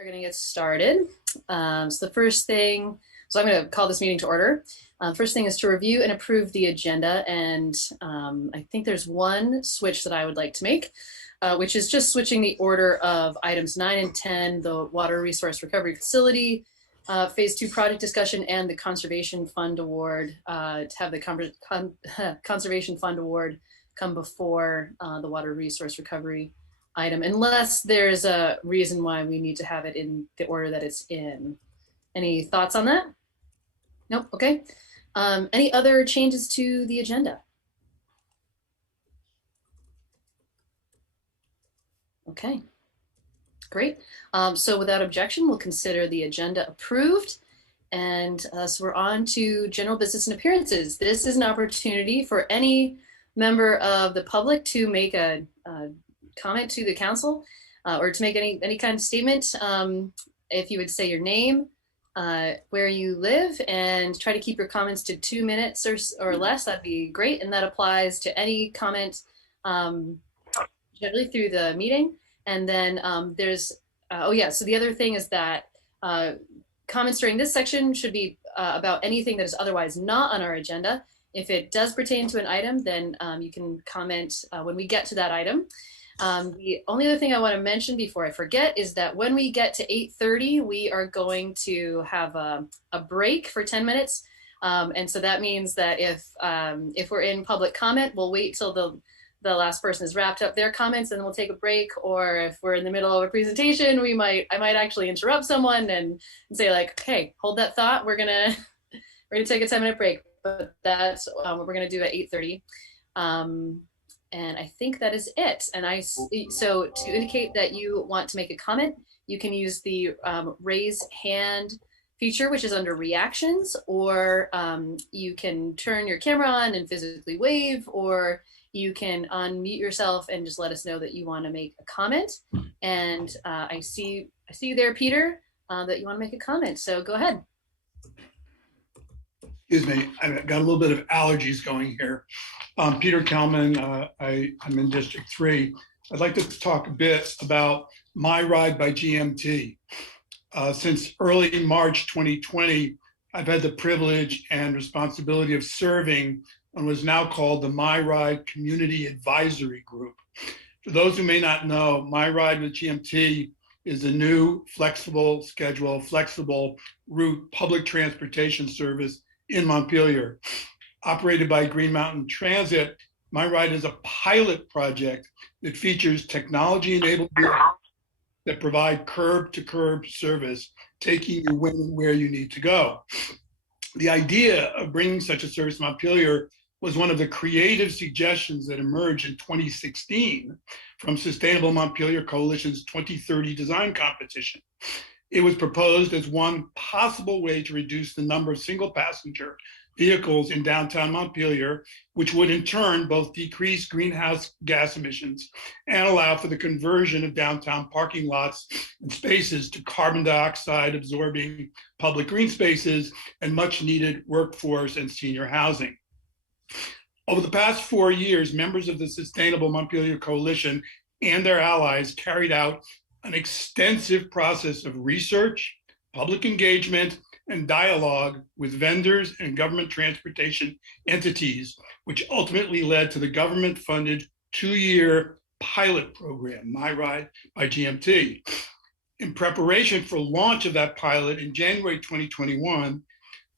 We're going to get started. So the first thing, so I'm going to call this meeting to order. First thing is to review and approve the agenda. And I think there's one switch that I would like to make, which is just switching the order of items 9 and 10, the Water Resource Recovery Facility, Phase 2 project discussion, and the Conservation Fund Award, to have the Conservation Fund Award come before the Water Resource Recovery item, unless there's a reason why we need to have it in the order that it's in. Any thoughts on that? Nope. Okay. Any other changes to the agenda? Okay, great. So without objection, we'll consider the agenda approved. And so we're on to general business and appearances. This is an opportunity for any member of the public to make a comment to the council or to make any kind of statement. If you would say your name, where you live, and try to keep your comments to 2 minutes or less, that'd be great. And that applies to any comment generally through the meeting. And then there's, oh yeah, so the other thing is that comments during this section should be about anything that is otherwise not on our agenda. If it does pertain to an item, then you can comment when we get to that item. The only other thing I want to mention before I forget is that when we get to 8:30, we are going to have a break for 10 minutes. And so that means that if we're in public comment, we'll wait till the last person has wrapped up their comments and then we'll take a break. Or if we're in the middle of a presentation, I might actually interrupt someone and say like, hey, hold that thought. We're gonna take a 10-minute break, but that's what we're gonna do at 8:30. And I think that is it. And so to indicate that you want to make a comment, you can use the raise hand feature, which is under reactions, or you can turn your camera on and physically wave, or you can unmute yourself and just let us know that you want to make a comment. And I see you there, Peter, that you want to make a comment. So go ahead. Excuse me, I've got a little bit of allergies going here. Peter Kelman, I'm in District 3. I'd like to talk a bit about My Ride by GMT. Since early March 2020, I've had the privilege and responsibility of serving on what is now called the My Ride Community Advisory Group. For those who may not know, My Ride with GMT is a new flexible schedule, flexible route public transportation service in Montpelier. Operated by Green Mountain Transit, My Ride is a pilot project that features technology-enabled vehicles that provide curb-to-curb service, taking you when and where you need to go. The idea of bringing such a service to Montpelier was one of the creative suggestions that emerged in 2016 from Sustainable Montpelier Coalition's 2030 design competition. It was proposed as one possible way to reduce the number of single-passenger vehicles in downtown Montpelier, which would in turn both decrease greenhouse gas emissions and allow for the conversion of downtown parking lots and spaces to carbon dioxide absorbing public green spaces and much needed workforce and senior housing. Over the past 4 years, members of the Sustainable Montpelier Coalition and their allies carried out an extensive process of research, public engagement, and dialogue with vendors and government transportation entities, which ultimately led to the government-funded 2-year pilot program, My Ride by GMT. In preparation for launch of that pilot in January 2021,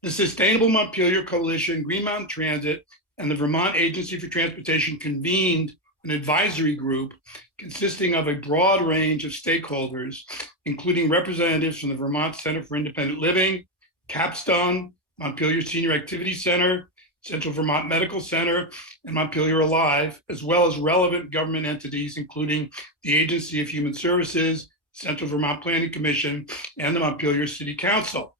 the Sustainable Montpelier Coalition, Green Mountain Transit, and the Vermont Agency for Transportation convened an advisory group consisting of a broad range of stakeholders, including representatives from the Vermont Center for Independent Living, Capstone, Montpelier Senior Activity Center, Central Vermont Medical Center, and Montpelier Alive, as well as relevant government entities, including the Agency of Human Services, Central Vermont Planning Commission, and the Montpelier City Council.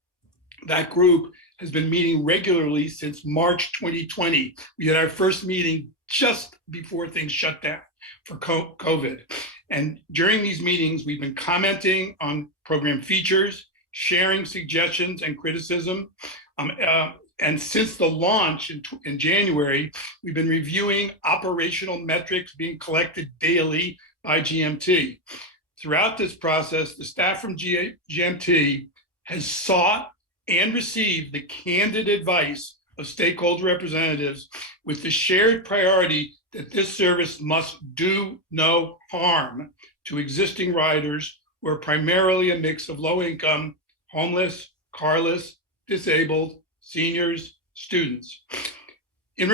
That group has been meeting regularly since March 2020. We had our first meeting just before things shut down for COVID. And during these meetings, we've been commenting on program features, sharing suggestions and criticism. And since the launch in January, we've been reviewing operational metrics being collected daily by GMT. Throughout this process, the staff from GMT has sought and received the candid advice of stakeholder representatives with the shared priority that this service must do no harm to existing riders who are primarily a mix of low income, homeless, carless, disabled, seniors, students. In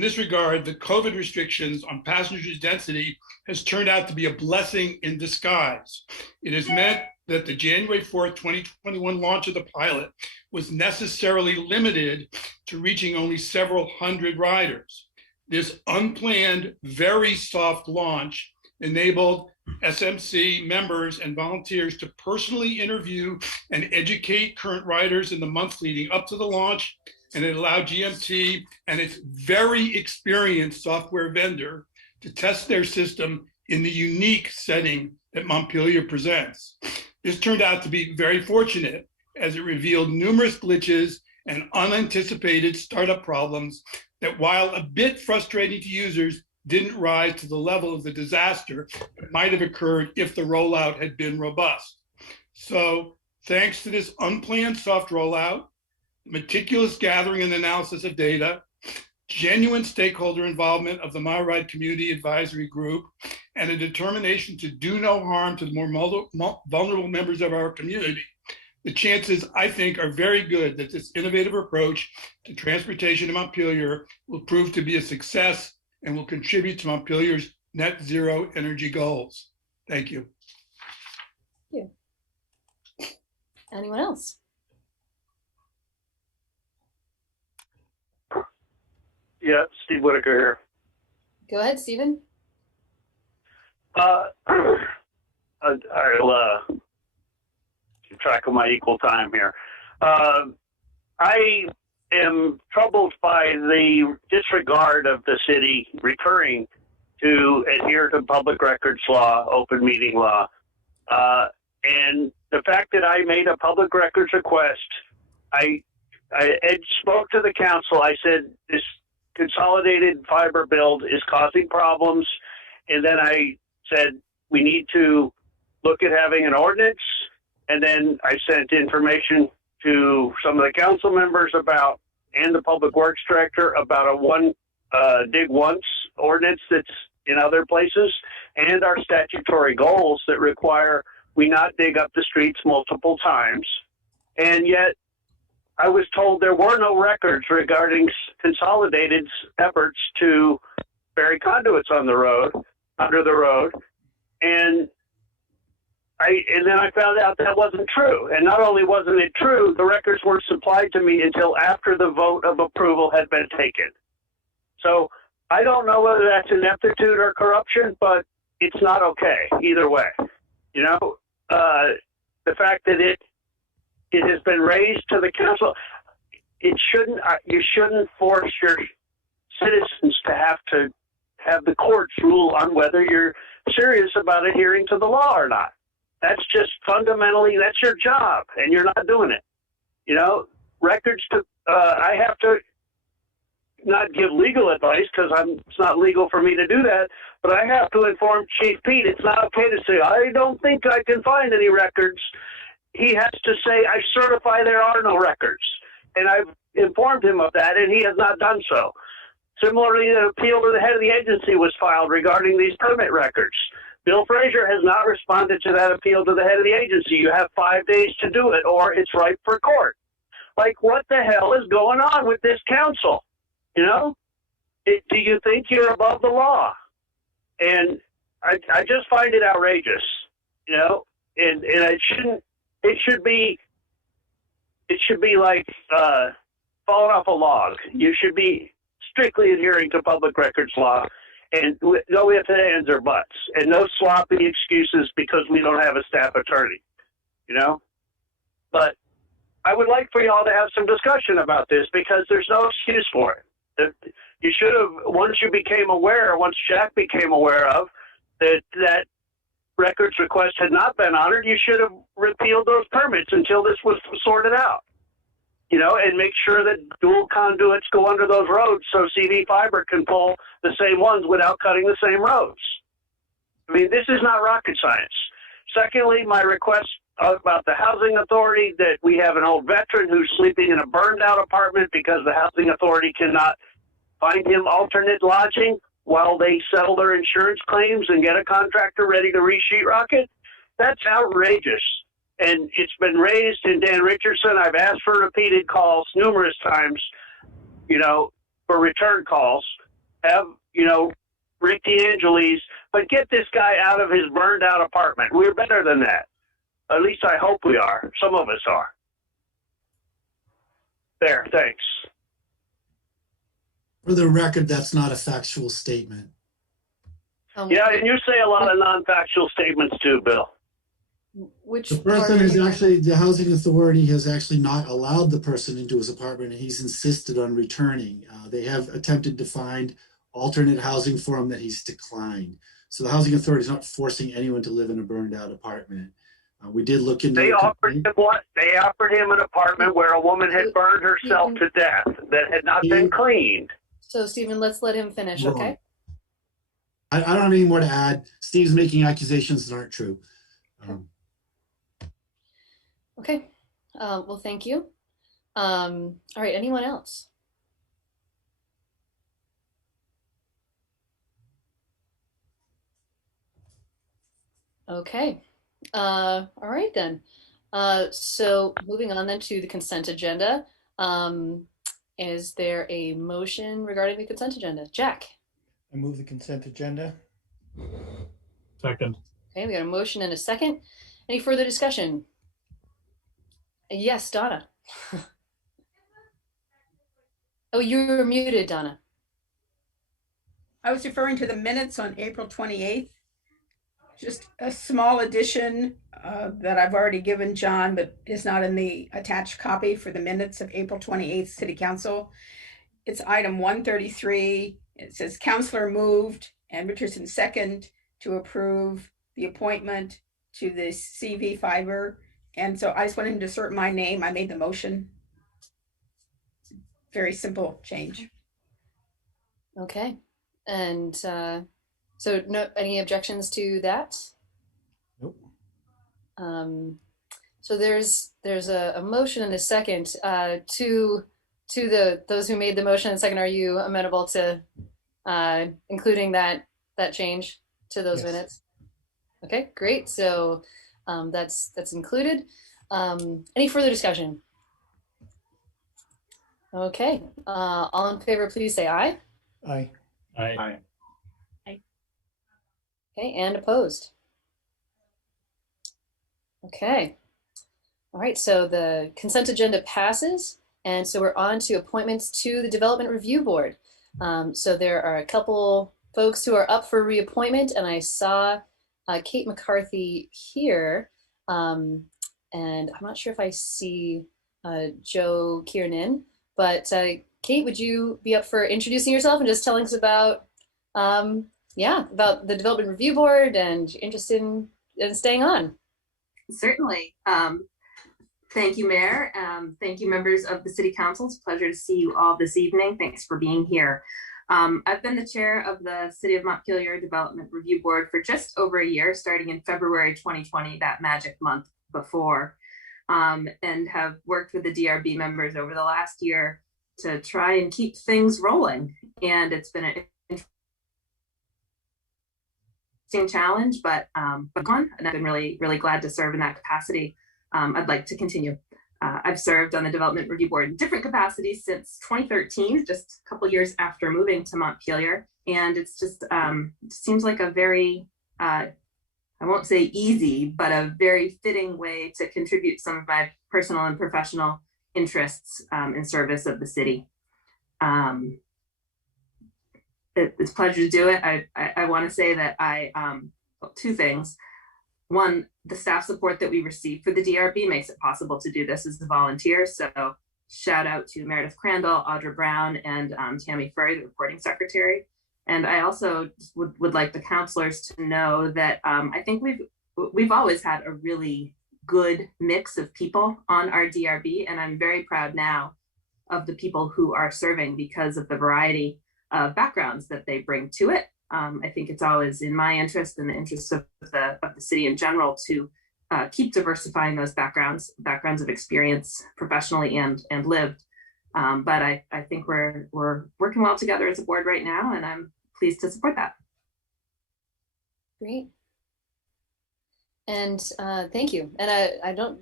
this regard, the COVID restrictions on passengers density has turned out to be a blessing in disguise. It has meant that the January 4th, 2021 launch of the pilot was necessarily limited to reaching only several hundred riders. This unplanned, very soft launch enabled SMC members and volunteers to personally interview and educate current riders in the months leading up to the launch, and it allowed GMT and its very experienced software vendor to test their system in the unique setting that Montpelier presents. This turned out to be very fortunate, as it revealed numerous glitches and unanticipated startup problems that, while a bit frustrating to users, didn't rise to the level of the disaster that might have occurred if the rollout had been robust. So thanks to this unplanned soft rollout, meticulous gathering and analysis of data, genuine stakeholder involvement of the MyRide Community Advisory Group, and a determination to do no harm to the more vulnerable members of our community, the chances, I think, are very good that this innovative approach to transportation in Montpelier will prove to be a success and will contribute to Montpelier's net zero energy goals. Thank you. Thank you. Anyone else? Yeah, Steve Whitaker here. Go ahead, Stephen. I'll keep track of my equal time here. I am troubled by the disregard of the city recurring to adhere to public records law, open meeting law. And the fact that I made a public records request, I spoke to the council. I said, this consolidated fiber build is causing problems. And then I said, we need to look at having an ordinance. And then I sent information to some of the council members about, and the public works director about a one dig once ordinance that's in other places, and our statutory goals that require we not dig up the streets multiple times. And yet I was told there were no records regarding Consolidated's efforts to bury conduits on the road, under the road. And then I found out that wasn't true. And not only wasn't it true, the records weren't supplied to me until after the vote of approval had been taken. So I don't know whether that's ineptitude or corruption, but it's not okay either way. You know, the fact that it has been raised to the council, it shouldn't, you shouldn't force your citizens to have the courts rule on whether you're serious about adhering to the law or not. That's just fundamentally, that's your job, and you're not doing it. You know, records to, I have to not give legal advice because it's not legal for me to do that, but I have to inform Chief Pete it's not okay to say, I don't think I can find any records. He has to say, I certify there are no records. And I've informed him of that, and he has not done so. Similarly, an appeal to the head of the agency was filed regarding these permit records. Bill Frazier has not responded to that appeal to the head of the agency. You have 5 days to do it, or it's ripe for court. Like, what the hell is going on with this council? You know, do you think you're above the law? And I just find it outrageous, you know, and it shouldn't, it should be like falling off a log. You should be strictly adhering to public records law, and no ifs, ands, or buts, and no sloppy excuses because we don't have a staff attorney, you know? But I would like for y'all to have some discussion about this because there's no excuse for it. You should have, once Jack became aware of that records request had not been honored, you should have repealed those permits until this was sorted out, you know, and make sure that dual conduits go under those roads so CV fiber can pull the same ones without cutting the same roads. I mean, this is not rocket science. Secondly, my request about the housing authority, that we have an old veteran who's sleeping in a burned out apartment because the housing authority cannot find him alternate lodging while they settle their insurance claims and get a contractor ready to re-sheetrock it. That's outrageous. And it's been raised in Dan Richardson. I've asked for repeated calls numerous times, you know, for return calls. Have, you know, Rick DeAngelis, but get this guy out of his burned out apartment. We're better than that. At least I hope we are. Some of us are. There, thanks. For the record, that's not a factual statement. Yeah, and you say a lot of non-factual statements too, Bill. Which The person is actually, the housing authority has actually not allowed the person into his apartment, and he's insisted on returning. They have attempted to find alternate housing for him that he's declined. So the housing authority is not forcing anyone to live in a burned out apartment. We did look into They offered him what? They offered him an apartment where a woman had burned herself to death that had not been cleaned. So Stephen, let's let him finish, okay? I don't have any more to add. Steve's making accusations that aren't true. Okay, well, thank you. All right, anyone else? Okay, all right then. So moving on then to the consent agenda. Is there a motion regarding the consent agenda? Jack? I move the consent agenda. Second. Okay, we got a motion and a second. Any further discussion? Yes, Donna. Oh, you're muted, Donna. I was referring to the minutes on April 28th. Just a small addition that I've already given John, but is not in the attached copy for the minutes of April 28th City Council. It's item 133. It says Councilor moved and Richardson second to approve the appointment to the CV Fiber. And so I just wanted him to insert my name. I made the motion. Very simple change. Okay, and so no, any objections to that? Nope. So there's a motion and a second to those who made the motion and second. Are you amenable to including that change to those Yes. minutes? Okay, great. So that's included. Any further discussion? Okay, all in favor, please say aye. Aye. Aye. Okay, and opposed? Okay. All right, so the consent agenda passes, and so we're on to appointments to the Development Review Board. So there are a couple folks who are up for reappointment, and I saw Kate McCarthy here, and I'm not sure if I see Joe Kiernan, but Kate, would you be up for introducing yourself and just telling us about about the Development Review Board and interested in staying on? Certainly. Thank you, Mayor. Thank you, members of the City Council. It's a pleasure to see you all this evening. Thanks for being here. I've been the chair of the City of Montpelier Development Review Board for just over a year, starting in February 2020, that magic month before, and have worked with the DRB members over the last year to try and keep things rolling. And it's been an interesting challenge, but gone, and I've been really, really glad to serve in that capacity. I'd like to continue. I've served on the Development Review Board in different capacities since 2013, just a couple years after moving to Montpelier. And it's just, it seems like a very, I won't say easy, but a very fitting way to contribute some of my personal and professional interests in service of the city. It's a pleasure to do it. I want to say that two things. One, the staff support that we receive for the DRB makes it possible to do this as a volunteer. So shout out to Meredith Crandall, Audra Brown, and Tammy Furry, the recording secretary. And I also would like the councilors to know that I think we've always had a really good mix of people on our DRB, and I'm very proud now of the people who are serving because of the variety of backgrounds that they bring to it. I think it's always in my interest and the interest of the city in general to keep diversifying those backgrounds of experience professionally and lived. But I think we're working well together as a board right now, and I'm pleased to support that. Great. And thank you. And I don't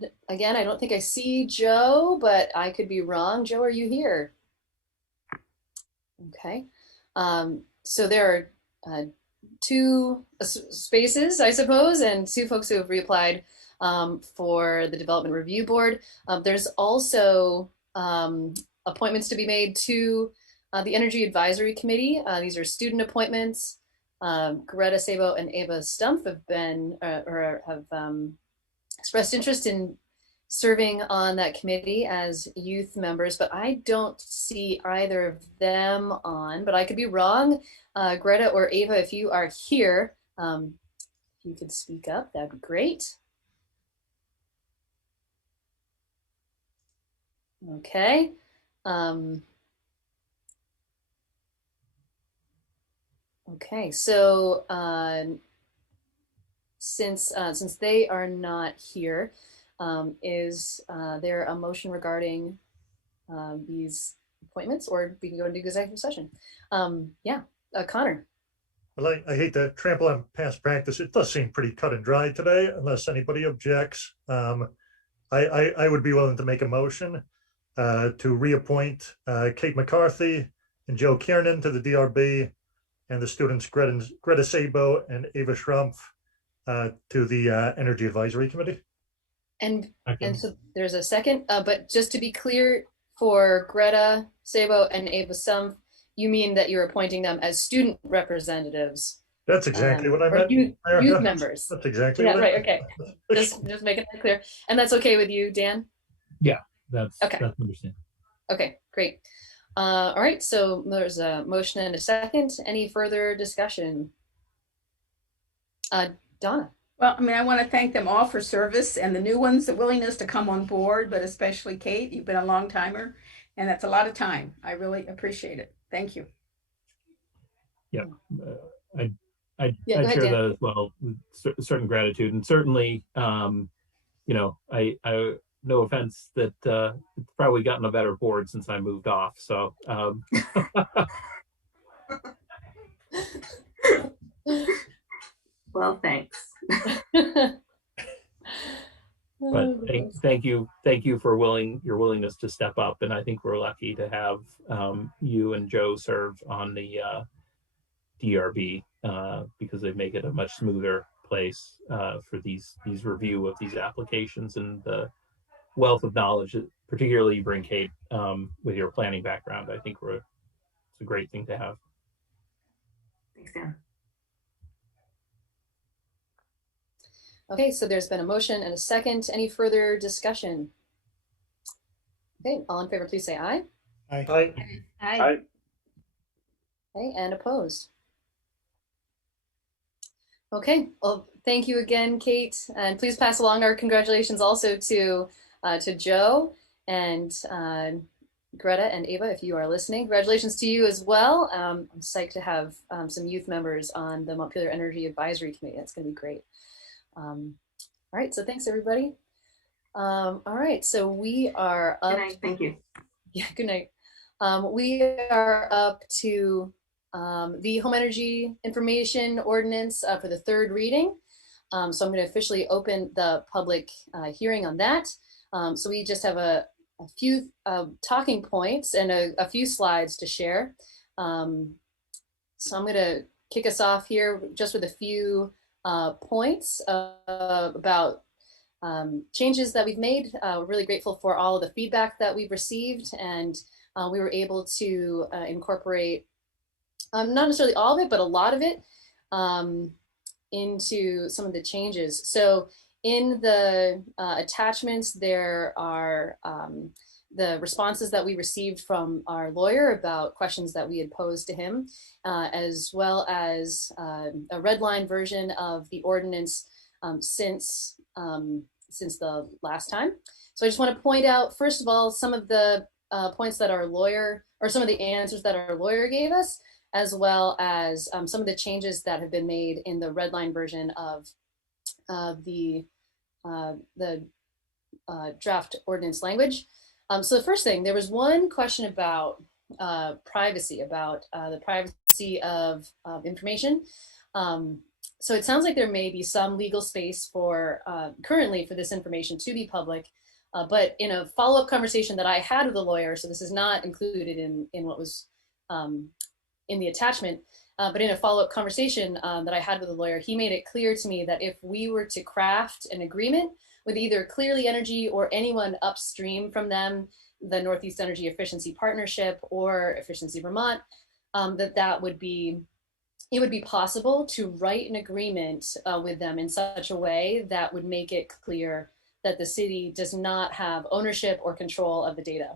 think I see Joe, but I could be wrong. Joe, are you here? Okay. So there are two spaces, I suppose, and two folks who have reapplied for the Development Review Board. There's also appointments to be made to the Energy Advisory Committee. These are student appointments. Greta Sabo and Ava Stumpf have been expressed interest in serving on that committee as youth members, but I don't see either of them on, but I could be wrong. Greta or Ava, if you are here, if you could speak up, that'd be great. Okay. Okay, so since they are not here, is there a motion regarding these appointments, or we can go into executive session? Yeah, Connor. Well, I hate to trample on past practice. It does seem pretty cut and dry today, unless anybody objects. I would be willing to make a motion to reappoint Kate McCarthy and Joe Kiernan to the DRB, and the students Greta Sabo and Ava Schrumpf to the Energy Advisory Committee. And so there's a second, but just to be clear, for Greta Sabo and Ava Stumpf, you mean that you're appointing them as student representatives? That's exactly what I meant. Youth members. That's exactly what right. Okay. just making that clear. And that's okay with you, Dan? Yeah, that's okay. That's understandable. Okay, great. All right, so there's a motion and a second. Any further discussion? Donna. Well, I mean, I want to thank them all for service, and the new ones, the willingness to come on board, but especially Kate, you've been a long timer, and that's a lot of time. I really appreciate it. Thank you. Yeah, I ahead, share Dan. that as well, with certain gratitude, and certainly, you know, I no offense that it's probably gotten a better board since I moved off. So, Well, thanks. but thank you for your willingness to step up, and I think we're lucky to have you and Joe serve on the DRB because they make it a much smoother place for these review of these applications, and the wealth of knowledge that particularly you bring, Kate, with your planning background. I think it's a great thing to have. Thanks, Dan. Okay, so there's been a motion and a second. Any further discussion? Okay, all in favor, please say aye. Aye. Aye. Okay, and opposed? Okay, well, thank you again, Kate, and please pass along our congratulations also to Joe and Greta and Ava, if you are listening. Congratulations to you as well. I'm psyched to have some youth members on the Montpelier Energy Advisory Committee. That's going to be great. All right, so thanks everybody. All right, so we are up. Good night. Thank you. Yeah, good night. We are up to the Home Energy Information Ordinance for the third reading. So I'm going to officially open the public hearing on that. So we just have a few talking points and a few slides to share. So I'm going to kick us off here just with a few points about changes that we've made. We're really grateful for all of the feedback that we've received, and we were able to incorporate not necessarily all of it, but a lot of it into some of the changes. So in the attachments, there are the responses that we received from our lawyer about questions that we had posed to him, as well as a red line version of the ordinance since the last time. So I just want to point out, first of all, some of the points that our lawyer, or some of the answers that our lawyer gave us. as well as some of the changes that have been made in the red line version of the draft ordinance language. So the first thing, there was one question about privacy, about the privacy of information. So it sounds like there may be some legal space for currently for this information to be public, but in a follow-up conversation that I had with a lawyer, so this is not included in what was in the attachment, but in a follow-up conversation that I had with a lawyer, he made it clear to me that if we were to craft an agreement with either Clearly Energy or anyone upstream from them, the Northeast Energy Efficiency Partnership or Efficiency Vermont, that would be, it would be possible to write an agreement with them in such a way that would make it clear that the city does not have ownership or control of the data.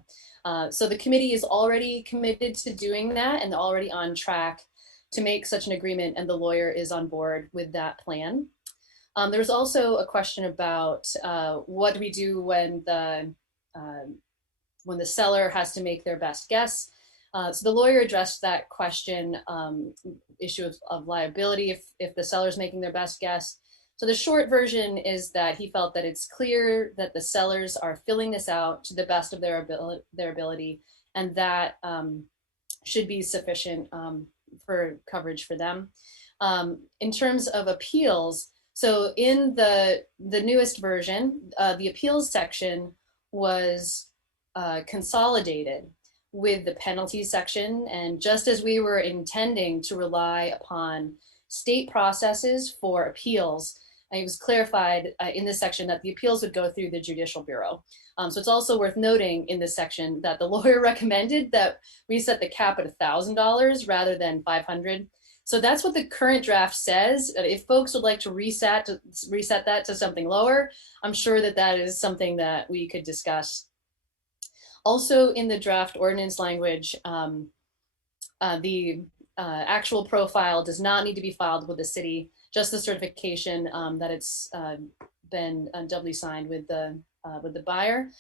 So the committee is already committed to doing that and already on track to make such an agreement, and the lawyer is on board with that plan. There was also a question about what do we do when the seller has to make their best guess. So the lawyer addressed that question, issue of liability if the seller's making their best guess. So the short version is that he felt that it's clear that the sellers are filling this out to the best of their ability, and that should be sufficient for coverage for them. In terms of appeals, so in the newest version, the appeals section was consolidated with the penalties section. And just as we were intending to rely upon state processes for appeals, it was clarified in this section that the appeals would go through the Judicial Bureau. So it's also worth noting in this section that the lawyer recommended that we set the cap at $1,000 rather than $500. So that's what the current draft says. If folks would like to reset that to something lower, I'm sure that that is something that we could discuss. Also in the draft ordinance language, the actual profile does not need to be filed with the city, just the certification that it's been doubly signed with the buyer.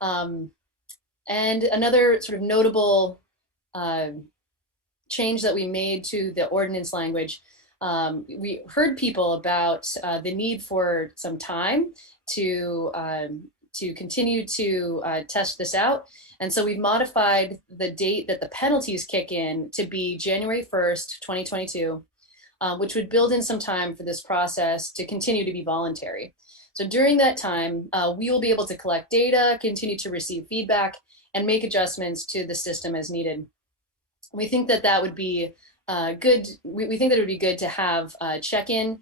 And another sort of notable change that we made to the ordinance language, we heard people about the need for some time to continue to test this out. And so we've modified the date that the penalties kick in to be January 1st, 2022, which would build in some time for this process to continue to be voluntary. So during that time, we will be able to collect data, continue to receive feedback, and make adjustments to the system as needed. We think that that would be good. We think that it would be good to have a check-in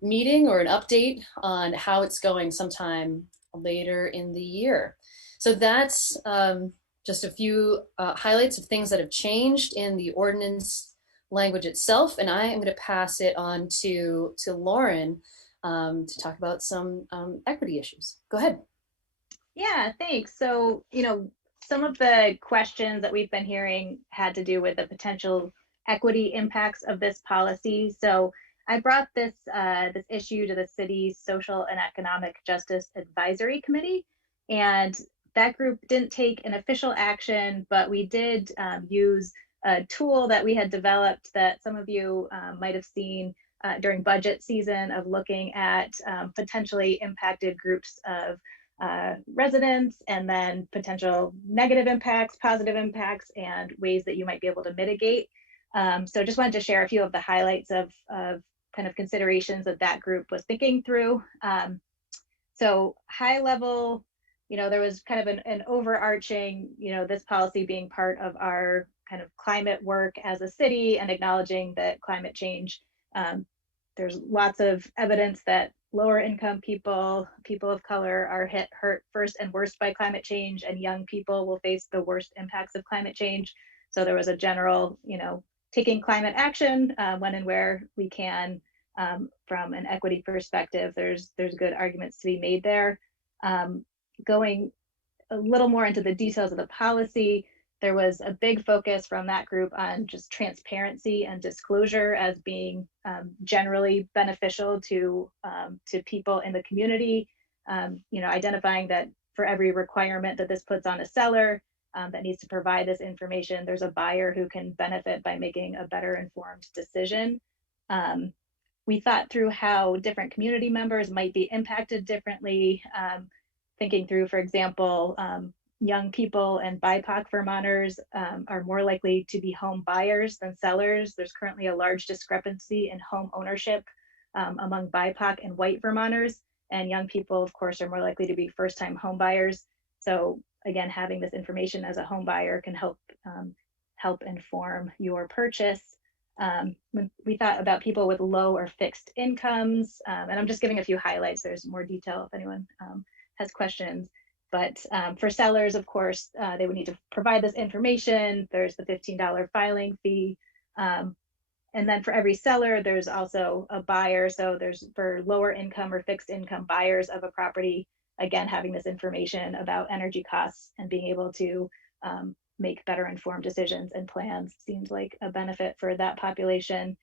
meeting or an update on how it's going sometime later in the year. So that's just a few highlights of things that have changed in the ordinance language itself. And I am going to pass it on to Lauren to talk about some equity issues. Go ahead. Yeah, thanks. So, some of the questions that we've been hearing had to do with the potential equity impacts of this policy. So I brought this issue to the city's Social and Economic Justice Advisory Committee, and that group didn't take an official action, but we did use a tool that we had developed that some of you might have seen during budget season, of looking at potentially impacted groups of residents, and then potential negative impacts, positive impacts, and ways that you might be able to mitigate. So just wanted to share a few of the highlights of kind of considerations that group was thinking through. So high level, there was kind of an overarching, this policy being part of our kind of climate work as a city, and acknowledging that climate change, there's lots of evidence that lower income people of color are hurt first and worst by climate change, and young people will face the worst impacts of climate change. So there was a general, taking climate action when and where we can, from an equity perspective. There's good arguments to be made there. Going a little more into the details of the policy, there was a big focus from that group on just transparency and disclosure as being generally beneficial to people in the community. Identifying that for every requirement that this puts on a seller, that needs to provide this information. There's a buyer who can benefit by making a better informed decision. We thought through how different community members might be impacted differently, thinking through, for example, young people and BIPOC Vermonters are more likely to be home buyers than sellers. There's currently a large discrepancy in home ownership among BIPOC and white Vermonters, and young people, of course, are more likely to be first-time home buyers. So again, having this information as a home buyer can help inform your purchase. When we thought about people with low or fixed incomes, and I'm just giving a few highlights. There's more detail if anyone has questions. But for sellers, of course, they would need to provide this information. There's the $15 filing fee. And then for every seller, there's also a buyer. So there's for lower income or fixed income buyers of a property, again, having this information about energy costs and being able to make better informed decisions and plans seems like a benefit for that population.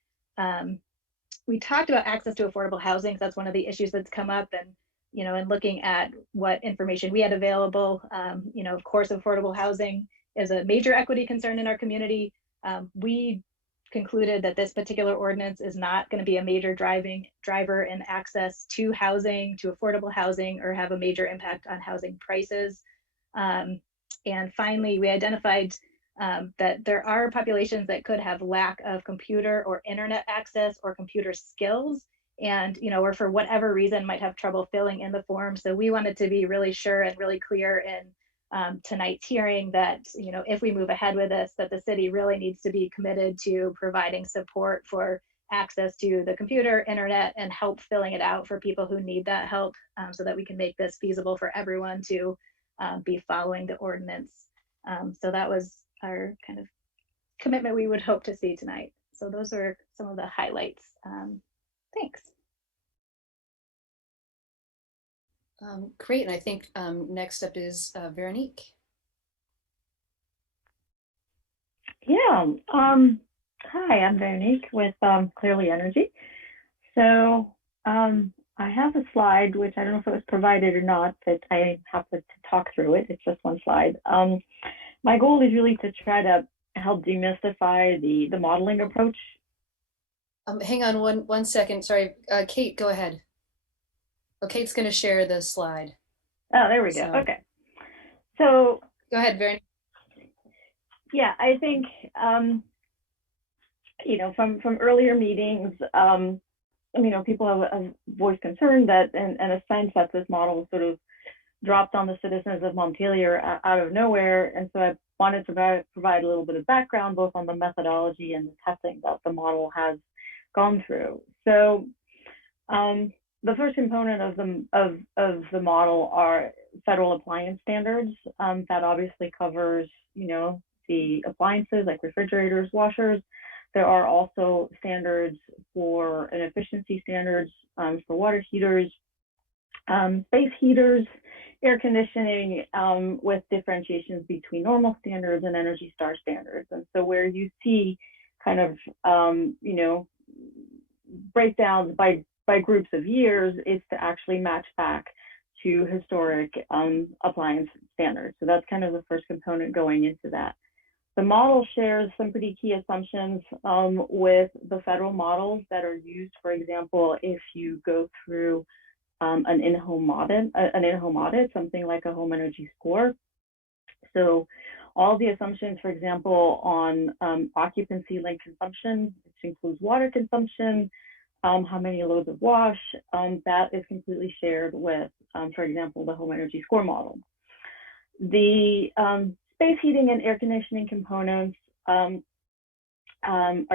We talked about access to affordable housing. So that's one of the issues that's come up. And in looking at what information we had available, of course, affordable housing is a major equity concern in our community. We concluded that this particular ordinance is not going to be a major driver in access to housing, to affordable housing, or have a major impact on housing prices. And finally, we identified that there are populations that could have lack of computer or internet access or computer skills, and or for whatever reason might have trouble filling in the form. So we wanted to be really sure and really clear in tonight's hearing that if we move ahead with this, that the city really needs to be committed to providing support for access to the computer, internet, and help filling it out for people who need that help, so that we can make this feasible for everyone to be following the ordinance. So that was our kind of commitment we would hope to see tonight. So those are some of the highlights. Thanks. Great, and I think next up is Veronique. Yeah, hi, I'm Veronique with Clearly Energy. So I have a slide, which I don't know if it was provided or not, but I have to talk through it. It's just one slide. My goal is really to try to help demystify the modeling approach. Hang on one second. Sorry, Kate, go ahead. Oh, Kate's going to share the slide. Oh, there we go. Okay. So go ahead, Veronique. Yeah, I think from earlier meetings, people have voiced concern that and a sense that this model sort of dropped on the citizens of Montpelier out of nowhere, and so I wanted to provide a little bit of background both on the methodology and the testing that the model has gone through. So the first component of the model are federal appliance standards. That obviously covers, the appliances like refrigerators, washers. There are also standards for and efficiency standards for water heaters, space heaters, air conditioning, with differentiations between normal standards and Energy Star standards. And so where you see kind of, breakdowns by groups of years is to actually match back to historic appliance standards. So that's kind of the first component going into that. The model shares some pretty key assumptions with the federal models that are used. For example, if you go through an in-home audit, something like a home energy score. So all the assumptions, for example, on occupancy linked consumption, which includes water consumption, how many loads of wash, that is completely shared with, for example, the home energy score model. The space heating and air conditioning components are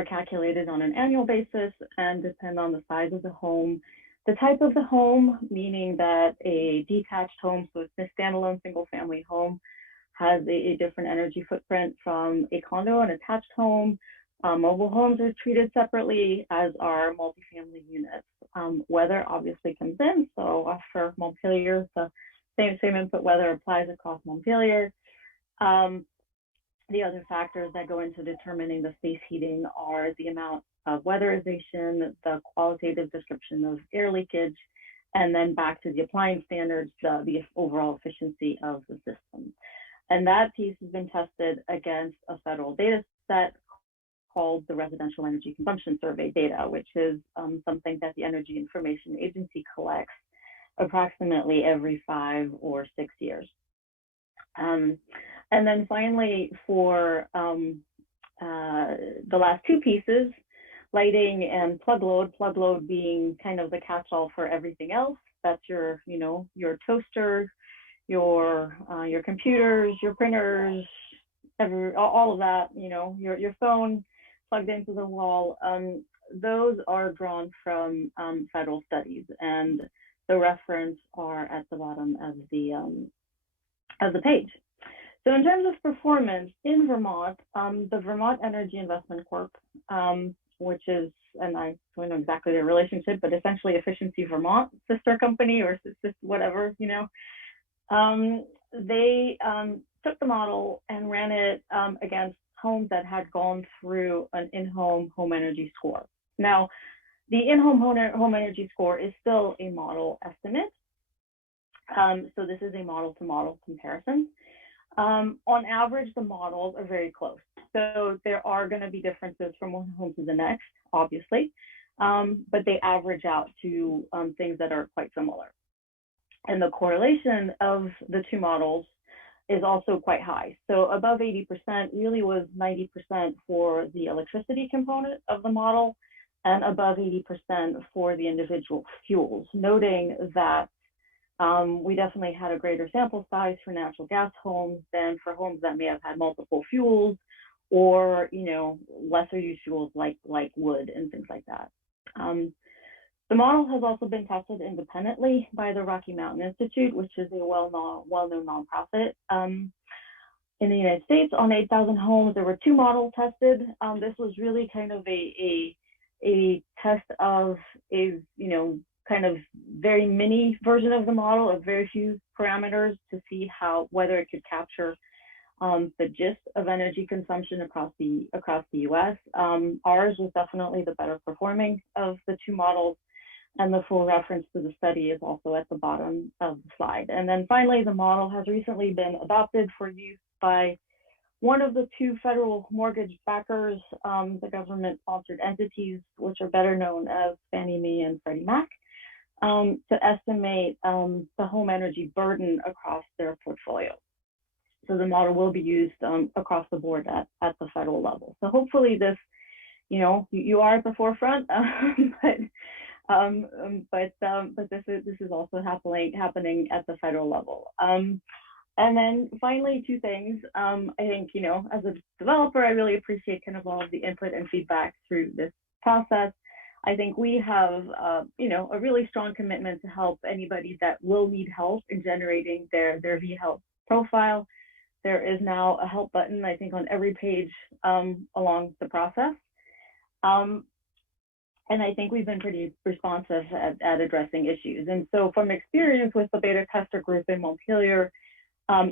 calculated on an annual basis and depend on the size of the home, the type of the home, meaning that a detached home, so it's a standalone single family home, has a different energy footprint from a condo and attached home. Mobile homes are treated separately, as are multifamily units. Weather obviously comes in, so for Montpelier, the same input weather applies across Montpelier. The other factors that go into determining the space heating are the amount of weatherization, the qualitative description of air leakage, and then back to the appliance standards, the overall efficiency of the system. And that piece has been tested against a federal data set called the Residential Energy Consumption Survey data, which is something that the Energy Information Agency collects approximately every 5 or 6 years. And then finally, for the last two pieces, lighting and plug load being kind of the catch-all for everything else. That's your, you know, your toaster, your computers, your printers, all of that, you know, your phone plugged into the wall. Those are drawn from federal studies, and the reference are at the bottom of the page. So in terms of performance in Vermont, the Vermont Energy Investment Corp, which is, and I don't know exactly their relationship, but essentially Efficiency Vermont sister company or whatever, you know, they took the model and ran it against homes that had gone through an in-home home energy score. Now, the in-home home energy score is still a model estimate. So this is a model-to-model comparison. On average, the models are very close. So there are going to be differences from one home to the next, obviously, but they average out to things that are quite similar. And the correlation of the two models is also quite high. So above 80% really was 90% for the electricity component of the model and above 80% for the individual fuels, noting that we definitely had a greater sample size for natural gas homes than for homes that may have had multiple fuels or, you know, lesser used fuels like wood and things like that. The model has also been tested independently by the Rocky Mountain Institute, which is a well-known nonprofit. In the United States, on 8,000 homes, there were 2 models tested. This was really kind of a test of a, you know, kind of very mini version of the model of very few parameters to see whether it could capture the gist of energy consumption across the US. Ours was definitely the better performing of the 2 models, and the full reference to the study is also at the bottom of the slide. And then finally, the model has recently been adopted for use by one of the 2 federal mortgage backers, the government-sponsored entities, which are better known as Fannie Mae and Freddie Mac, to estimate the home energy burden across their portfolio. So the model will be used across the board at the federal level. So hopefully this, you know, you are at the forefront, but this is also happening at the federal level. And then finally, 2 things. I think, you know, as a developer, I really appreciate kind of all of the input and feedback through this process. I think we have, you know, a really strong commitment to help anybody that will need help in generating their V-Help profile. There is now a help button, I think, on every page along the process. And I think we've been pretty responsive at addressing issues. And so from experience with the beta tester group in Montpelier,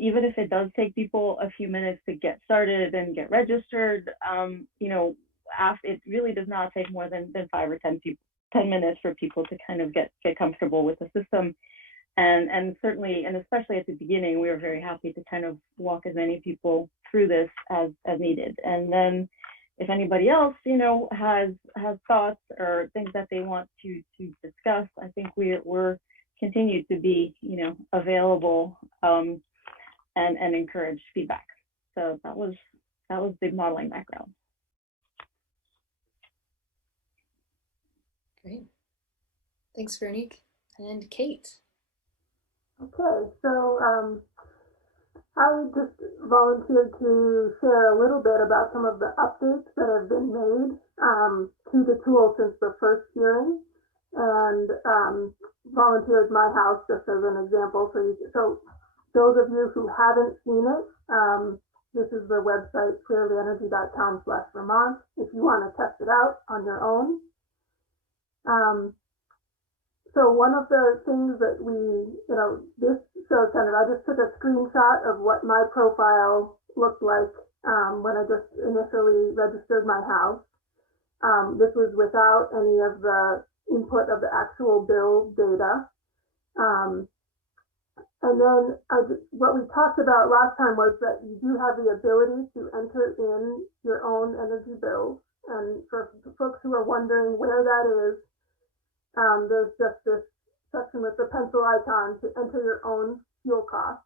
even if it does take people a few minutes to get started and get registered, you know, it really does not take more than 5 or 10 minutes for people to kind of get comfortable with the system. And certainly, and especially at the beginning, we were very happy to kind of walk as many people through this as needed. And then if anybody else, you know, has thoughts or things that they want to discuss, I think we're continued to be, you know, available and encourage feedback. So that was the modeling background. Great. Thanks, Veronique. And Kate. Okay, so I just volunteered to share a little bit about some of the updates that have been made to the tool since the first hearing, and volunteered my house just as an example. So those of you who haven't seen it, this is the website clearlyenergy.com/Vermont if you want to test it out on your own. So one of the things that we, you know, this shows kind of, I just took a screenshot of what my profile looked like when I just initially registered my house. This was without any of the input of the actual bill data. And then what we talked about last time was that you do have the ability to enter in your own energy bills. And for folks who are wondering where that is, there's just this section with the pencil icon to enter your own fuel costs.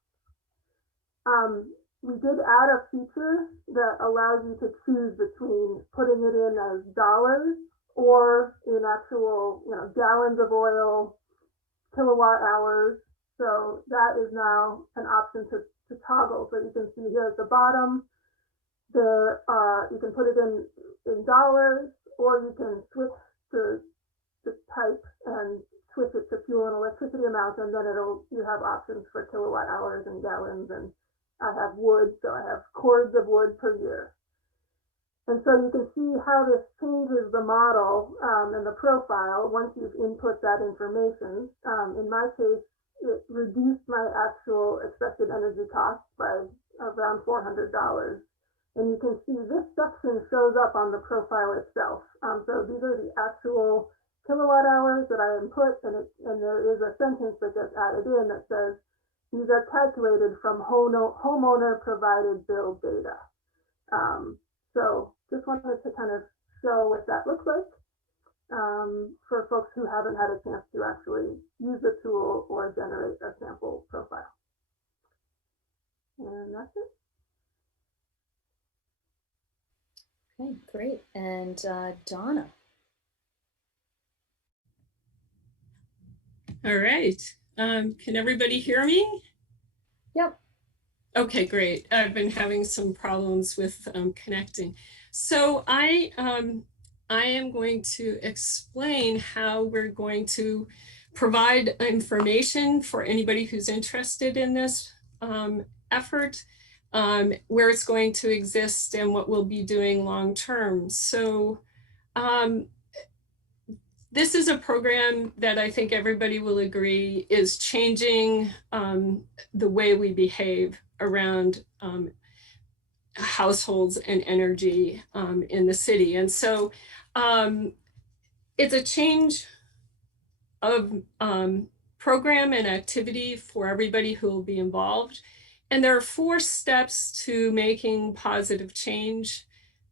We did add a feature that allows you to choose between putting it in as dollars or in actual, gallons of oil, kilowatt hours. So that is now an option to toggle. So you can see here at the bottom, there you can put it in dollars, or you can switch to type and switch it to fuel and electricity amounts, and then you have options for kilowatt hours and gallons. And I have wood, so I have cords of wood per year. And so you can see how this changes the model and the profile once you've input that information. In my case, it reduced my actual expected energy costs by around $400. And you can see this section shows up on the profile itself. So these are the actual kilowatt hours that I input, and there is a sentence that gets added in that says, these are calculated from homeowner provided bill data. So just wanted to kind of show what that looks like for folks who haven't had a chance to actually use the tool or generate a sample profile. And that's it. Okay, great. And Donna. All right. Can everybody hear me? Yep. Okay, great. I've been having some problems with connecting. So I am going to explain how we're going to provide information for anybody who's interested in this effort, where it's going to exist and what we'll be doing long term. So this is a program that I think everybody will agree is changing the way we behave around households and energy in the city. And so it's a change of program and activity for everybody who will be involved. And there are 4 steps to making positive change.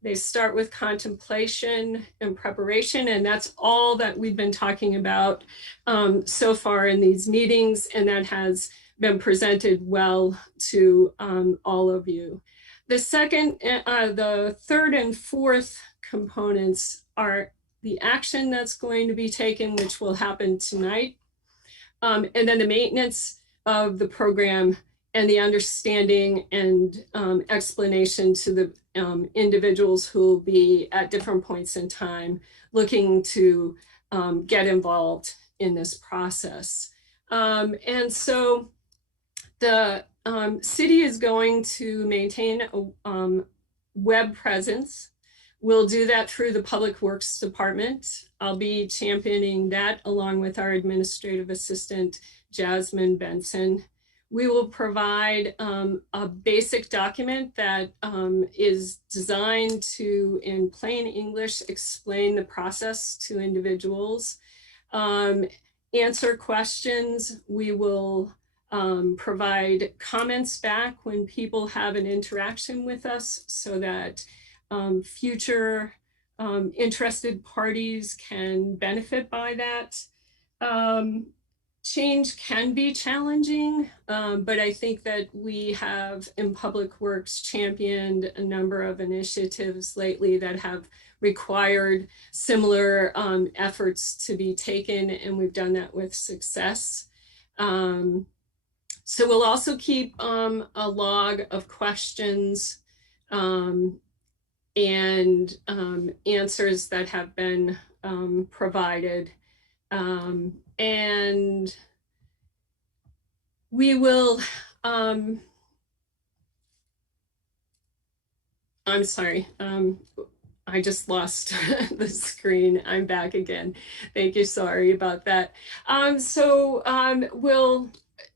They start with contemplation and preparation, and that's all that we've been talking about so far in these meetings, and that has been presented well to all of you. The third and fourth components are the action that's going to be taken, which will happen tonight, and then the maintenance of the program and the understanding and explanation to the individuals who will be at different points in time looking to get involved in this process. And so the city is going to maintain a web presence. We'll do that through the Public Works Department. I'll be championing that along with our administrative assistant, Jasmine Benson. We will provide a basic document that is designed to, in plain English, explain the process to individuals, answer questions. We will provide comments back when people have an interaction with us so that future interested parties can benefit by that. Change can be challenging, but I think that we have in Public Works championed a number of initiatives lately that have required similar efforts to be taken, and we've done that with success. So we'll also keep a log of questions and answers that have been provided. And we will, I'm sorry, I just lost the screen. I'm back again. Thank you, sorry about that. We'll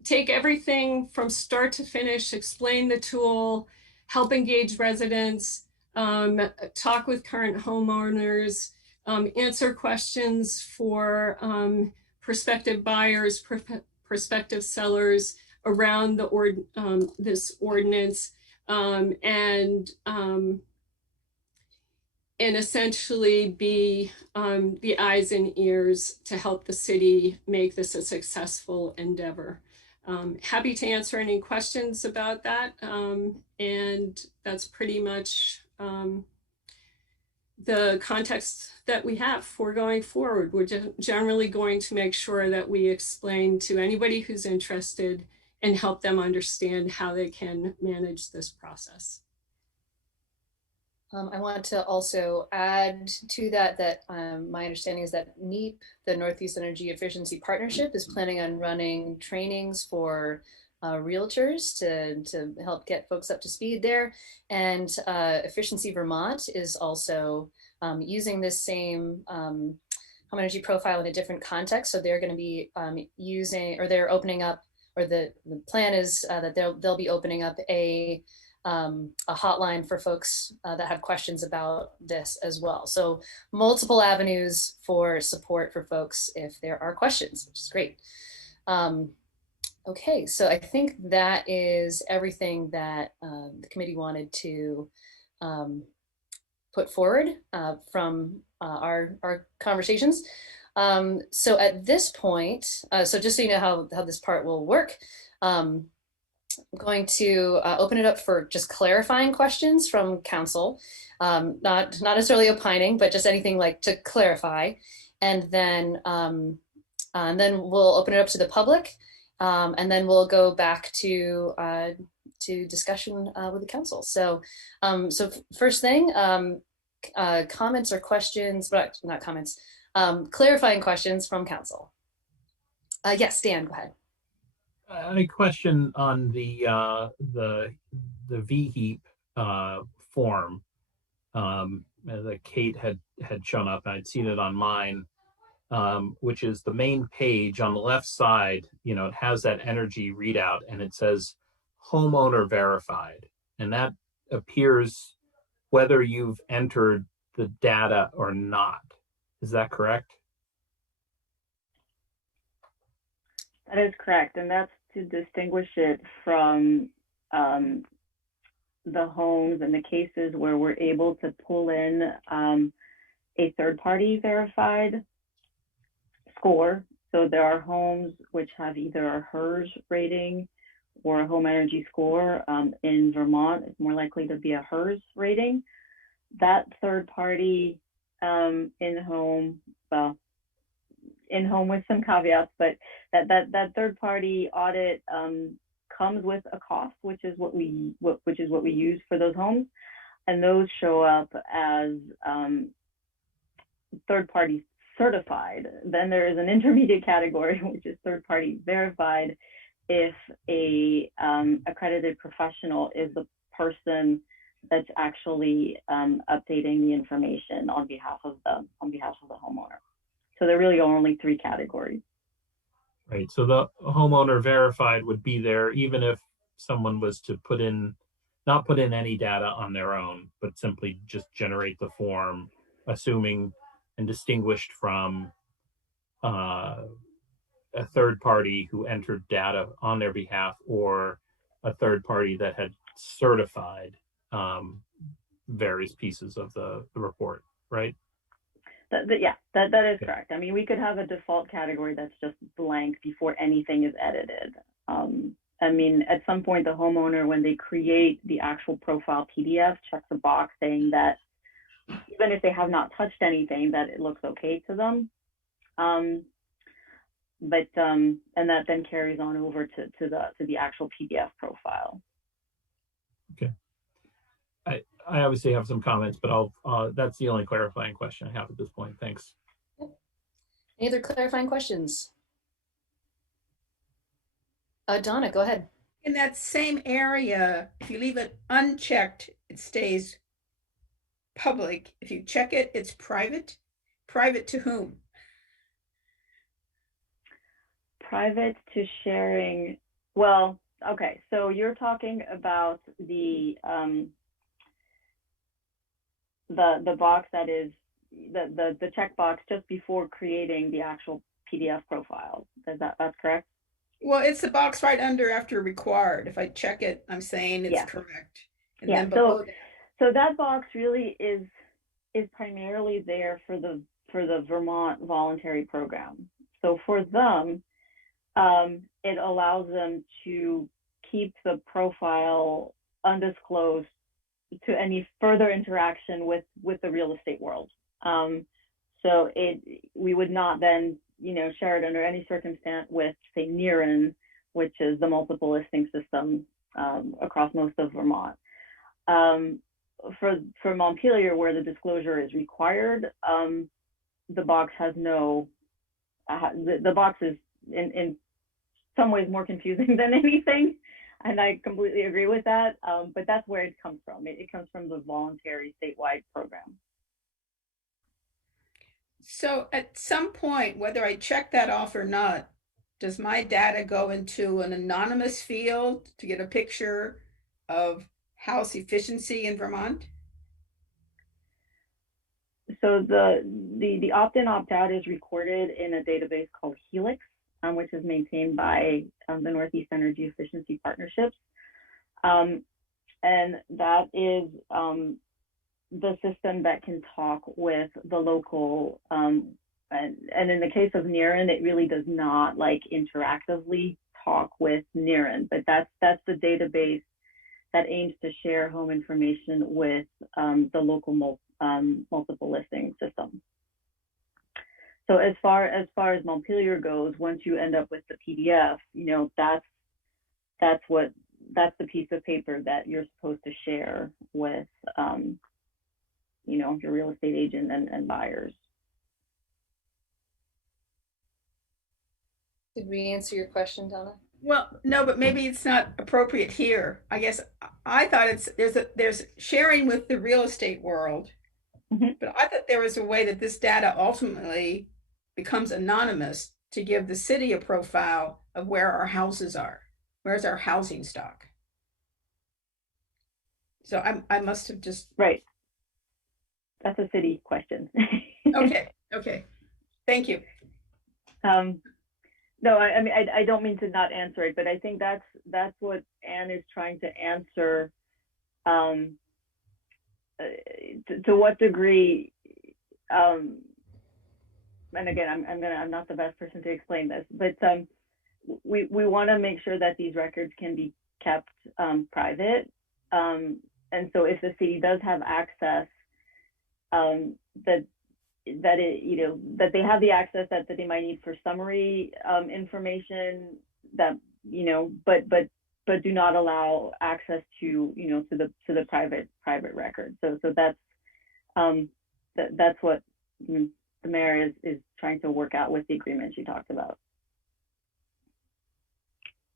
take everything from start to finish, explain the tool, help engage residents, talk with current homeowners, answer questions for prospective buyers, prospective sellers around this ordinance, and essentially be the eyes and ears to help the city make this a successful endeavor. Happy to answer any questions about that. And that's pretty much the context that we have for going forward. We're generally going to make sure that we explain to anybody who's interested and help them understand how they can manage this process. I want to also add to that my understanding is that NEEP, the Northeast Energy Efficiency Partnership, is planning on running trainings for realtors to help get folks up to speed there. And Efficiency Vermont is also using this same home energy profile in a different context. So they're going to be they're opening up, or the plan is that they'll be opening up a hotline for folks that have questions about this as well. So multiple avenues for support for folks if there are questions, which is great. Okay, so I think that is everything that the committee wanted to put forward from our conversations. So at this point, so just so you know how this part will work, I'm going to open it up for just clarifying questions from council, not necessarily opining, but just anything like to clarify, and then we'll open it up to the public, and then we'll go back to discussion with the council. So, first thing, comments or questions, but not comments, clarifying questions from council. Yes, Dan, go ahead. A question on the VHEAP form that Kate had shown up. I'd seen it on mine, which is the main page on the left side. It has that energy readout, and it says homeowner verified, and that appears whether you've entered the data or not. Is that correct? That is correct, and that's to distinguish it from the homes and the cases where we're able to pull in a third-party verified score. So there are homes which have either a HERS rating or a home energy score. In Vermont, it's more likely to be a HERS rating. That third-party in-home, well, in-home with some caveats, but that third-party audit comes with a cost, which is what we use for those homes, and those show up as third-party certified. Then there is an intermediate category, which is third-party verified, if a accredited professional is the person that's actually updating the information on behalf of the homeowner. So there really are only three categories. Right. So the homeowner verified would be there even if someone was to not put in any data on their own, but simply just generate the form, assuming and distinguished from a third party who entered data on their behalf, or a third party that had certified various pieces of the report, right? That is correct. I mean, we could have a default category that's just blank before anything is edited. I mean, at some point, the homeowner, when they create the actual profile PDF, checks a box saying that even if they have not touched anything, that it looks okay to them. And that then carries on over to the actual PDF profile. Okay. I obviously have some comments, but that's the only clarifying question I have at this point. Thanks. Any other clarifying questions? Donna, go ahead. In that same area, if you leave it unchecked, it stays public. If you check it, it's private. Private to whom? Private to sharing. Well, okay. So you're talking about the box that is the checkbox just before creating the actual PDF profile. That's correct? Well, it's the box right under after required. If I check it, I'm saying it's Yeah. correct. And Yeah, then below that, so that box really is primarily there for the Vermont voluntary program. So for them, it allows them to keep the profile undisclosed to any further interaction with the real estate world. So we would not then, share it under any circumstance with, say, NERIN, which is the multiple listing system across most of Vermont. For Montpelier, where the disclosure is required, the box has no. The box is in some ways more confusing than anything, and I completely agree with that. But that's where it comes from. It comes from the voluntary statewide program. so at some point, whether I check that off or not, does my data go into an anonymous field to get a picture of house efficiency in Vermont? So the opt-in, opt-out is recorded in a database called Helix, which is maintained by the Northeast Energy Efficiency Partnerships. And that is the system that can talk with the local, and in the case of NERIN, it really does not interactively talk with NERIN, but that's the database that aims to share home information with the local multiple listing system. So as far as Montpelier goes, once you end up with the PDF, that's the piece of paper that you're supposed to share with your real estate agent and buyers. Did we answer your question, Donna? Well, no, but maybe it's not appropriate here. I guess I thought there's sharing with the real estate world, but I thought there was a way that this data ultimately becomes anonymous to give the city a profile of where our houses are. Where's our housing stock? So I must have just right. That's a city question. Okay. Thank you. No, I mean, I don't mean to not answer it, but I think that's what Anne is trying to answer. To what degree, and again, I'm not the best person to explain this, but we want to make sure that these records can be kept private. And so if the city does have access, that they have the access that they might need for summary information, that but do not allow access to the private record. So that's what the mayor is trying to work out with the agreement she talked about.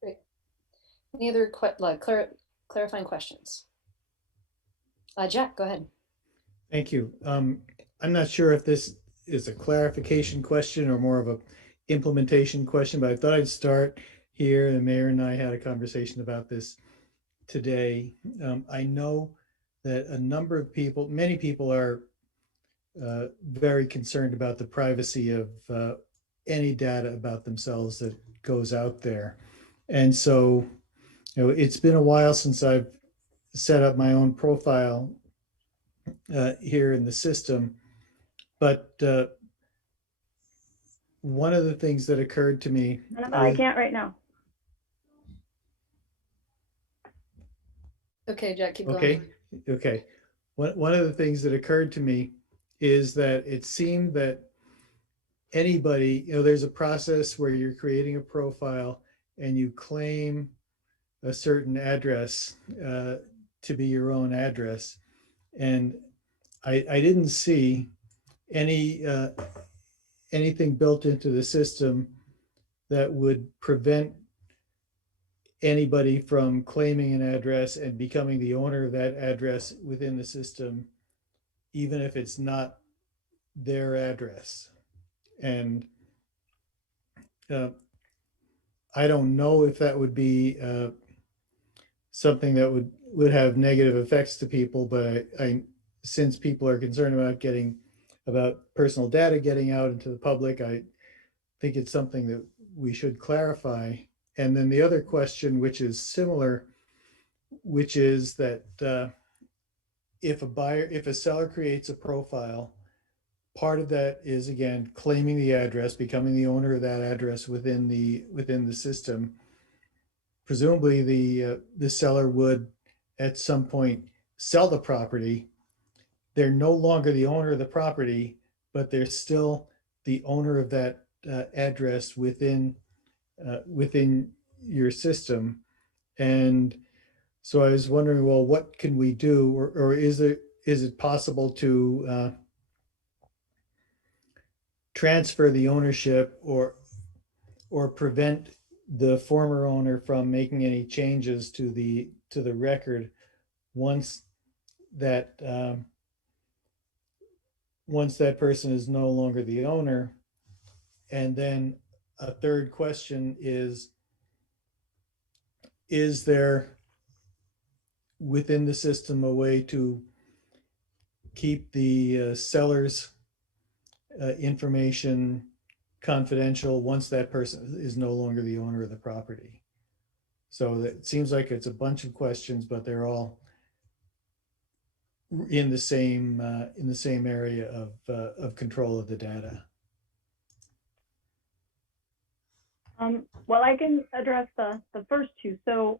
Great. Any other clarifying questions? Jack, go ahead. Thank you. I'm not sure if this is a clarification question or more of a implementation question, but I thought I'd start here. The mayor and I had a conversation about this today. I know that a number of people, many people are very concerned about the privacy of any data about themselves that goes out there. And so, it's been a while since I've set up my own profile here in the system, but one of the things that occurred to me. I can't right now. Okay, Jack, keep going. Okay. One of the things that occurred to me is that it seemed that anybody, there's a process where you're creating a profile and you claim a certain address to be your own address. And I didn't see anything built into the system that would prevent anybody from claiming an address and becoming the owner of that address within the system, even if it's not their address. And I don't know if that would be something that would have negative effects to people, but I since people are concerned about personal data getting out into the public, I think it's something that we should clarify. And then the other question, which is similar, which is that if a seller creates a profile, part of that is, again, claiming the address, becoming the owner of that address within the system. Presumably the seller would at some point sell the property. They're no longer the owner of the property, but they're still the owner of that address within your system. And so I was wondering, well, what can we do, or is it possible to transfer the ownership or prevent the former owner from making any changes to the record once that person is no longer the owner? And then a third question is there within the system a way to keep the seller's information confidential once that person is no longer the owner of the property? So it seems like it's a bunch of questions, but they're all in the same area of control of the data. Well, I can address the first two. So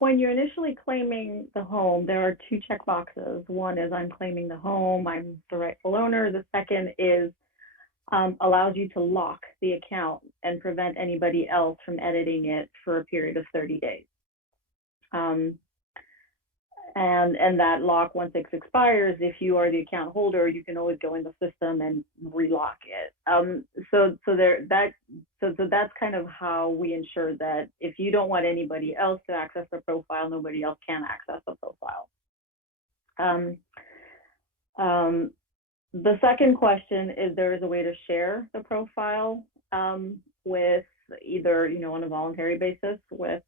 when you're initially claiming the home, there are two check boxes. One is I'm claiming the home, I'm the rightful owner. The second is allows you to lock the account and prevent anybody else from editing it for a period of 30 days. And that lock, once it expires, if you are the account holder, you can always go in the system and relock it. So that's kind of how we ensure that if you don't want anybody else to access the profile, nobody else can access the profile. The second question is there is a way to share the profile with either, on a voluntary basis with,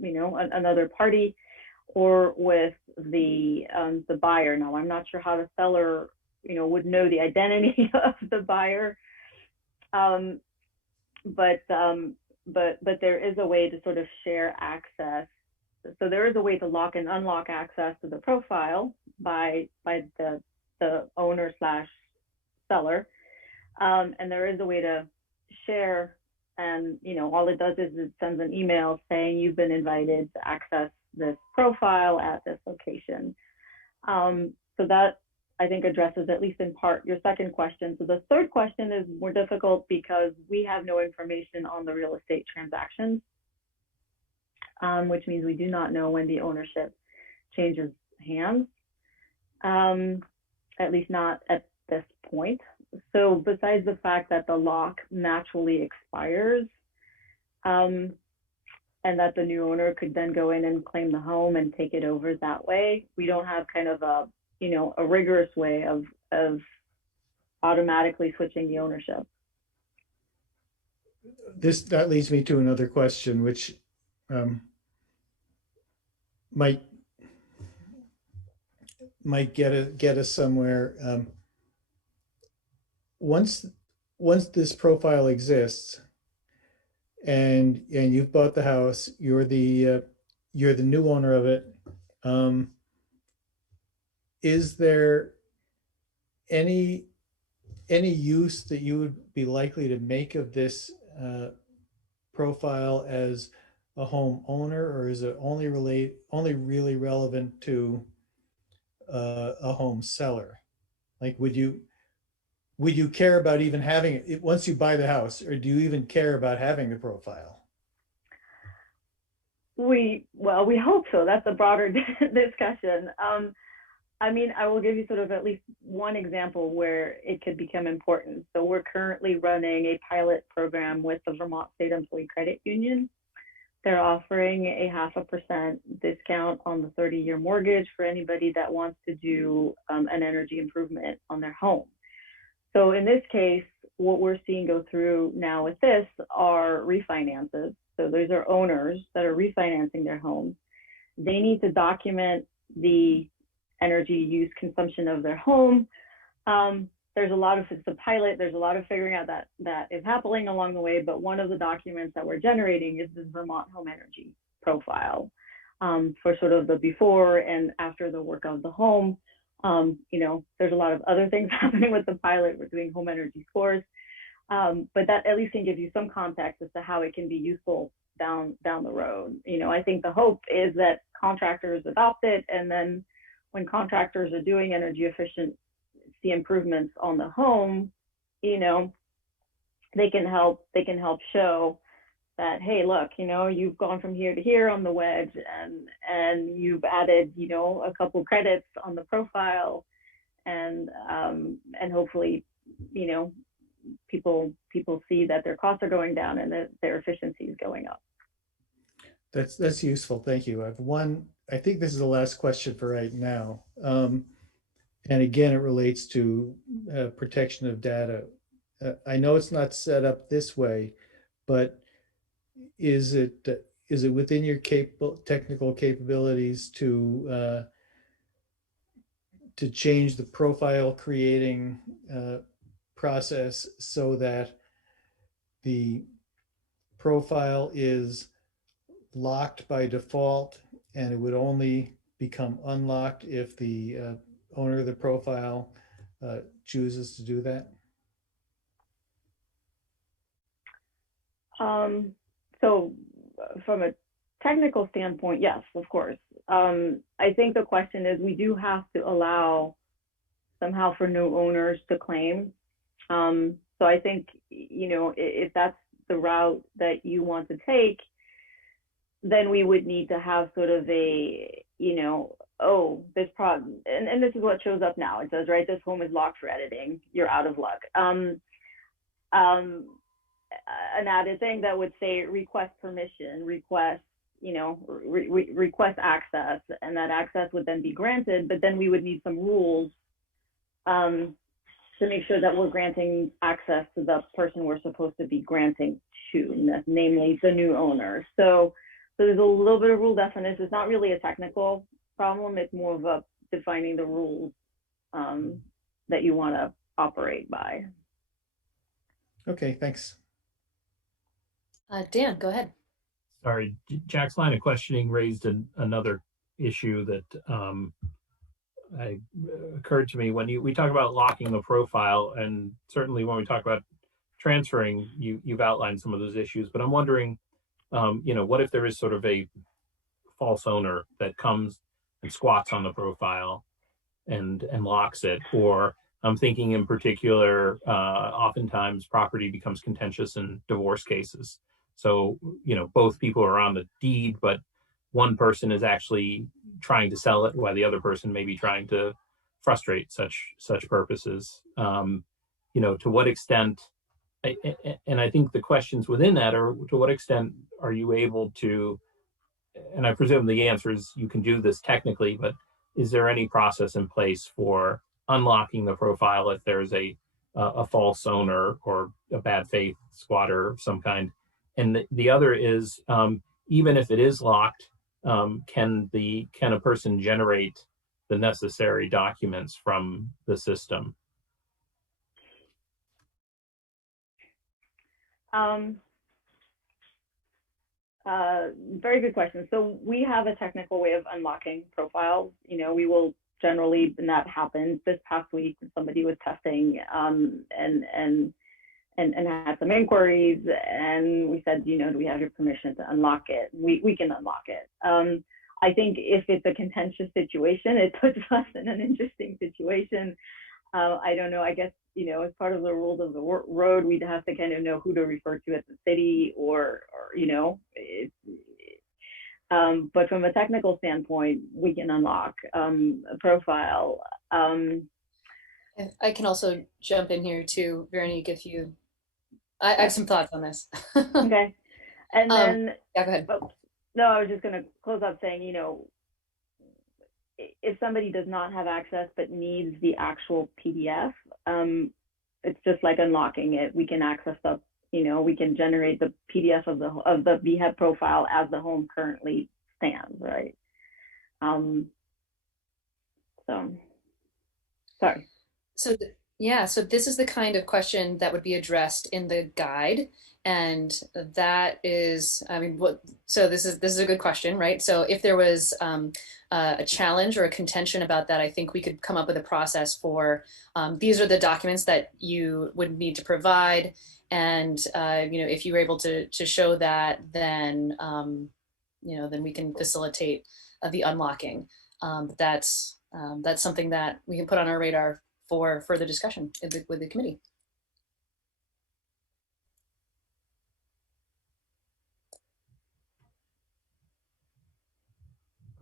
another party, or with the buyer. Now, I'm not sure how the seller, would know the identity of the buyer, but there is a way to sort of share access. So there is a way to lock and unlock access to the profile by the owner / seller, and there is a way to share. And all it does is it sends an email saying you've been invited to access this profile at this location. So that, I think, addresses at least in part your second question. So the third question is more difficult because we have no information on the real estate transactions, which means we do not know when the ownership changes hands, at least not at this point. So besides the fact that the lock naturally expires, and that the new owner could then go in and claim the home and take it over that way, we don't have kind of a rigorous way of automatically switching the ownership. That leads me to another question, which might get us somewhere. Once this profile exists, and you've bought the house, you're the new owner of it, is there any use that you would be likely to make of this profile as a home owner, or is it only really relevant to a home seller? Like, would you care about even having it once you buy the house, or do you even care about having the profile? We hope so. That's a broader discussion. I will give you sort of at least one example where it could become important. So we're currently running a pilot program with the Vermont State Employee Credit Union. They're offering a 0.5% discount on the 30-year mortgage for anybody that wants to do an energy improvement on their home. So in this case, what we're seeing go through now with this are refinances. So those are owners that are refinancing their homes. They need to document the energy use consumption of their home. there's a lot of, it's a pilot, there's a lot of figuring out that is happening along the way, but one of the documents that we're generating is this Vermont home energy profile for sort of the before and after the work of the home. There's a lot of other things happening with the pilot. We're doing home energy scores, but that at least can give you some context as to how it can be useful down the road. I think the hope is that contractors adopt it, and then when contractors are doing energy efficiency improvements on the home, they can help show that, hey, look, you've gone from here to here on the wedge, and you've added, a couple credits on the profile, and hopefully, people see that their costs are going down and that their efficiency is going up. That's useful. Thank you. I have one, I think this is the last question for right now. And again, it relates to protection of data. I know it's not set up this way, but is it within your technical capabilities to change the profile creating process so that the profile is locked by default, and it would only become unlocked if the owner of the profile chooses to do that? So from a technical standpoint, yes, of course. I think the question is, we do have to allow somehow for new owners to claim. So I think, if that's the route that you want to take, then we would need to have sort of a, this problem, and this is what shows up now. It says, right, this home is locked for editing. You're out of luck. An added thing that would say request permission, request access, and that access would then be granted, but then we would need some rules to make sure that we're granting access to the person we're supposed to be granting to, namely the new owner. So there's a little bit of rule definition. It's not really a technical problem. It's more of a defining the rules that you want to operate by. Okay, thanks. Dan, go ahead. Sorry, Jack's line of questioning raised another issue that occurred to me when we talk about locking the profile, and certainly when we talk about transferring, you've outlined some of those issues, but I'm wondering, what if there is sort of a false owner that comes and squats on the profile and locks it? Or I'm thinking in particular, oftentimes property becomes contentious in divorce cases. So, both people are on the deed, but one person is actually trying to sell it while the other person may be trying to frustrate such purposes. To what extent, and I think the questions within that are, to what extent are you able to, and I presume the answer is you can do this technically, but is there any process in place for unlocking the profile if there's a false owner or a bad faith squatter of some kind? And the other is, even if it is locked, can a person generate the necessary documents from the system? Very good question. So we have a technical way of unlocking profiles. We will generally, and that happened this past week, somebody was testing and had some inquiries, and we said, do we have your permission to unlock it? We can unlock it. I think if it's a contentious situation, it puts us in an interesting situation. I don't know, I guess, as part of the rules of the road, we'd have to kind of know who to refer to as the city or but from a technical standpoint, we can unlock a profile. I can also jump in here too, Veronique, if you, I have some thoughts on this. Okay. And then, yeah, go ahead. No, I was just going to close up saying, if somebody does not have access but needs the actual PDF, it's just like unlocking it. We can access the, we can generate the PDF of the VHEB profile as the home currently stands, right? So, sorry. So Yeah, so this is the kind of question that would be addressed in the guide. And that is, I mean, so this is a good question, right? So if there was a challenge or a contention about that, I think we could come up with a process for these are the documents that you would need to provide. And, if you were able to show that, then, then we can facilitate the unlocking. That's something that we can put on our radar for further discussion with the committee.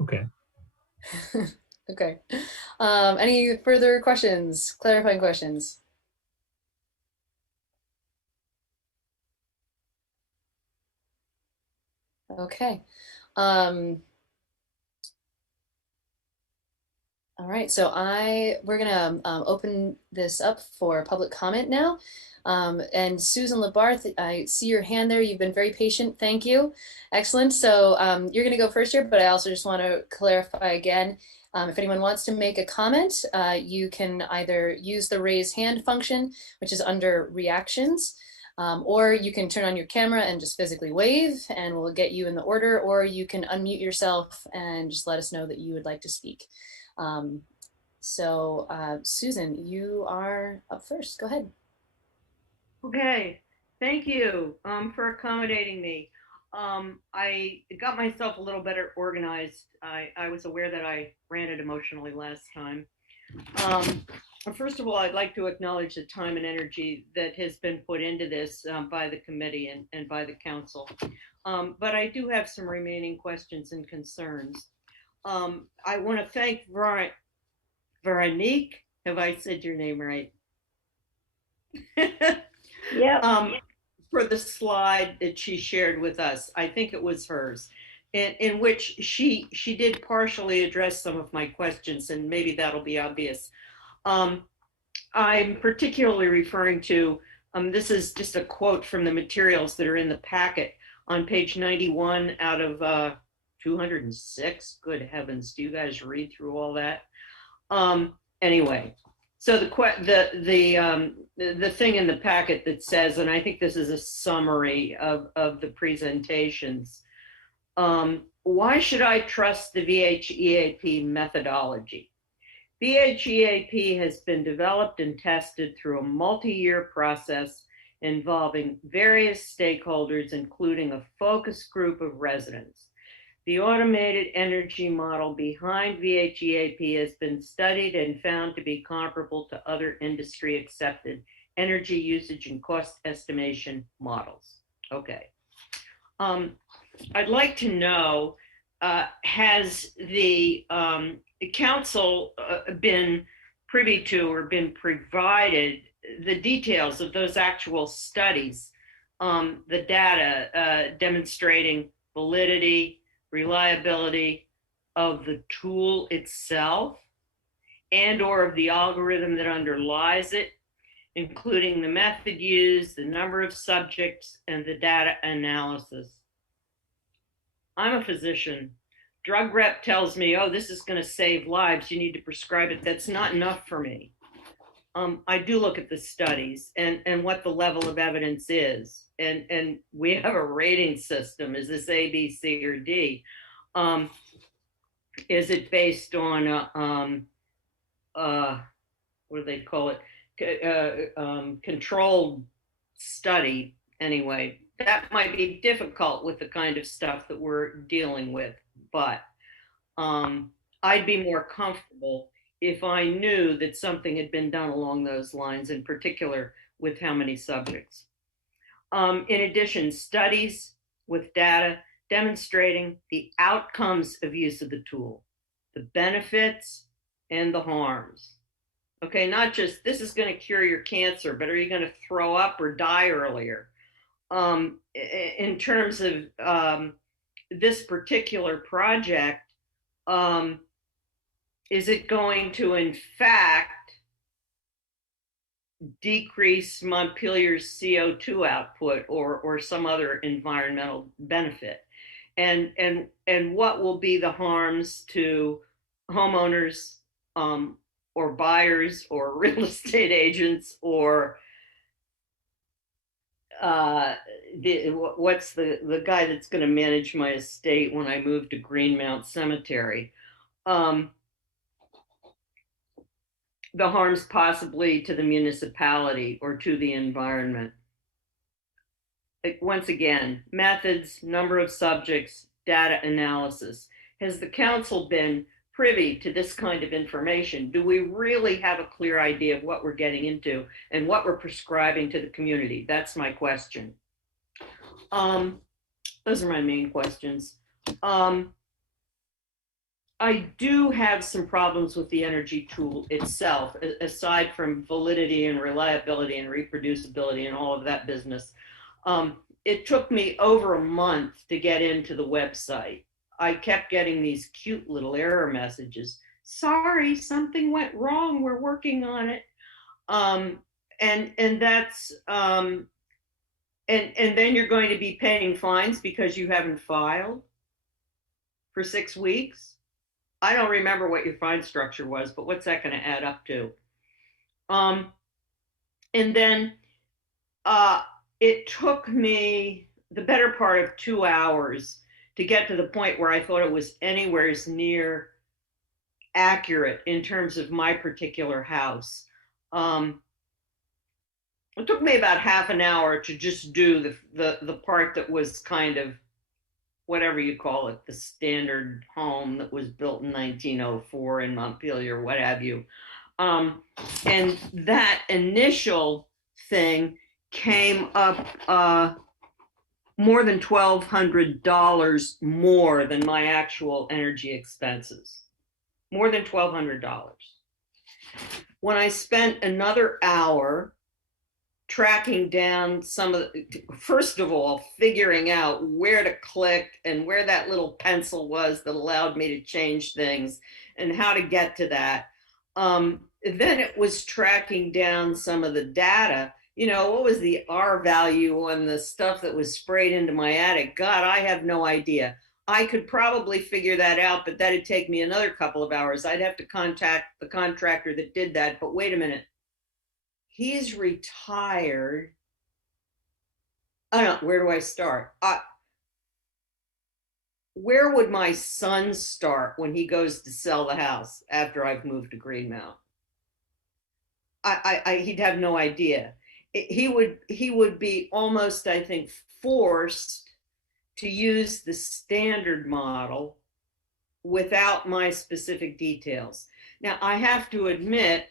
Okay. Okay. Any further questions, clarifying questions? Okay. All right, so we're gonna open this up for public comment now. And Susan Labarth, I see your hand there. You've been very patient. Thank you. Excellent. So you're gonna go first here, but I also just want to clarify again. If anyone wants to make a comment, you can either use the raise hand function, which is under reactions, or you can turn on your camera and just physically wave and we'll get you in the order, or you can unmute yourself and just let us know that you would like to speak. Susan, you are up first. Go ahead. Okay, thank you for accommodating me. I got myself a little better organized. I was aware that I ran it emotionally last time. First of all, I'd like to acknowledge the time and energy that has been put into this by the committee and by the council. But I do have some remaining questions and concerns. I want to thank Veronique. Have I said your name right? Yeah. For the slide that she shared with us. I think it was hers, in which she did partially address some of my questions, and maybe that'll be obvious. I'm particularly referring to, this is just a quote from the materials that are in the packet on page 91 out of 206. Good heavens, do you guys read through all that? Anyway, so the thing in the packet that says, and I think this is a summary of the presentations, why should I trust the VHEAP methodology? VHEAP has been developed and tested through a multi-year process involving various stakeholders, including a focus group of residents. The automated energy model behind VHEAP has been studied and found to be comparable to other industry accepted energy usage and cost estimation models. Okay. I'd like to know, has the council been privy to or been provided the details of those actual studies, the data demonstrating validity, reliability of the tool itself and or of the algorithm that underlies it, including the method used, the number of subjects, and the data analysis? I'm a physician. Drug rep tells me, oh, this is going to save lives, you need to prescribe it. That's not enough for me. I do look at the studies and what the level of evidence is. And we have a rating system. Is this A, B, C, or D? Is it based on, what do they call it? Controlled study, anyway. That might be difficult with the kind of stuff that we're dealing with, but I'd be more comfortable if I knew that something had been done along those lines, in particular with how many subjects. In addition, studies with data demonstrating the outcomes of use of the tool, the benefits and the harms. Okay, not just this is going to cure your cancer, but are you going to throw up or die earlier? In terms of this particular project, is it going to, in fact, decrease Montpelier's CO2 output or some other environmental benefit? And what will be the harms to homeowners or buyers or real estate agents or what's the guy that's going to manage my estate when I move to Greenmount Cemetery. The harms possibly to the municipality or to the environment. Once again, methods, number of subjects, data analysis. Has the council been privy to this kind of information? Do we really have a clear idea of what we're getting into and what we're prescribing to the community? That's my question. Those are my main questions. I do have some problems with the energy tool itself, aside from validity and reliability and reproducibility and all of that business. It took me over a month to get into the website. I kept getting these cute little error messages. Sorry, something went wrong. We're working on it. And that's and then you're going to be paying fines because you haven't filed for 6 weeks. I don't remember what your fine structure was, but what's that going to add up to? And then it took me the better part of 2 hours to get to the point where I thought it was anywhere near accurate in terms of my particular house. It took me about half an hour to just do the part that was kind of, whatever you call it, the standard home that was built in 1904 in Montpelier, what have you. And that initial thing came up more than $1,200 more than my actual energy expenses. More than $1,200. When I spent another hour tracking down some of the, first of all, figuring out where to click and where that little pencil was that allowed me to change things and how to get to that. Then it was tracking down some of the data. You know, what was the R value on the stuff that was sprayed into my attic? God, I have no idea. I could probably figure that out, but that'd take me another couple of hours. I'd have to contact the contractor that did that. But wait a minute. He's retired. I don't know, where do I start? Where would my son start when he goes to sell the house after I've moved to Greenmount? He'd have no idea. He would be almost, I think, forced to use the standard model without my specific details. Now, I have to admit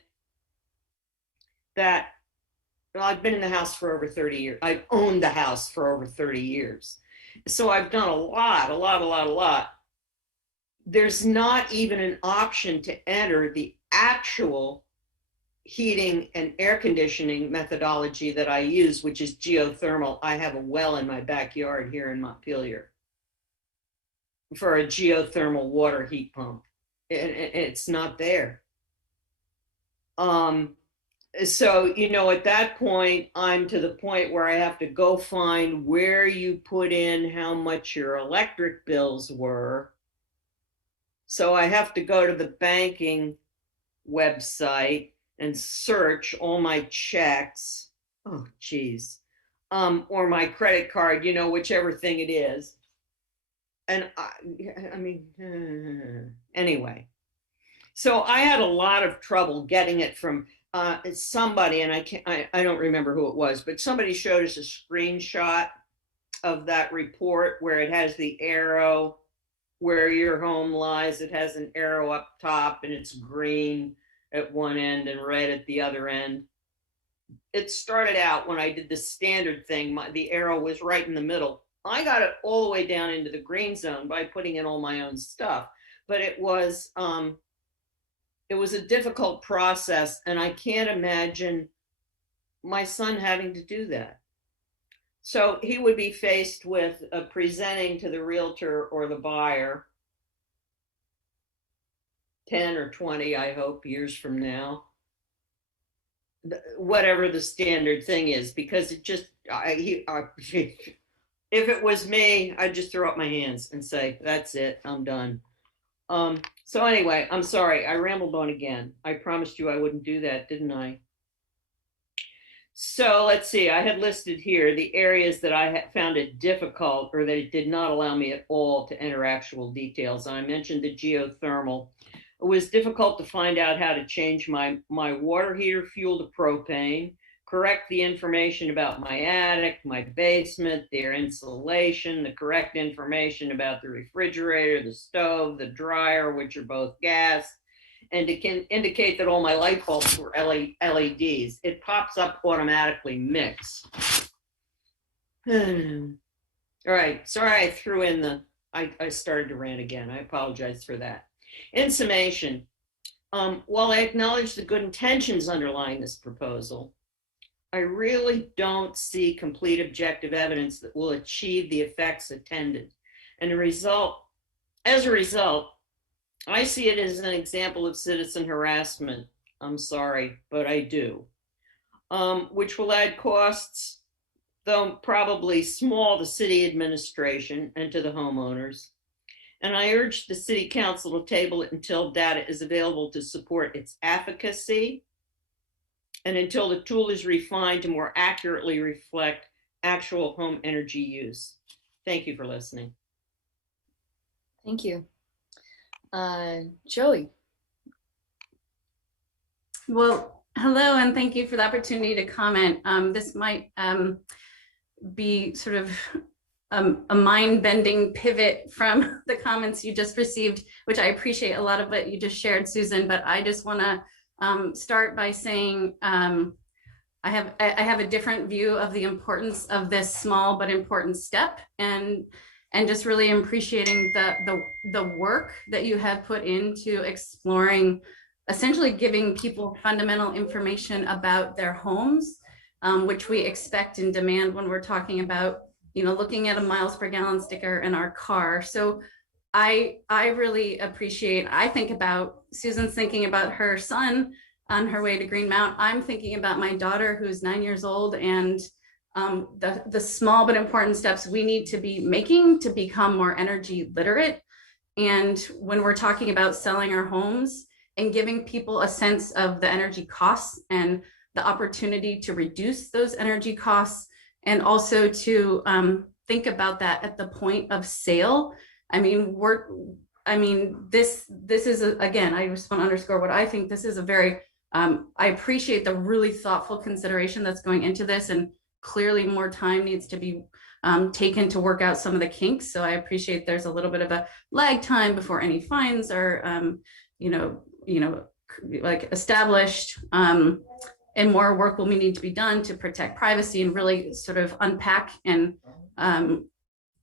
that, well, I've been in the house for over 30 years. I've owned the house for over 30 years. So I've done a lot. There's not even an option to enter the actual heating and air conditioning methodology that I use, which is geothermal. I have a well in my backyard here in Montpelier for a geothermal water heat pump. It's not there. So, you know, at that point, I'm to the point where I have to go find where you put in how much your electric bills were. So I have to go to the banking website and search all my checks. Oh, geez. Or my credit card, you know, whichever thing it is. And I mean, anyway. So I had a lot of trouble getting it from somebody, and I don't remember who it was, but somebody showed us a screenshot of that report where it has the arrow where your home lies. It has an arrow up top and it's green at one end and red at the other end. It started out when I did the standard thing, the arrow was right in the middle. I got it all the way down into the green zone by putting in all my own stuff, but it was a difficult process, and I can't imagine my son having to do that. So he would be faced with presenting to the realtor or the buyer 10 or 20, I hope, years from now, whatever the standard thing is, because it just, if it was me, I'd just throw up my hands and say, that's it, I'm done. So anyway, I'm sorry, I rambled on again. I promised you I wouldn't do that, didn't I? So let's see, I had listed here the areas that I had found it difficult or that it did not allow me at all to enter actual details. I mentioned the geothermal. It was difficult to find out how to change my water heater fuel to propane, correct the information about my attic, my basement, their insulation, the correct information about the refrigerator, the stove, the dryer, which are both gas, and it can indicate that all my light bulbs were LEDs. It pops up automatically mix. All right, sorry I threw in I started to rant again. I apologize for that. In summation, while I acknowledge the good intentions underlying this proposal, I really don't see complete objective evidence that will achieve the effects intended. And as a result, I see it as an example of citizen harassment. I'm sorry, but I do. Which will add costs, though probably small, to city administration and to the homeowners. And I urge the city council to table it until data is available to support its efficacy and until the tool is refined to more accurately reflect actual home energy use. Thank you for listening. Thank you. Joey. Well, hello, and thank you for the opportunity to comment. This might be sort of a mind-bending pivot from the comments you just received, which I appreciate a lot of what you just shared, Susan, but I just want to start by saying I have a different view of the importance of this small but important step, and just really appreciating the work that you have put into exploring, essentially giving people fundamental information about their homes, which we expect and demand when we're talking about, looking at a miles per gallon sticker in our car. So I really appreciate, I think about, Susan's thinking about her son on her way to Greenmount. I'm thinking about my daughter who's 9 years old, and the small but important steps we need to be making to become more energy literate. And when we're talking about selling our homes and giving people a sense of the energy costs and the opportunity to reduce those energy costs, and also to think about that at the point of sale. This is again, I just want to underscore what I think this is a very, I appreciate the really thoughtful consideration that's going into this, and clearly more time needs to be taken to work out some of the kinks. So I appreciate there's a little bit of a lag time before any fines are, like established, and more work will need to be done to protect privacy and really sort of unpack and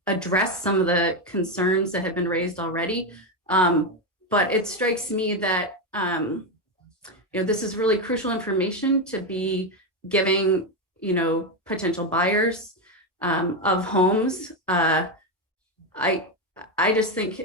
address some of the concerns that have been raised already. But it strikes me that this is really crucial information to be giving potential buyers of homes. I just think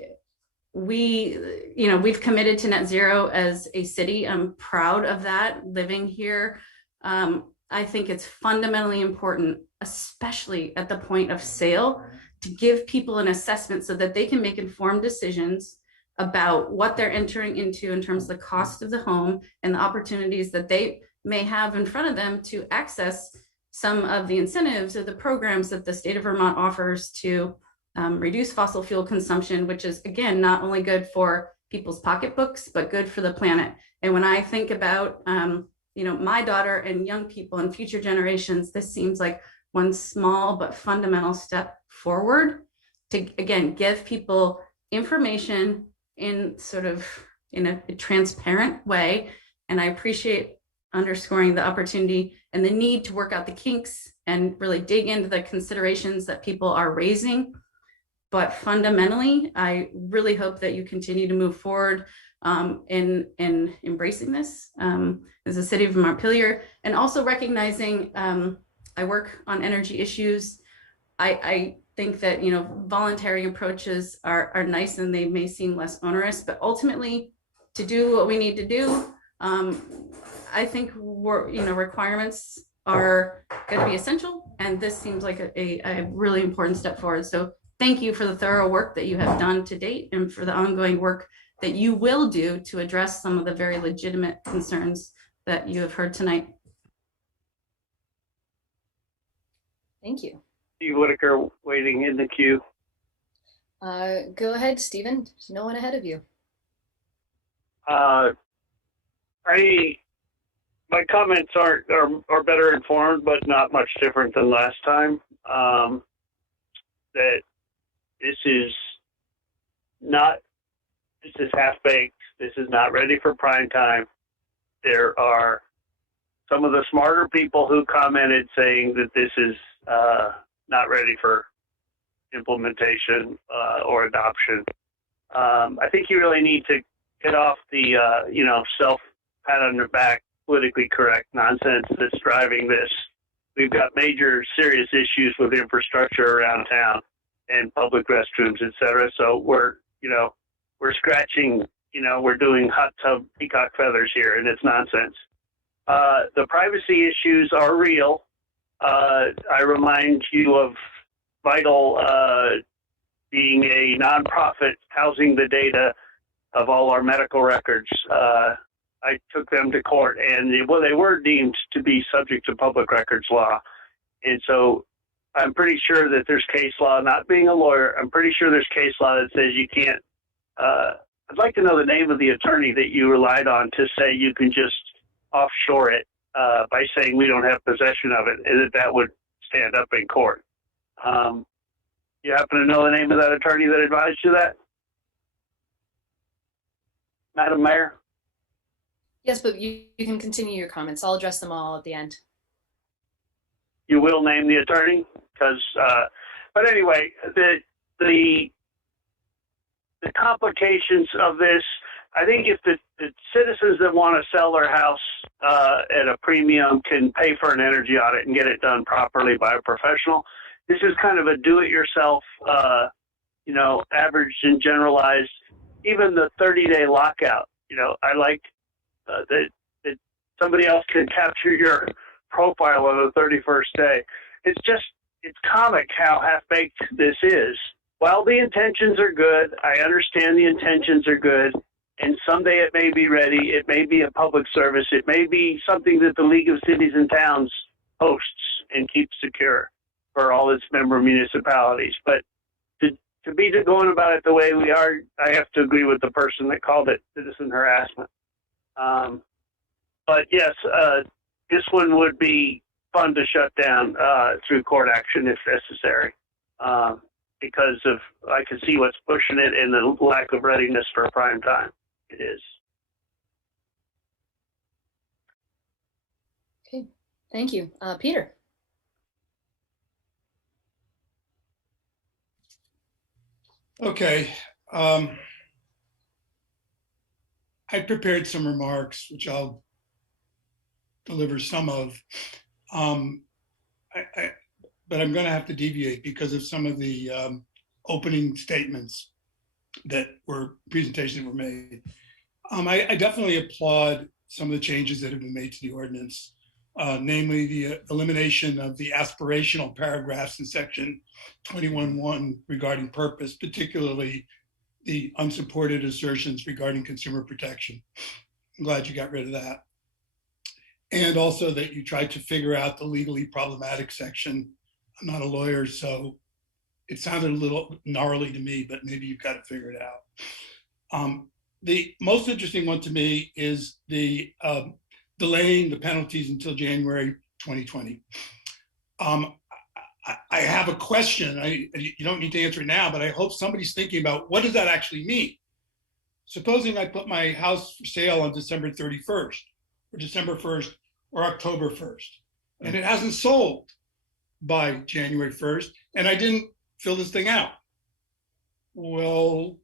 we've committed to net zero as a city. I'm proud of that, living here. I think it's fundamentally important, especially at the point of sale, to give people an assessment so that they can make informed decisions about what they're entering into in terms of the cost of the home and the opportunities that they may have in front of them to access some of the incentives or the programs that the state of Vermont offers to reduce fossil fuel consumption, which is, again, not only good for people's pocketbooks, but good for the planet. And when I think about, my daughter and young people and future generations, this seems like one small but fundamental step forward to, again, give people information in a transparent way. And I appreciate underscoring the opportunity and the need to work out the kinks and really dig into the considerations that people are raising. But fundamentally, I really hope that you continue to move forward in embracing this as a city of Montpelier, and also recognizing I work on energy issues. I think that voluntary approaches are nice and they may seem less onerous, but ultimately, to do what we need to do, I think requirements are going to be essential, and this seems like a really important step forward. So thank you for the thorough work that you have done to date and for the ongoing work that you will do to address some of the very legitimate concerns that you have heard tonight. Thank you. Steve Whitaker waiting in the queue. Go ahead, Stephen. There's no one ahead of you. My comments are better informed, but not much different than last time. That this is half-baked. This is not ready for prime time. There are some of the smarter people who commented saying that this is not ready for implementation or adoption. I think you really need to get off the self pat on the back, politically correct nonsense that's driving this. We've got major serious issues with infrastructure around town and public restrooms, et cetera. So we're scratching, we're doing hot tub peacock feathers here, and it's nonsense. The privacy issues are real. I remind you of Vital being a nonprofit housing the data of all our medical records. I took them to court, and they were deemed to be subject to public records law. And so I'm pretty sure that there's case law, not being a lawyer, I'm pretty sure there's case law that says you can't. I'd like to know the name of the attorney that you relied on to say you can just offshore it by saying we don't have possession of it, and that would stand up in court. You happen to know the name of that attorney that advised you that? Madam Mayor? Yes, but you can continue your comments. I'll address them all at the end. You will name the attorney? But anyway, the complications of this, I think if the citizens that want to sell their house at a premium can pay for an energy audit and get it done properly by a professional, this is kind of a do-it-yourself, averaged and generalized. Even the 30-day lockout, I like that somebody else can capture your profile on the 31st day. It's comic how half-baked this is. While the intentions are good, I understand the intentions are good, and someday it may be ready. It may be a public service. It may be something that the League of Cities and Towns hosts and keeps secure for all its member municipalities. But to be going about it the way we are, I have to agree with the person that called it citizen harassment. But yes, this one would be fun to shut down through court action if necessary, because I can see what's pushing it and the lack of readiness for prime time. It is. Okay, thank you. Peter. Okay. I prepared some remarks, which I'll deliver some of. But I'm going to have to deviate because of some of the opening statements presentations that were made. I definitely applaud some of the changes that have been made to the ordinance, namely the elimination of the aspirational paragraphs in section 21.1 regarding purpose, particularly the unsupported assertions regarding consumer protection. I'm glad you got rid of that. And also that you tried to figure out the legally problematic section. I'm not a lawyer, so it sounded a little gnarly to me, but maybe you've got to figure it out. The most interesting one to me is the delaying the penalties until January 2020. I have a question. You don't need to answer it now, but I hope somebody's thinking about what does that actually mean? Supposing I put my house for sale on December 31st, or December 1st, or October 1st, and it hasn't sold by January 1st, and I didn't fill this thing out. Well,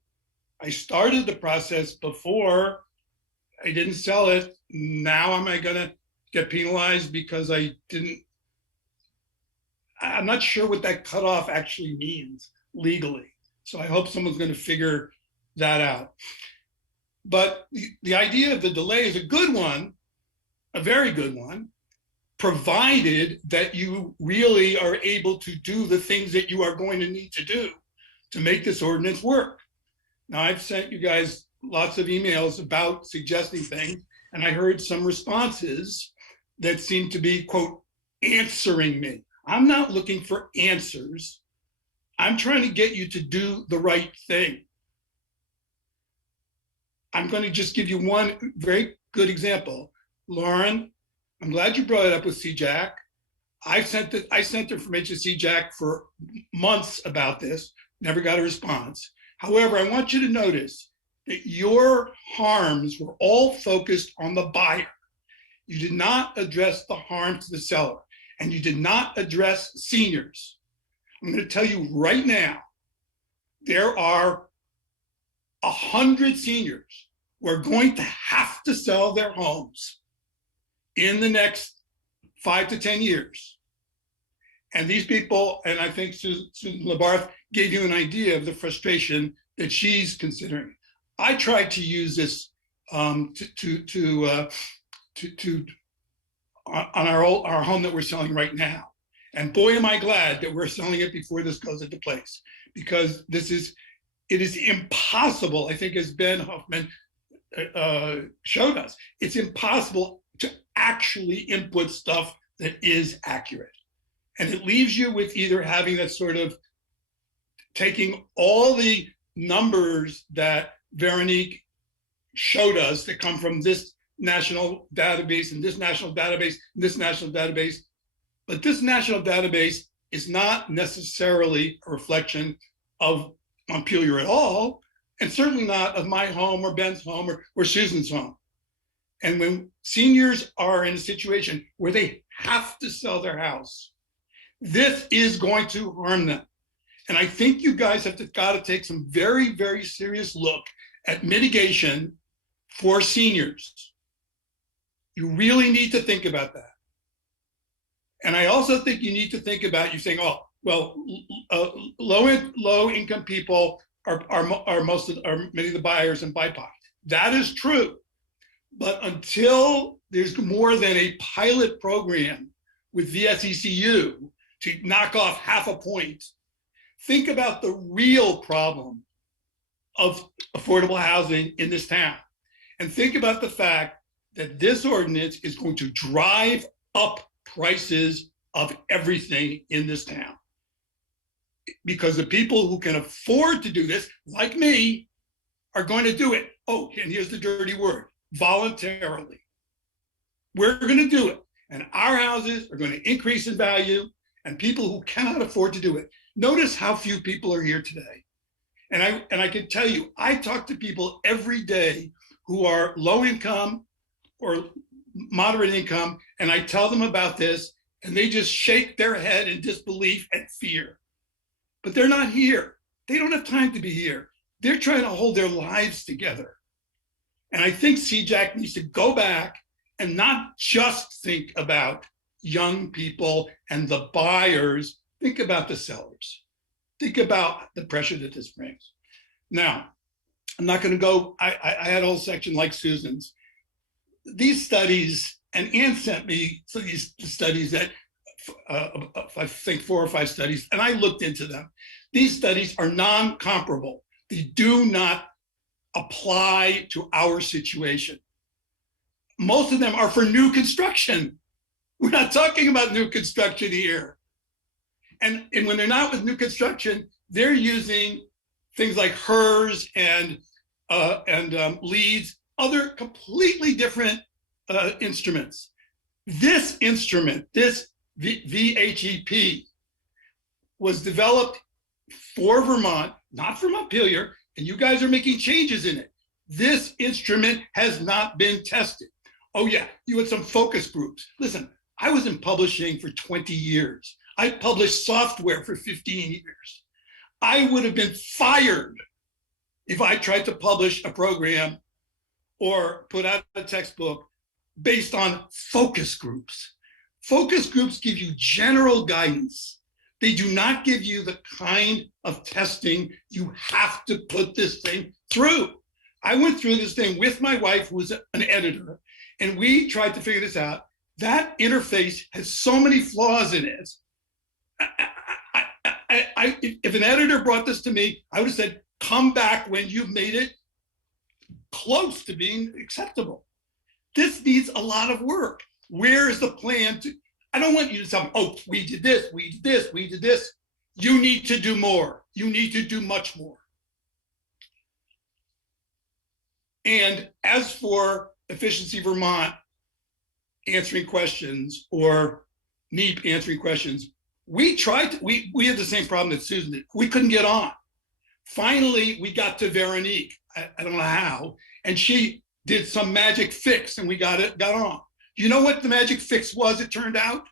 I started the process before I didn't sell it. Now am I gonna get penalized because I didn't? I'm not sure what that cutoff actually means legally. So I hope someone's gonna figure that out. But the idea of the delay is a good one, a very good one, provided that you really are able to do the things that you are going to need to do to make this ordinance work. Now, I've sent you guys lots of emails about suggesting things, and I heard some responses that seemed to be, quote, answering me. I'm not looking for answers. I'm trying to get you to do the right thing. I'm going to just give you one very good example. Lauren, I'm glad you brought it up with CJAC. I sent information to CJAC for months about this, never got a response. However, I want you to notice that your harms were all focused on the buyer. You did not address the harm to the seller, and you did not address seniors. I'm going to tell you right now, there are 100 seniors who are going to have to sell their homes in the next 5 to 10 years. And these people, and I think Susan Labarth gave you an idea of the frustration that she's considering. I tried to use this on our home that we're selling right now. And boy, am I glad that we're selling it before this goes into place, because it is impossible, I think, as Ben Hoffman showed us, it's impossible to actually input stuff that is accurate. And it leaves you with either having that sort of taking all the numbers that Veronique showed us that come from this national database and this national database and this national database. But this national database is not necessarily a reflection of Montpelier at all, and certainly not of my home or Ben's home or Susan's home. And when seniors are in a situation where they have to sell their house, this is going to harm them. And I think you guys have got to take some very, very serious look at mitigation for seniors. You really need to think about that. And I also think you need to think about, you saying, oh, well, low income people are many of the buyers in BIPOC. That is true. But until there's more than a pilot program with VSECU to knock off half a point, think about the real problem of affordable housing in this town. And think about the fact that this ordinance is going to drive up prices of everything in this town. Because the people who can afford to do this, like me, are going to do it. Oh, and here's the dirty word, voluntarily. We're going to do it. And our houses are going to increase in value, and people who cannot afford to do it. Notice how few people are here today. And I can tell you, I talk to people every day who are low income or moderate income, and I tell them about this, and they just shake their head in disbelief and fear. But they're not here. They don't have time to be here. They're trying to hold their lives together. And I think CJAC needs to go back and not just think about young people and the buyers, think about the sellers. Think about the pressure that this brings. Now, I'm not going to go, I had a whole section like Susan's. These studies, and Ann sent me some of these studies that, I think 4 or 5 studies, and I looked into them. These studies are non-comparable. They do not apply to our situation. Most of them are for new construction. We're not talking about new construction here. And when they're not with new construction, they're using things like HERS and LEEDs, other completely different instruments. This instrument, this VHEP, was developed for Vermont, not for Montpelier, and you guys are making changes in it. This instrument has not been tested. Oh yeah, you had some focus groups. Listen, I was in publishing for 20 years. I published software for 15 years. I would have been fired if I tried to publish a program or put out a textbook based on focus groups. Focus groups give you general guidance. They do not give you the kind of testing you have to put this thing through. I went through this thing with my wife, who was an editor, and we tried to figure this out. That interface has so many flaws in it. If an editor brought this to me, I would have said, come back when you've made it close to being acceptable. This needs a lot of work. Where is the plan to, I don't want you to tell me, oh, we did this, we did this, we did this. You need to do more. You need to do much more. And as for Efficiency Vermont answering questions or NEEP answering questions, we tried to, we had the same problem that Susan did. We couldn't get on. Finally, we got to Veronique. I don't know how, and she did some magic fix and we got on. You know what the magic fix was, it turned out?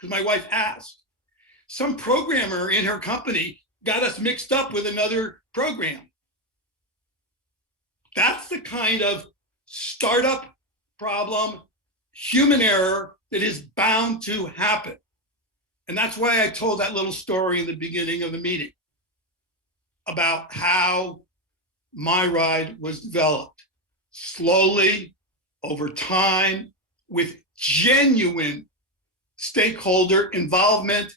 Because my wife asked. Some programmer in her company got us mixed up with another program. That's the kind of startup problem, human error that is bound to happen. And that's why I told that little story in the beginning of the meeting about how my ride was developed slowly over time with genuine stakeholder involvement.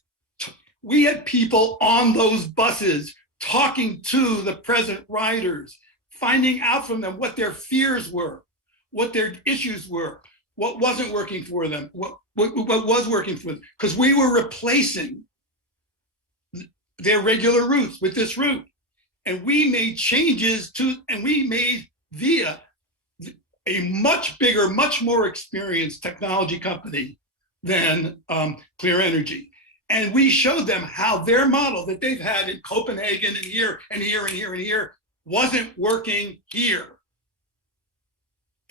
We had people on those buses talking to the present riders, finding out from them what their fears were, what their issues were, what wasn't working for them, what was working for them, because we were replacing their regular routes with this route. And we made changes to, and we made via a much bigger, much more experienced technology company than Clear Energy. And we showed them how their model that they've had in Copenhagen and here and here and here and here wasn't working here.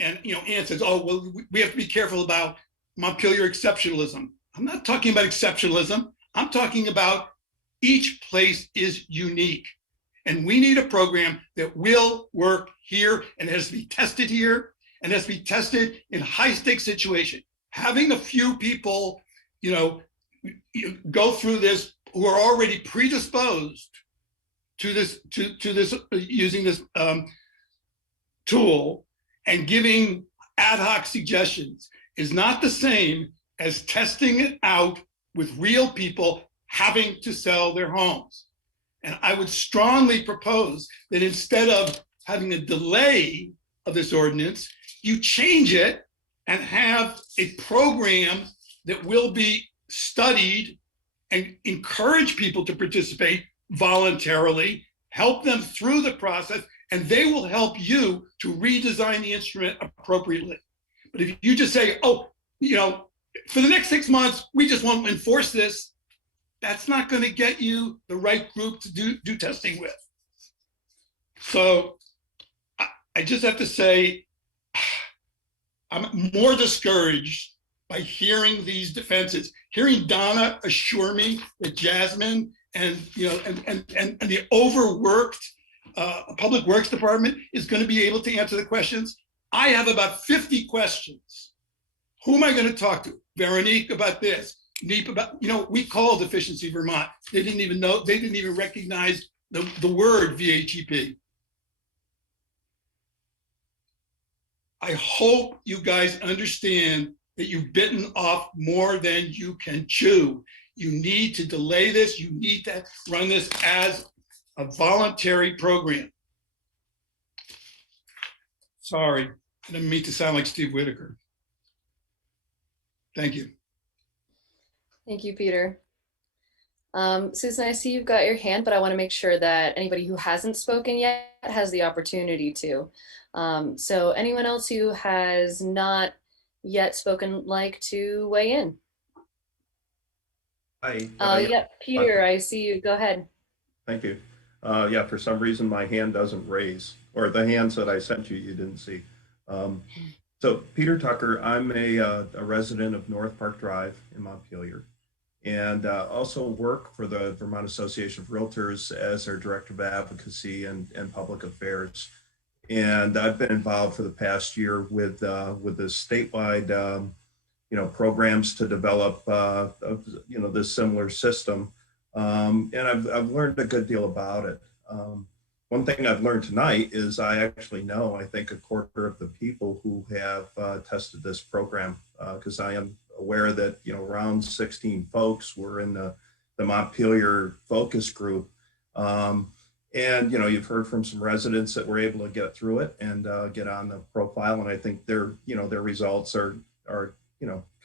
And Ann says, oh, well, we have to be careful about Montpelier exceptionalism. I'm not talking about exceptionalism. I'm talking about each place is unique. And we need a program that will work here and has to be tested here and has to be tested in high stakes situation. Having a few people, go through this who are already predisposed to this, to this using this tool and giving ad hoc suggestions is not the same as testing it out with real people having to sell their homes. And I would strongly propose that instead of having a delay of this ordinance, you change it and have a program that will be studied and encourage people to participate voluntarily, help them through the process, and they will help you to redesign the instrument appropriately. But if you just say, oh, for the next 6 months, we just won't enforce this, that's not going to get you the right group to do testing with. So I just have to say, I'm more discouraged by hearing these defenses, hearing Donna assure me that Jasmine and the overworked Public Works Department is going to be able to answer the questions. I have about 50 questions. Who am I going to talk to? Veronique about this. NEEP about, we called Efficiency Vermont. They didn't even know, they didn't even recognize the word VHEP. I hope you guys understand that you've bitten off more than you can chew. You need to delay this. You need to run this as a voluntary program. Sorry, I didn't mean to sound like Steve Whitaker. Thank you. Thank you, Peter. Susan, I see you've got your hand, but I want to make sure that anybody who hasn't spoken yet has the opportunity to. So anyone else who has not yet spoken like to weigh in? Yeah, Peter, I see you. Go ahead. Thank you. Yeah, for some reason my hand doesn't raise, or the hands that I sent you didn't see. So Peter Tucker, I'm a resident of North Park Drive in Montpelier, and also work for the Vermont Association of Realtors as their Director of Advocacy and Public Affairs. And I've been involved for the past year with the statewide, programs to develop, this similar system. And I've learned a good deal about it. One thing I've learned tonight is I actually know, I think, a quarter of the people who have tested this program, because I am aware that, around 16 folks were in the Montpelier focus group. And, you've heard from some residents that were able to get through it and get on the profile. And I think their results are,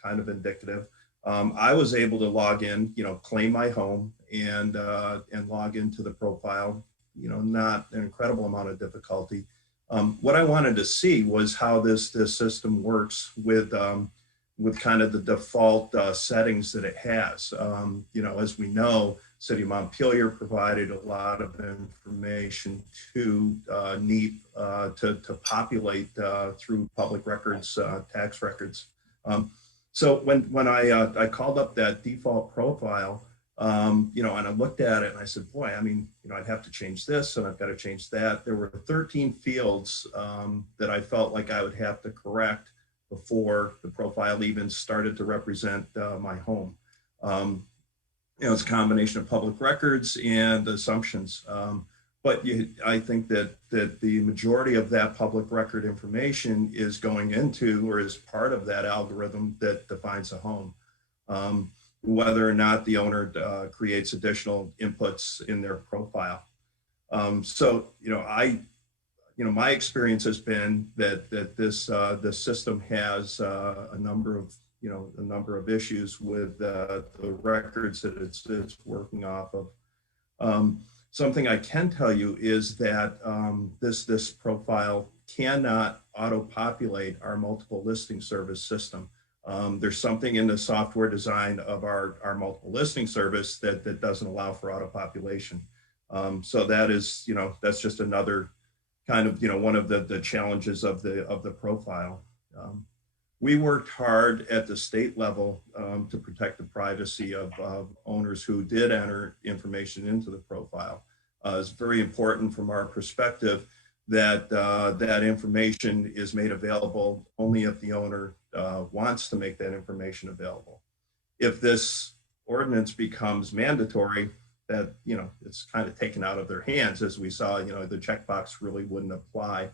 kind of indicative. I was able to log in, claim my home and log into the profile, not an incredible amount of difficulty. What I wanted to see was how this system works with kind of the default settings that it has. As we know, City of Montpelier provided a lot of information to NEEP to populate through public records, tax records. So when I called up that default profile, and I looked at it and I said, boy, I mean, I'd have to change this and I've got to change that. There were 13 fields that I felt like I would have to correct before the profile even started to represent my home. It's a combination of public records and assumptions. But I think that the majority of that public record information is going into or is part of that algorithm that defines a home. Whether or not the owner creates additional inputs in their profile. So, my experience has been that this system has a number of issues with the records that it's working off of. Something I can tell you is that this profile cannot auto-populate our multiple listing service system. There's something in the software design of our multiple listing service that doesn't allow for auto-population. So that is, that's just another kind of, one of the challenges of the profile. We worked hard at the state level to protect the privacy of owners who did enter information into the profile. It's very important from our perspective that that information is made available only if the owner wants to make that information available. If this ordinance becomes mandatory, that it's kind of taken out of their hands, as we saw. The checkbox really wouldn't apply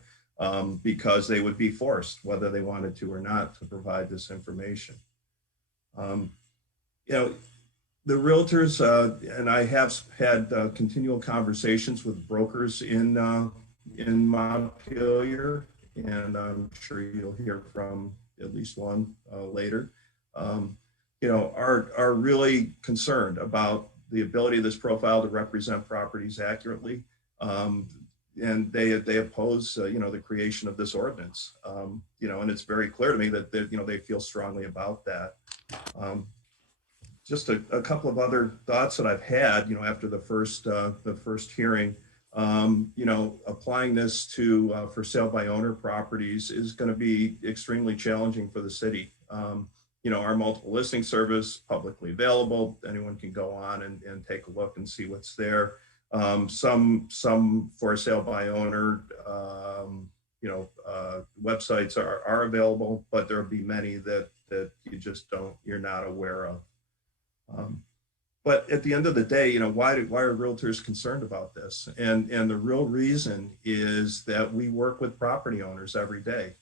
because they would be forced, whether they wanted to or not, to provide this information. The realtors and I have had continual conversations with brokers in Montpelier, and I'm sure you'll hear from at least one later, are really concerned about the ability of this profile to represent properties accurately. And they oppose, the creation of this ordinance. And it's very clear to me that they feel strongly about that. Just a couple of other thoughts that I've had, after the first hearing. Applying this to for sale by owner properties is going to be extremely challenging for the city. Our multiple listing service, publicly available, anyone can go on and take a look and see what's there. Some for sale by owner, websites are available, but there'll be many that you're not aware of. But at the end of the day, why are realtors concerned about this? And the real reason is that we work with property owners every day.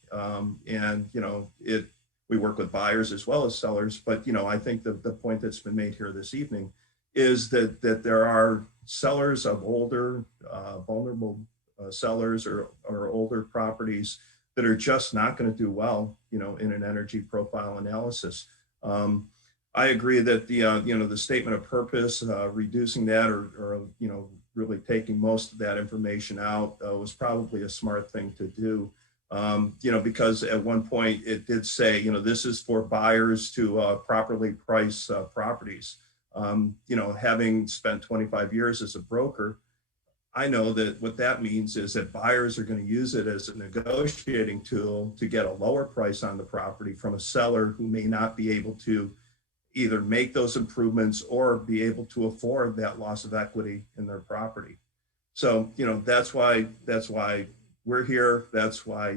We work with buyers as well as sellers. But, I think the point that's been made here this evening is that there are sellers of older, vulnerable sellers or older properties that are just not going to do well, in an energy profile analysis. I agree that the statement of purpose, reducing that or really taking most of that information out was probably a smart thing to do. Because at one point it did say, this is for buyers to properly price properties. Having spent 25 years as a broker, I know that what that means is that buyers are going to use it as a negotiating tool to get a lower price on the property from a seller who may not be able to either make those improvements or be able to afford that loss of equity in their property. So, that's why we're here. That's why,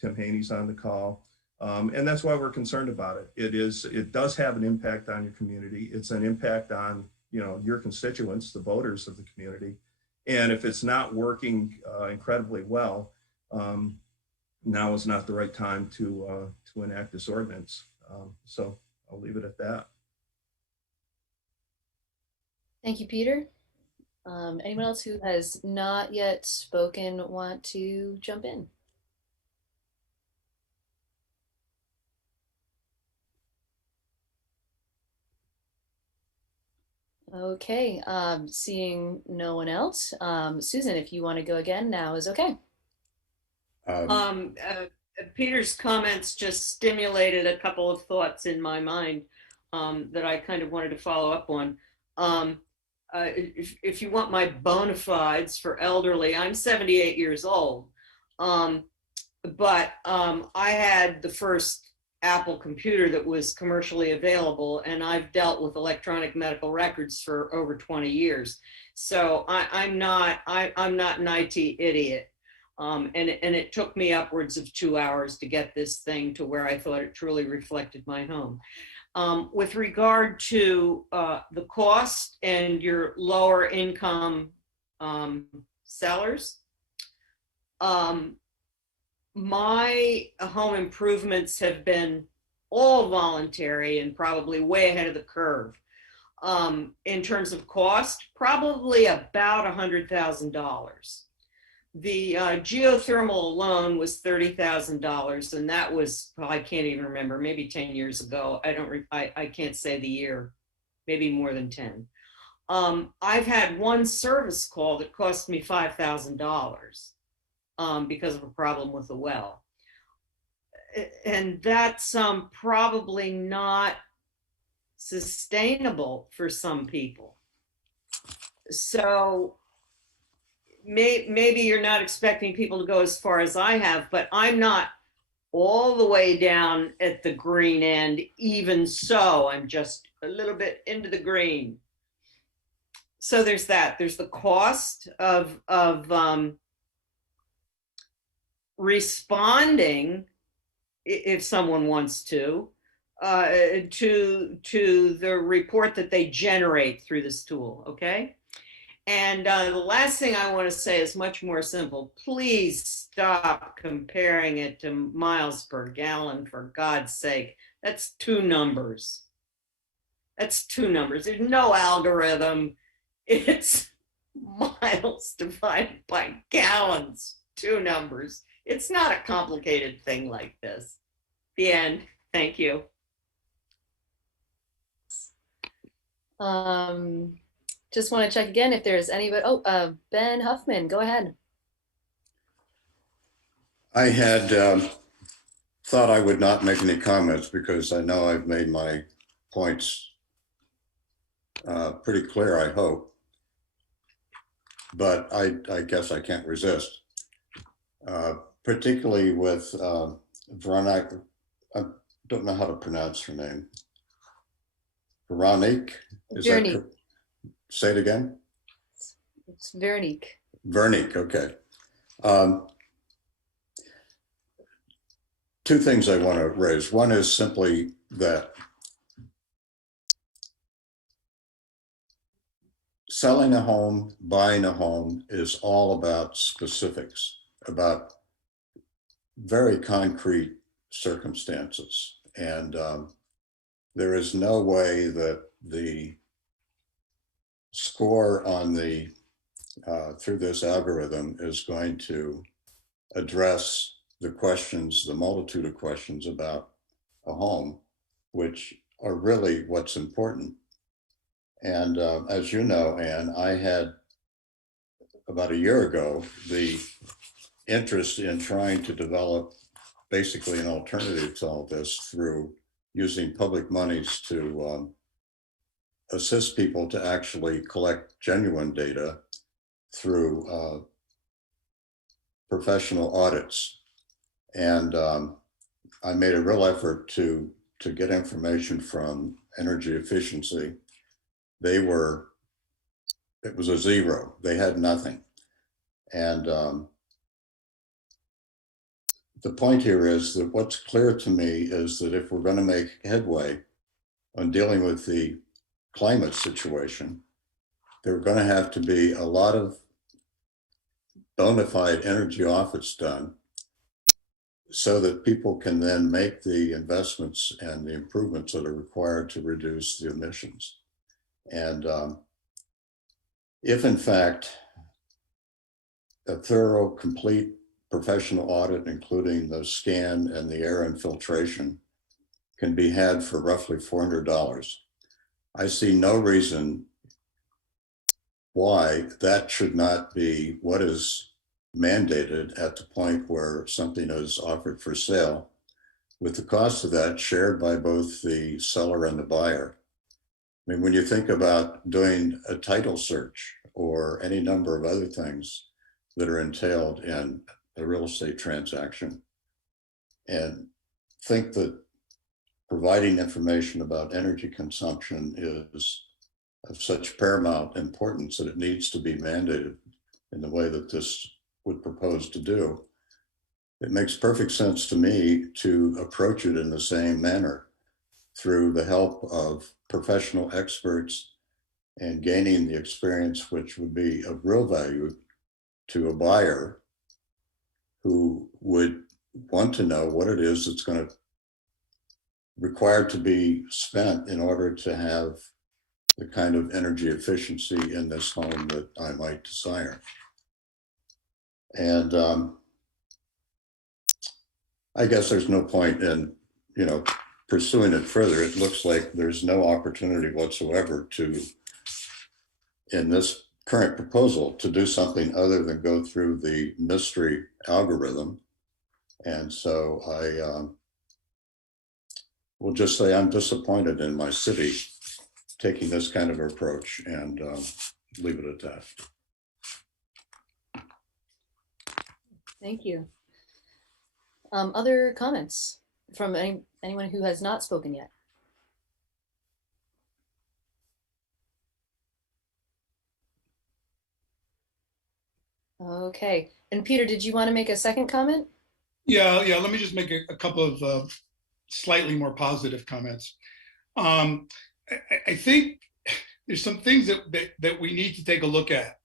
Tim Haney's on the call. And that's why we're concerned about it. It does have an impact on your community. It's an impact on, your constituents, the voters of the community. And if it's not working incredibly well, now is not the right time to enact this ordinance. So I'll leave it at that. Thank you, Peter. Anyone else who has not yet spoken want to jump in? Okay, seeing no one else. Susan, if you want to go again, now is okay. Peter's comments just stimulated a couple of thoughts in my mind that I kind of wanted to follow up on. If you want my bona fides for elderly, I'm 78 years old, but I had the first Apple computer that was commercially available, and I've dealt with electronic medical records for over 20 years. So I'm not an IT idiot. And it took me upwards of 2 hours to get this thing to where I thought it truly reflected my home. With regard to the cost and your lower income sellers, my home improvements have been all voluntary and probably way ahead of the curve. In terms of cost, probably about $100,000. The geothermal alone was $30,000, and that was, well, I can't even remember, maybe 10 years ago. I can't say the year, maybe more than 10. I've had one service call that cost me $5,000 because of a problem with the well. And that's probably not sustainable for some people. So maybe you're not expecting people to go as far as I have, but I'm not all the way down at the green end. Even so, I'm just a little bit into the green. So there's that. There's the cost of responding, if someone wants to the report that they generate through this tool, okay? And the last thing I want to say is much more simple. Please stop comparing it to miles per gallon, for God's sake. That's two numbers. That's two numbers. There's no algorithm. It's miles divided by gallons, two numbers. It's not a complicated thing like this. The end. Thank you. Just want to check again if there's anybody. Oh, Ben Huffman, go ahead. I had thought I would not make any comments because I know I've made my points pretty clear, I hope. But I guess I can't resist, particularly with Veronica. I don't know how to pronounce her name. Veronique? Veronique. Say it again. It's Veronique. Veronique, okay. Two things I want to raise. One is simply that selling a home, buying a home is all about specifics, about very concrete circumstances. And there is no way that the score on the through this algorithm is going to address the questions, the multitude of questions about a home, which are really what's important. And as you know, Anne, I had about a year ago the interest in trying to develop basically an alternative to all this through using public monies to assist people to actually collect genuine data through professional audits. And I made a real effort to get information from energy efficiency. It was a zero. They had nothing. And the point here is that what's clear to me is that if we're going to make headway on dealing with the climate situation, there are going to have to be a lot of bona fide energy audits done so that people can then make the investments and the improvements that are required to reduce the emissions. And if in fact a thorough, complete professional audit, including the scan and the air infiltration, can be had for roughly $400, I see no reason why that should not be what is mandated at the point where something is offered for sale, with the cost of that shared by both the seller and the buyer. I mean, when you think about doing a title search or any number of other things that are entailed in a real estate transaction, and think that providing information about energy consumption is of such paramount importance that it needs to be mandated in the way that this would propose to do, it makes perfect sense to me to approach it in the same manner, through the help of professional experts and gaining the experience which would be of real value to a buyer who would want to know what it is that's going to require to be spent in order to have the kind of energy efficiency in this home that I might desire. And I guess there's no point in, pursuing it further. It looks like there's no opportunity whatsoever to, in this current proposal, to do something other than go through the mystery algorithm. And so I will just say I'm disappointed in my city taking this kind of approach, and leave it at that. Thank you. Other comments from anyone who has not spoken yet? Okay. And Peter, did you want to make a second comment? Yeah. Let me just make a couple of slightly more positive comments. I think there's some things that we need to take a look at.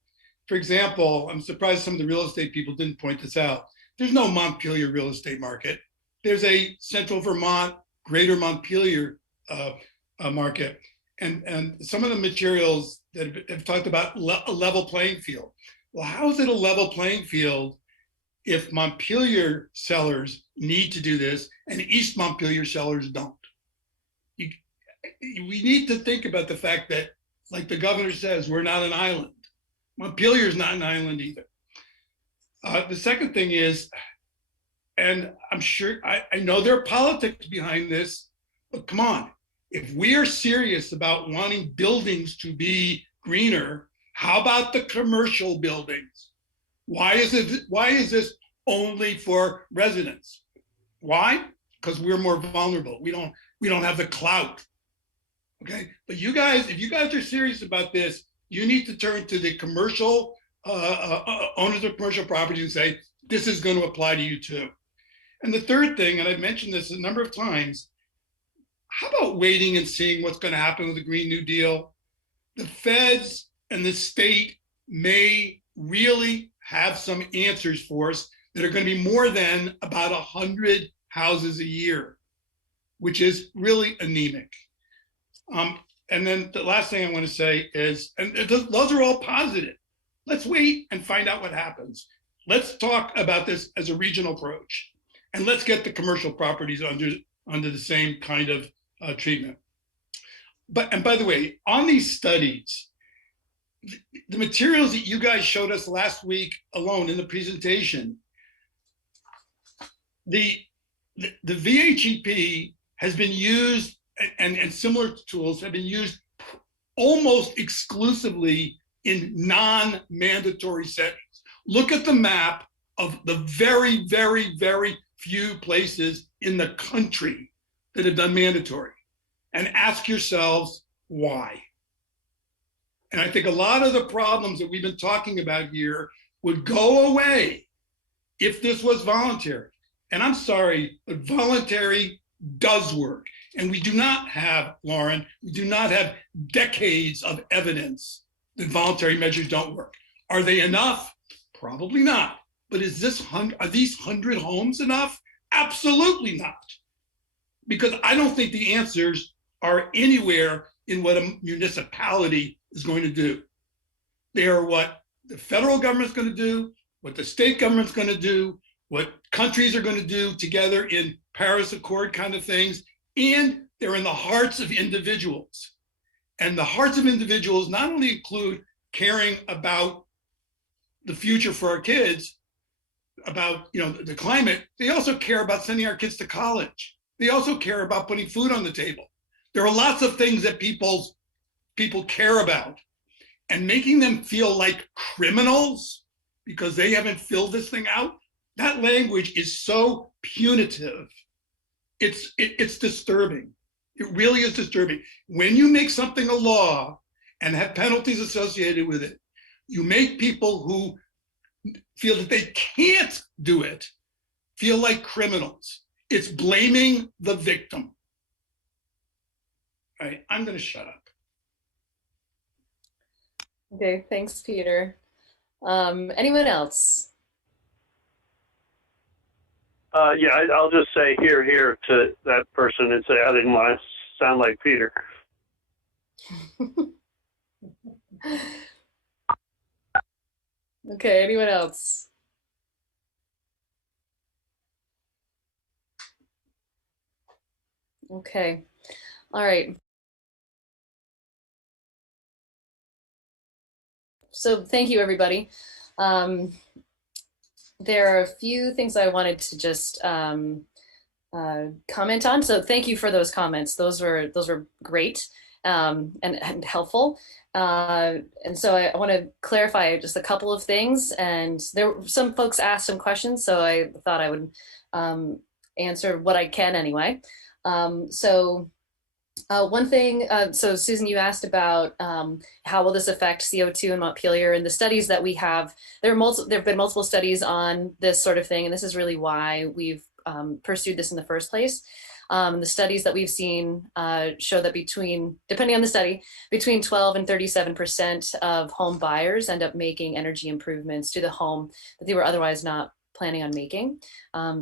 For example, I'm surprised some of the real estate people didn't point this out. There's no Montpelier real estate market. There's a Central Vermont, Greater Montpelier market. And some of the materials that have talked about a level playing field. Well, how is it a level playing field if Montpelier sellers need to do this and East Montpelier sellers don't? We need to think about the fact that, like the governor says, we're not an island. Montpelier is not an island either. The second thing is, and I'm sure, I know there are politics behind this, but come on, if we are serious about wanting buildings to be greener, how about the commercial buildings? Why is this only for residents? Why? Because we're more vulnerable. We don't have the clout. Okay, but you guys, if you guys are serious about this, you need to turn to the commercial owners of commercial property and say, this is going to apply to you too. And the third thing, and I've mentioned this a number of times, how about waiting and seeing what's going to happen with the Green New Deal? The feds and the state may really have some answers for us that are going to be more than about 100 houses a year, which is really anemic. And then the last thing I want to say is, and those are all positive. Let's wait and find out what happens. Let's talk about this as a regional approach, and let's get the commercial properties under the same kind of treatment. And by the way, on these studies, the materials that you guys showed us last week alone in the presentation, the VHEP has been used, and similar tools have been used almost exclusively in non-mandatory settings. Look at the map of the very, very, very few places in the country that have done mandatory, and ask yourselves why. And I think a lot of the problems that we've been talking about here would go away if this was voluntary. And I'm sorry, but voluntary does work. And we do not have, Lauren, we do not have decades of evidence that voluntary measures don't work. Are they enough? Probably not. But are these 100 homes enough? Absolutely not. Because I don't think the answers are anywhere in what a municipality is going to do. They are what the federal government's going to do, what the state government's going to do, what countries are going to do together in Paris Accord kind of things, and they're in the hearts of individuals. And the hearts of individuals not only include caring about the future for our kids, about the climate, they also care about sending our kids to college. They also care about putting food on the table. There are lots of things that people care about, and making them feel like criminals because they haven't filled this thing out. That language is so punitive. It's disturbing. It really is disturbing. When you make something a law and have penalties associated with it, you make people who feel that they can't do it feel like criminals. It's blaming the victim. All right, I'm going to shut up. Okay, thanks, Peter. Anyone else? Yeah, I'll just say here to that person and say I didn't want to sound like Peter. Okay, anyone else? Okay, all right. So thank you, everybody. There are a few things I wanted to just comment on. So thank you for those comments. Those were great and helpful. And so I want to clarify just a couple of things. And some folks asked some questions, so I thought I would answer what I can anyway. One thing, so Susan, you asked about how will this affect CO2 in Montpelier, and the studies that we have, there have been multiple studies on this sort of thing, and this is really why we've pursued this in the first place. The studies that we've seen show that depending on the study, between 12 and 37% of home buyers end up making energy improvements to the home that they were otherwise not planning on making.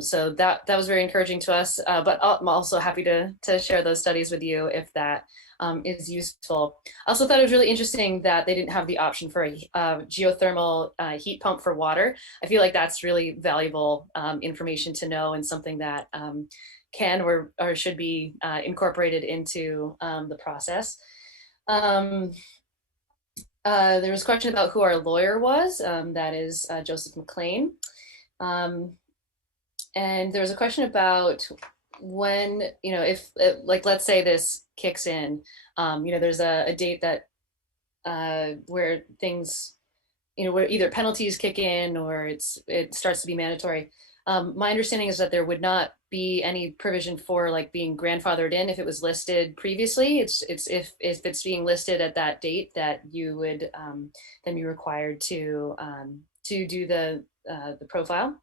So that was very encouraging to us, but I'm also happy to share those studies with you if that is useful. I also thought it was really interesting that they didn't have the option for a geothermal heat pump for water. I feel like that's really valuable information to know, and something that can or should be incorporated into the process. There was a question about who our lawyer was. That is Joseph McLean. And there was a question about when, if like, let's say this kicks in, there's a date that where things, where either penalties kick in or it starts to be mandatory. My understanding is that there would not be any provision for like being grandfathered in if it was listed previously. It's if it's being listed at that date that you would then be required to do the profile.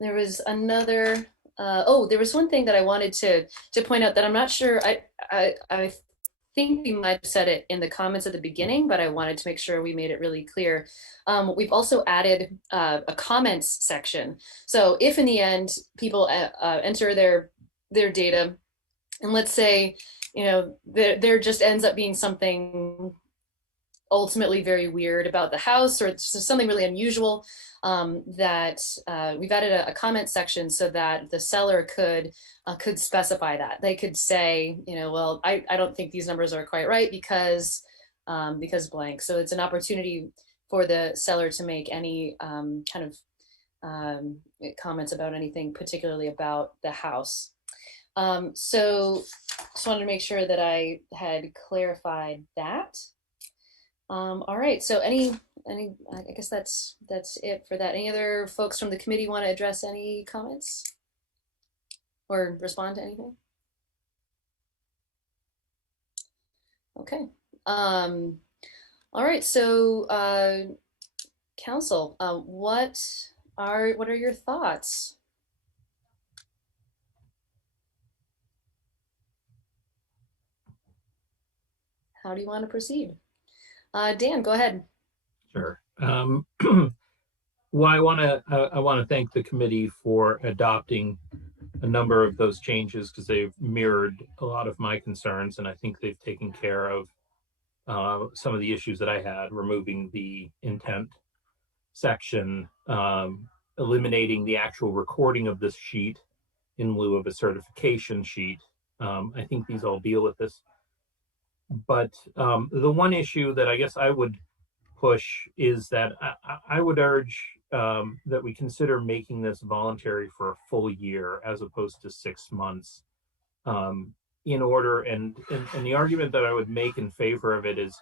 There was another. There was one thing that I wanted to point out that I'm not sure. I think we might have said it in the comments at the beginning, but I wanted to make sure we made it really clear. We've also added a comments section. So if in the end people enter their data, and let's say there just ends up being something ultimately very weird about the house, or it's something really unusual, that we've added a comment section so that the seller could specify that. They could say, well, I don't think these numbers are quite right because blank. So it's an opportunity for the seller to make any kind of comments about anything, particularly about the house. So just wanted to make sure that I had clarified that. All right, so I guess that's it for that. Any other folks from the committee want to address any comments or respond to anything? Okay. All right, so council, what are your thoughts? How do you want to proceed? Dan, go ahead. Sure. Well, I want to thank the committee for adopting a number of those changes, because they've mirrored a lot of my concerns, and I think they've taken care of some of the issues that I had, removing the intent section, eliminating the actual recording of this sheet in lieu of a certification sheet. I think these all deal with this. But the one issue that I guess I would push is that I would urge that we consider making this voluntary for a full year as opposed to 6 months, in order. And the argument that I would make in favor of it is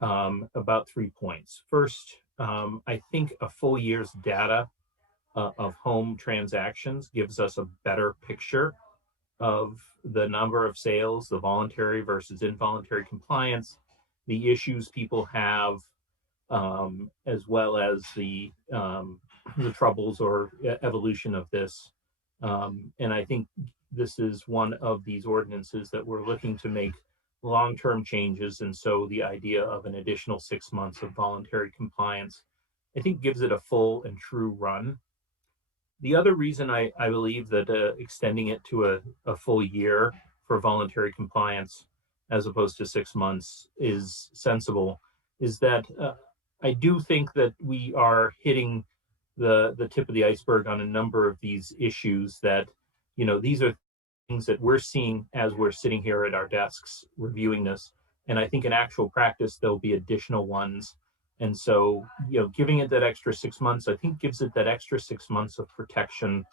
about 3 points. First, I think a full year's data of home transactions gives us a better picture of the number of sales, the voluntary versus involuntary compliance, the issues people have, as well as the troubles or evolution of this. And I think this is one of these ordinances that we're looking to make long-term changes. And so the idea of an additional 6 months of voluntary compliance, I think, gives it a full and true run. The other reason I believe that extending it to a full year for voluntary compliance as opposed to 6 months is sensible is that I do think that we are hitting the tip of the iceberg on a number of these issues that, these are things that we're seeing as we're sitting here at our desks reviewing this. And I think in actual practice, there'll be additional ones. And so, giving it that extra 6 months, I think gives it that extra 6 months of protection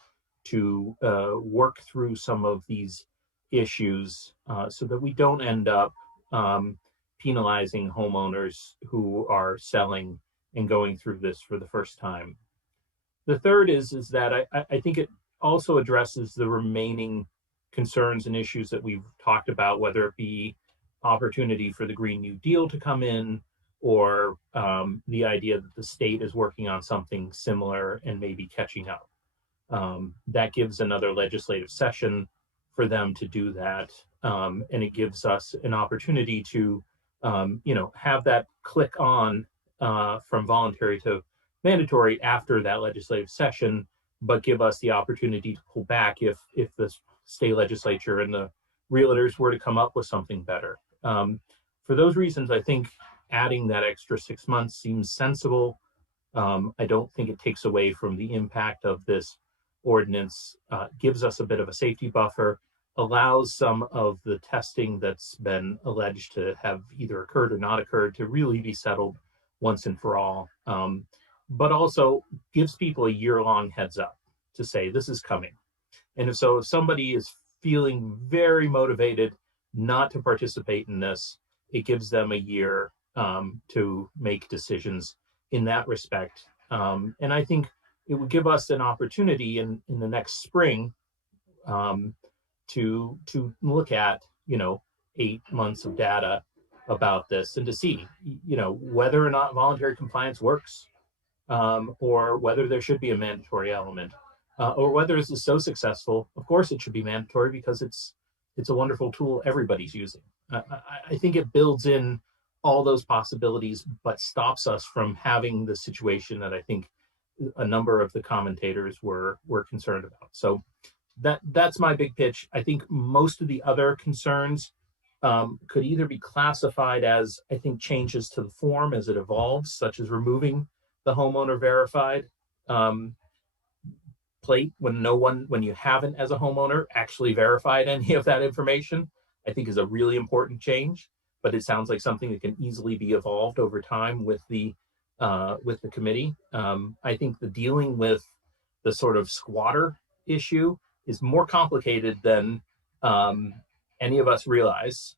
to work through some of these issues so that we don't end up penalizing homeowners who are selling and going through this for the first time. The third is that I think it also addresses the remaining concerns and issues that we've talked about, whether it be opportunity for the Green New Deal to come in, or the idea that the state is working on something similar and maybe catching up. That gives another legislative session for them to do that. And it gives us an opportunity to, have that click on from voluntary to mandatory after that legislative session, but give us the opportunity to pull back if the state legislature and the realtors were to come up with something better. For those reasons, I think adding that extra 6 months seems sensible. I don't think it takes away from the impact of this ordinance, gives us a bit of a safety buffer, allows some of the testing that's been alleged to have either occurred or not occurred to really be settled once and for all, but also gives people a year-long heads up to say this is coming. And if somebody is feeling very motivated not to participate in this, it gives them a year to make decisions in that respect. And I think it would give us an opportunity in the next spring to look at 8 months of data about this and to see whether or not voluntary compliance works, or whether there should be a mandatory element, or whether this is so successful. Of course it should be mandatory because it's a wonderful tool everybody's using. I think it builds in all those possibilities, but stops us from having the situation that I think a number of the commentators were concerned about. So that's my big pitch. I think most of the other concerns could either be classified as, I think, changes to the form as it evolves, such as removing the homeowner verified plate when you haven't, as a homeowner, actually verified any of that information, I think is a really important change. But it sounds like something that can easily be evolved over time with the committee. I think the dealing with the sort of squatter issue is more complicated than any of us realize,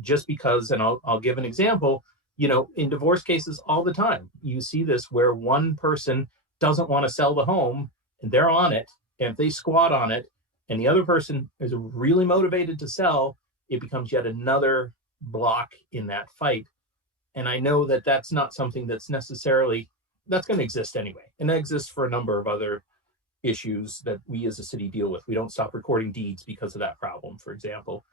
just because, and I'll give an example, in divorce cases all the time, you see this where one person doesn't want to sell the home and they're on it, and if they squat on it and the other person is really motivated to sell, it becomes yet another block in that fight. And I know that that's not something that's necessarily, that's going to exist anyway. And that exists for a number of other issues that we as a city deal with. We don't stop recording deeds because of that problem, for example.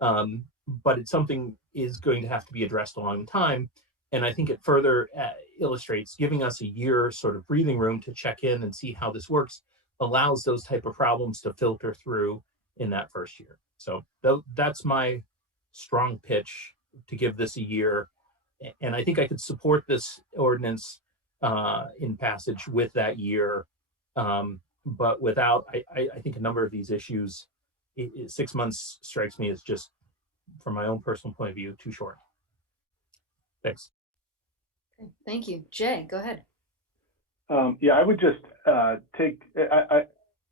But it's something is going to have to be addressed along the time. And I think it further illustrates giving us a year sort of breathing room to check in and see how this works, allows those type of problems to filter through in that first year. So that's my strong pitch, to give this a year and I think I could support this ordinance in passage with that year. But without, I think a number of these issues, 6 months strikes me as just, from my own personal point of view, too short. Thanks. Okay, thank you. Jay, go ahead. Yeah, I would just I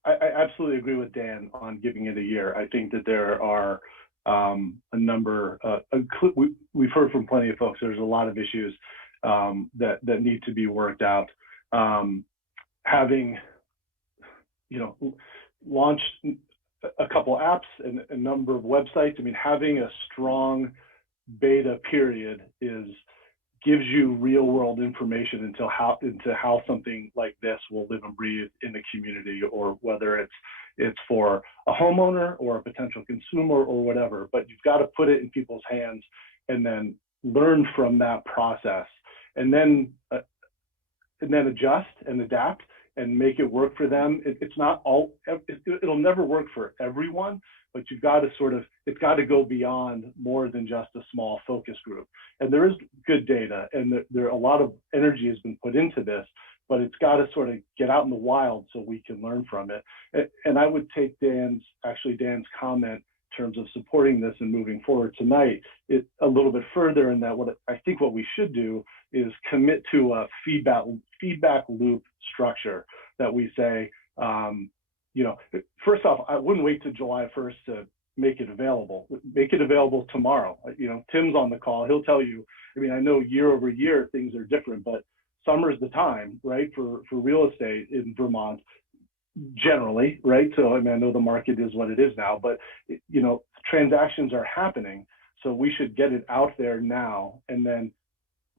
absolutely agree with Dan on giving it a year. I think that there are a number, we've heard from plenty of folks, there's a lot of issues that need to be worked out. Having, launched a couple apps and a number of websites, I mean, having a strong beta period gives you real world information into how something like this will live and breathe in the community, or whether it's for a homeowner or a potential consumer or whatever. But you've got to put it in people's hands and then learn from that process, and then adjust and adapt and make it work for them. It'll never work for everyone, but you've got to it's got to go beyond more than just a small focus group. And there is good data, and there a lot of energy has been put into this, but it's got to sort of get out in the wild so we can learn from it. And I would take Dan's comment in terms of supporting this and moving forward tonight a little bit further, in that what we should do is commit to a feedback loop structure that we say, first off, I wouldn't wait till July 1st to make it available. Make it available tomorrow. Tim's on the call. He'll tell you, I mean, I know year over year things are different, but summer's the time, right, for real estate in Vermont generally, right? So I mean, I know the market is what it is now, but transactions are happening. So we should get it out there now, and then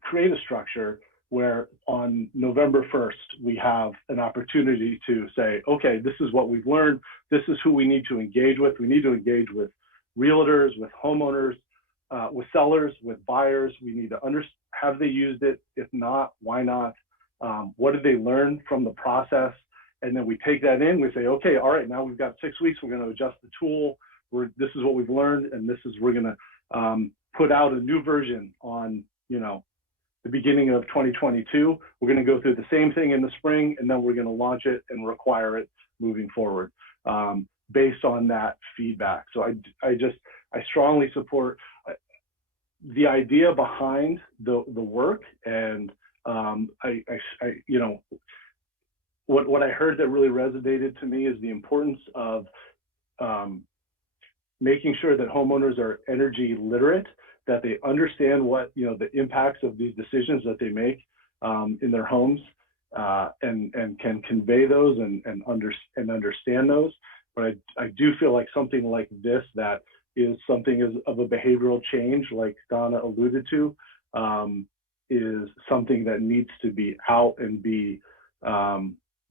create a structure where on November 1st, we have an opportunity to say, okay, this is what we've learned. This is who we need to engage with. We need to engage with realtors, with homeowners, with sellers, with buyers. We need to understand, have they used it? If not, why not? What did they learn from the process? And then we take that in, we say, okay, all right, now we've got 6 weeks. We're going to adjust the tool. This is what we've learned. And we're going to put out a new version on, the beginning of 2022. We're going to go through the same thing in the spring, and then we're going to launch it and require it moving forward based on that feedback. So I strongly support the idea behind the work, and what I heard that really resonated to me is the importance of making sure that homeowners are energy literate, that they understand what the impacts of these decisions that they make in their homes, and can convey those and understand those. But I do feel like something like this, that is something of a behavioral change, like Donna alluded to, is something that needs to be out and be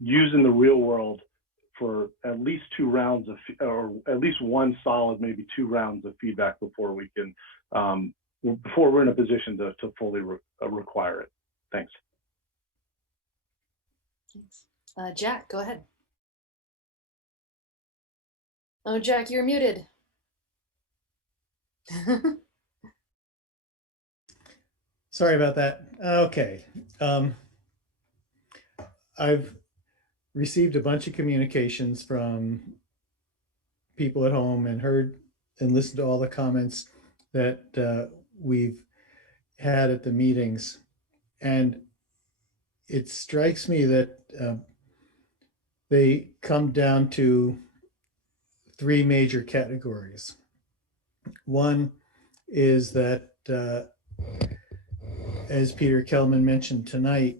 used in the real world for at least 2 rounds or at least one solid, maybe 2 rounds of feedback before we can, before we're in a position to fully require it. Thanks. Thanks. Jack, go ahead. Oh, Jack, you're muted. Sorry about that. Okay. I've received a bunch of communications from people at home and heard and listened to all the comments that we've had at the meetings. And it strikes me that they come down to 3 major categories. One is that, as Peter Kelman mentioned tonight,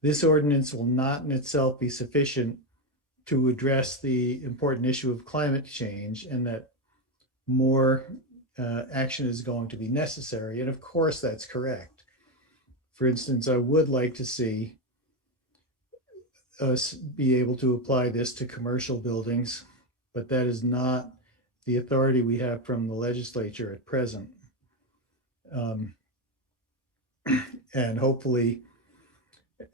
this ordinance will not in itself be sufficient to address the important issue of climate change, and that more action is going to be necessary. And of course, that's correct. For instance, I would like to see us be able to apply this to commercial buildings, but that is not the authority we have from the legislature at present. And hopefully,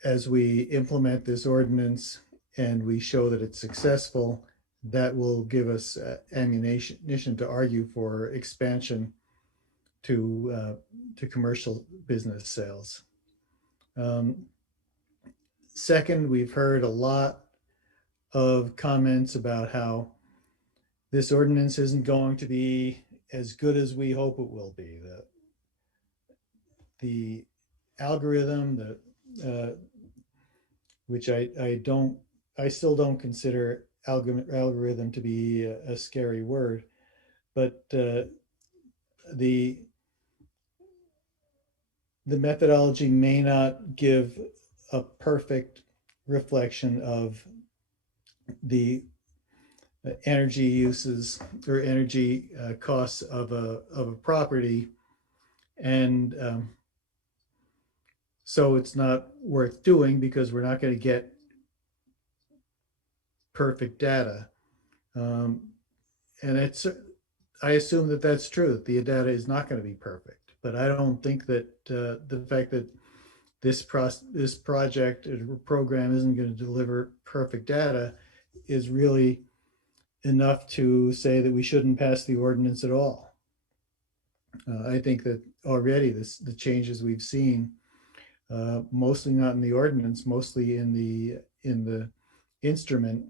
as we implement this ordinance and we show that it's successful, that will give us ammunition to argue for expansion to commercial business sales. Second, we've heard a lot of comments about how this ordinance isn't going to be as good as we hope it will be. The algorithm, which I still don't consider algorithm to be a scary word, but the methodology may not give a perfect reflection of the energy uses or energy costs of a property, and so it's not worth doing because we're not going to get perfect data. And I assume that that's true, that the data is not going to be perfect. But I don't think that the fact that this project or program isn't going to deliver perfect data is really enough to say that we shouldn't pass the ordinance at all. I think that already the changes we've seen, mostly not in the ordinance, mostly in the instrument,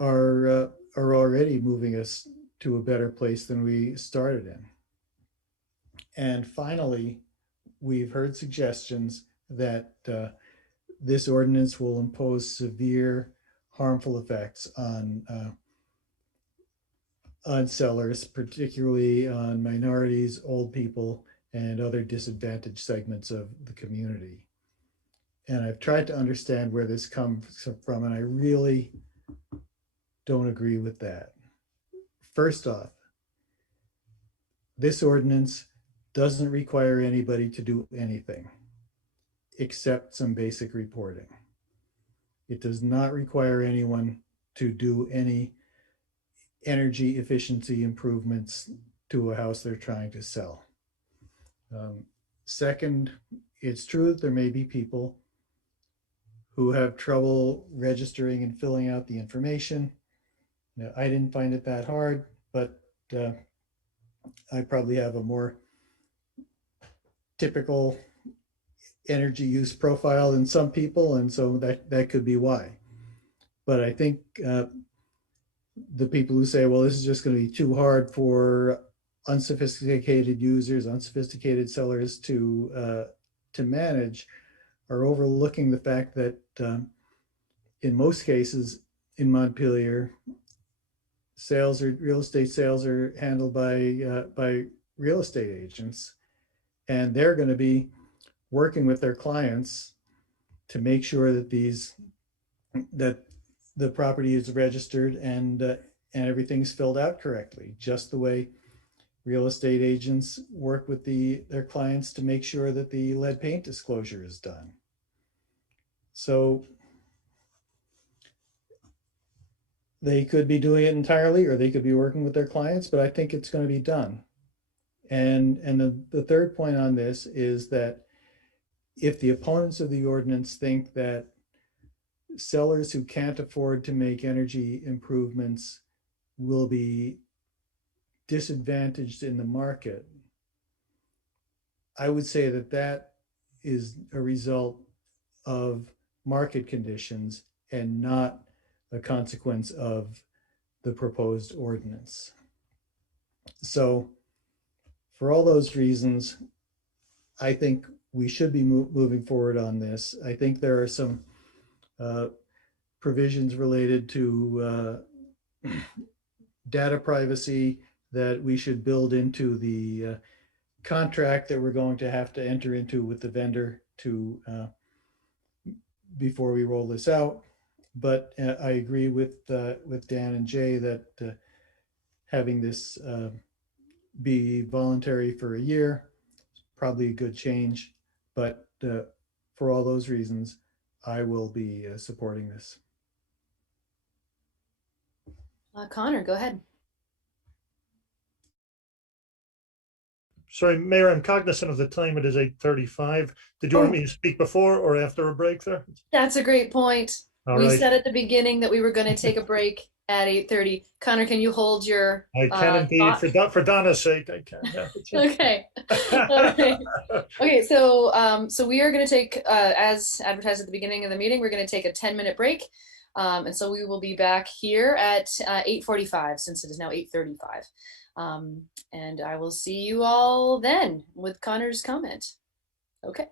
are already moving us to a better place than we started in. And finally, we've heard suggestions that this ordinance will impose severe harmful effects on sellers, particularly on minorities, old people, and other disadvantaged segments of the community. And I've tried to understand where this comes from, and I really don't agree with that. First off, this ordinance doesn't require anybody to do anything except some basic reporting. It does not require anyone to do any energy efficiency improvements to a house they're trying to sell. Second, it's true that there may be people who have trouble registering and filling out the information. Now, I didn't find it that hard, but I probably have a more typical energy use profile than some people, and so that could be why. But I think the people who say, well, this is just going to be too hard for unsophisticated users, unsophisticated sellers to manage, are overlooking the fact that in most cases in Montpelier, real estate sales are handled by real estate agents, and they're going to be working with their clients to make sure that the property is registered and everything's filled out correctly, just the way real estate agents work with their clients to make sure that the lead paint disclosure is done. So they could be doing it entirely, or they could be working with their clients, but I think it's going to be done. And the third point on this is that if the opponents of the ordinance think that sellers who can't afford to make energy improvements will be disadvantaged in the market, I would say that that is a result of market conditions and not a consequence of the proposed ordinance. So for all those reasons, I think we should be moving forward on this. I think there are some provisions related to data privacy that we should build into the contract that we're going to have to enter into with the vendor before we roll this out. But I agree with Dan and Jay that having this be voluntary for a year is probably a good change. But for all those reasons, I will be supporting this. Connor, go ahead. Sorry, Mayor, I'm cognizant of the time. It is 8:35. Did you want me to speak before or after a break there? That's a great point. All we right. said at the beginning that we were going to take a break. at 8:30. Connor, can you hold your I can indeed, for Donna's sake, I can. Yeah, Okay. Okay. Okay. So we are going to take, as advertised at the beginning of the meeting, we're going to take a 10-minute break. And so we will be back here at 8:45, since it is now 8:35. And I will see you all then with Connor's comment. Okay.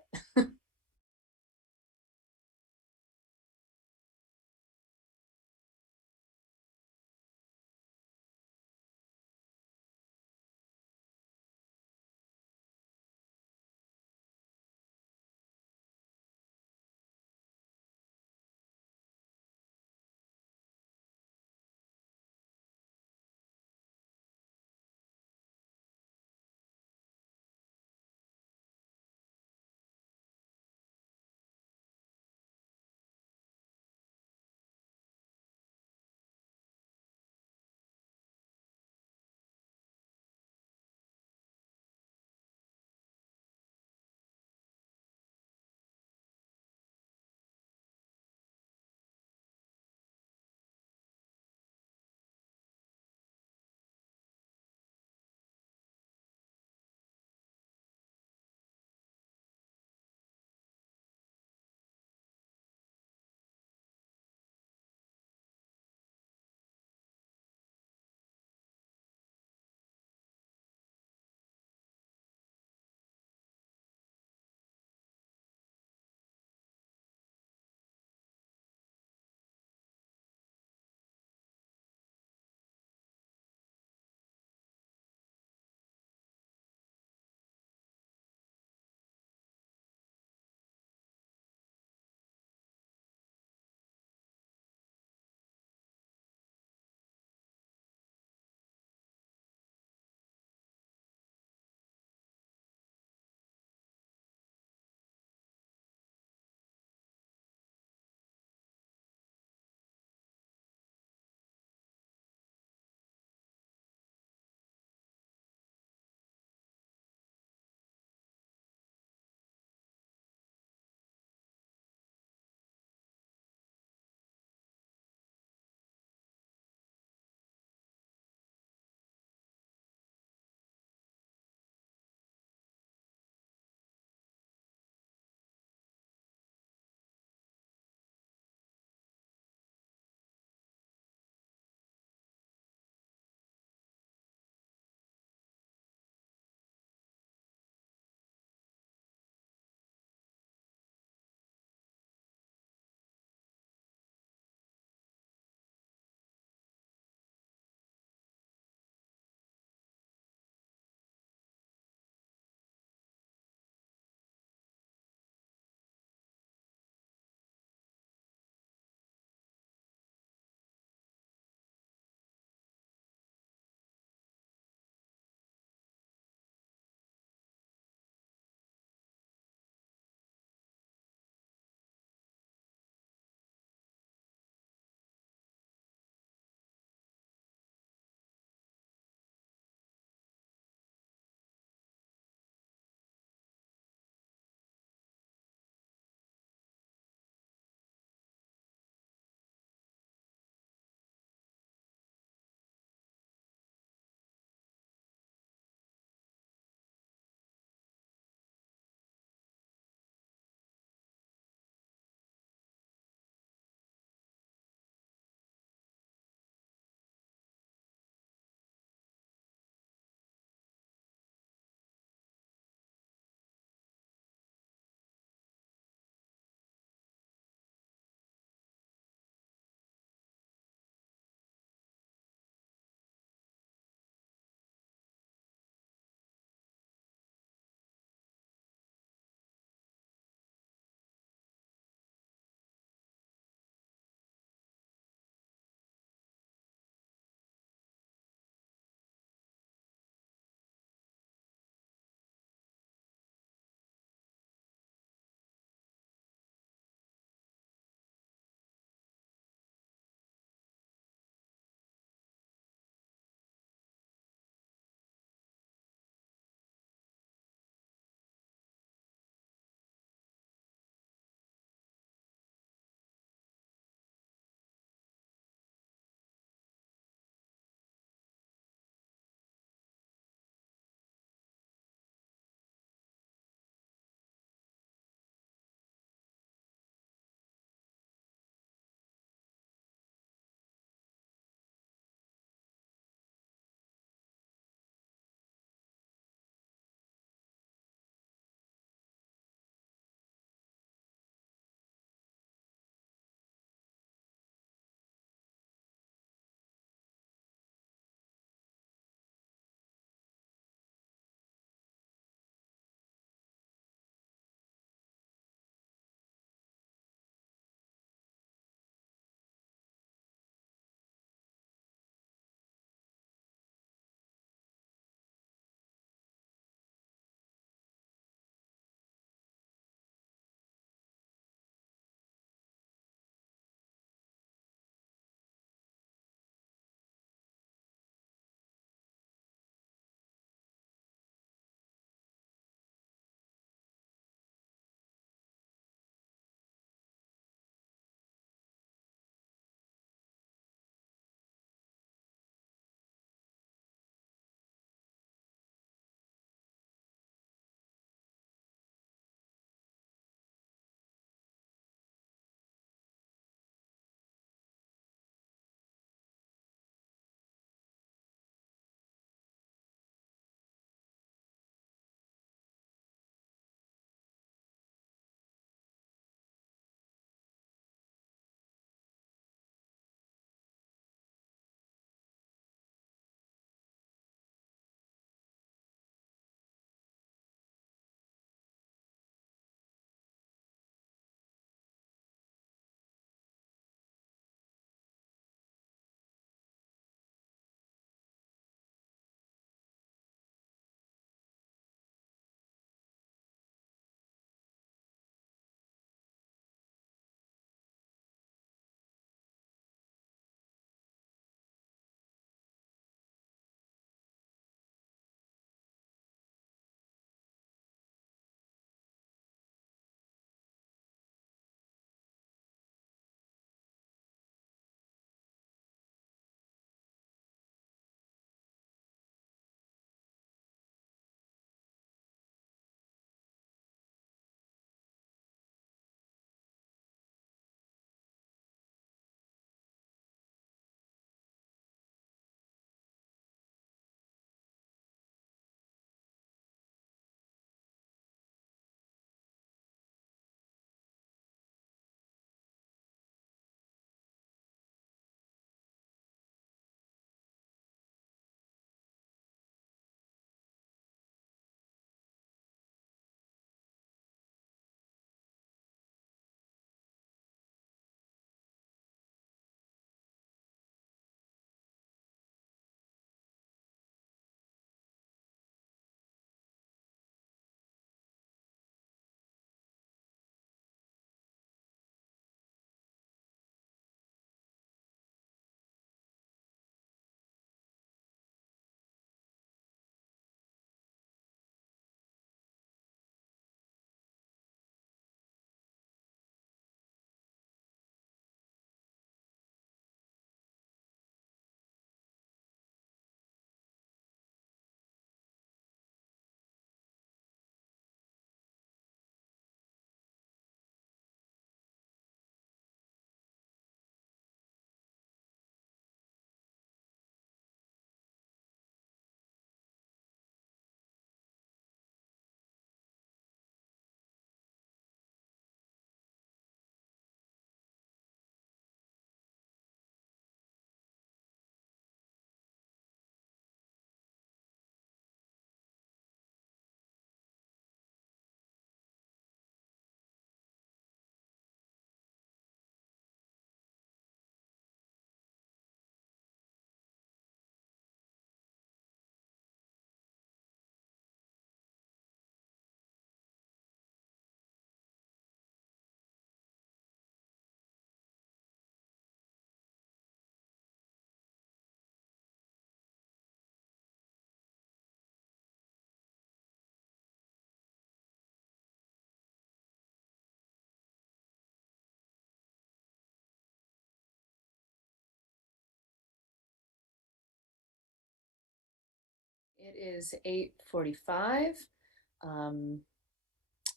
It is 8:45.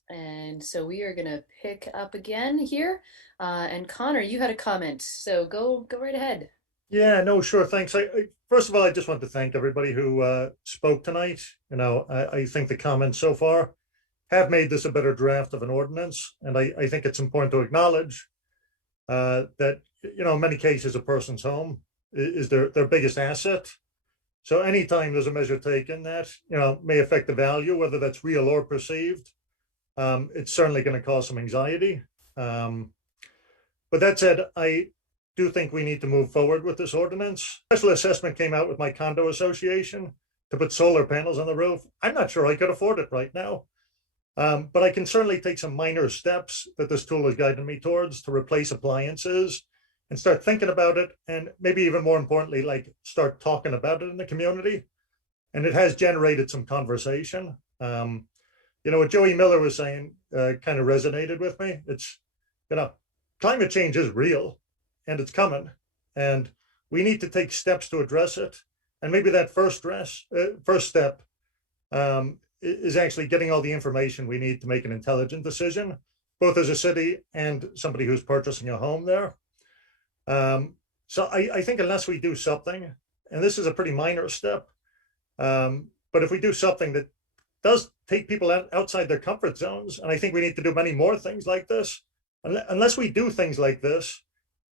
And so we are going to pick up again here. And Connor, you had a comment, so go right ahead. Yeah, no, sure. Thanks. First of all, I just want to thank everybody who spoke tonight. You know, I think the comments so far have made this a better draft of an ordinance. And I think it's important to acknowledge that, you know, in many cases, a person's home is their biggest asset. So anytime there's a measure taken that, you know, may affect the value, whether that's real or perceived, it's certainly going to cause some anxiety. But that said, I do think we need to move forward with this ordinance. Special assessment came out with my condo association to put solar panels on the roof. I'm not sure I could afford it right now. But I can certainly take some minor steps that this tool has guided me towards to replace appliances and start thinking about it. And maybe even more importantly, like start talking about it in the community. And it has generated some conversation. You know, what Joey Miller was saying kind of resonated with me. It's, you know, climate change is real and it's coming. And we need to take steps to address it. And maybe that first step is actually getting all the information we need to make an intelligent decision, both as a city and somebody who's purchasing a home there. So I think unless we do something, and this is a pretty minor step, but if we do something that does take people outside their comfort zones, and I think we need to do many more things like this, unless we do things like this,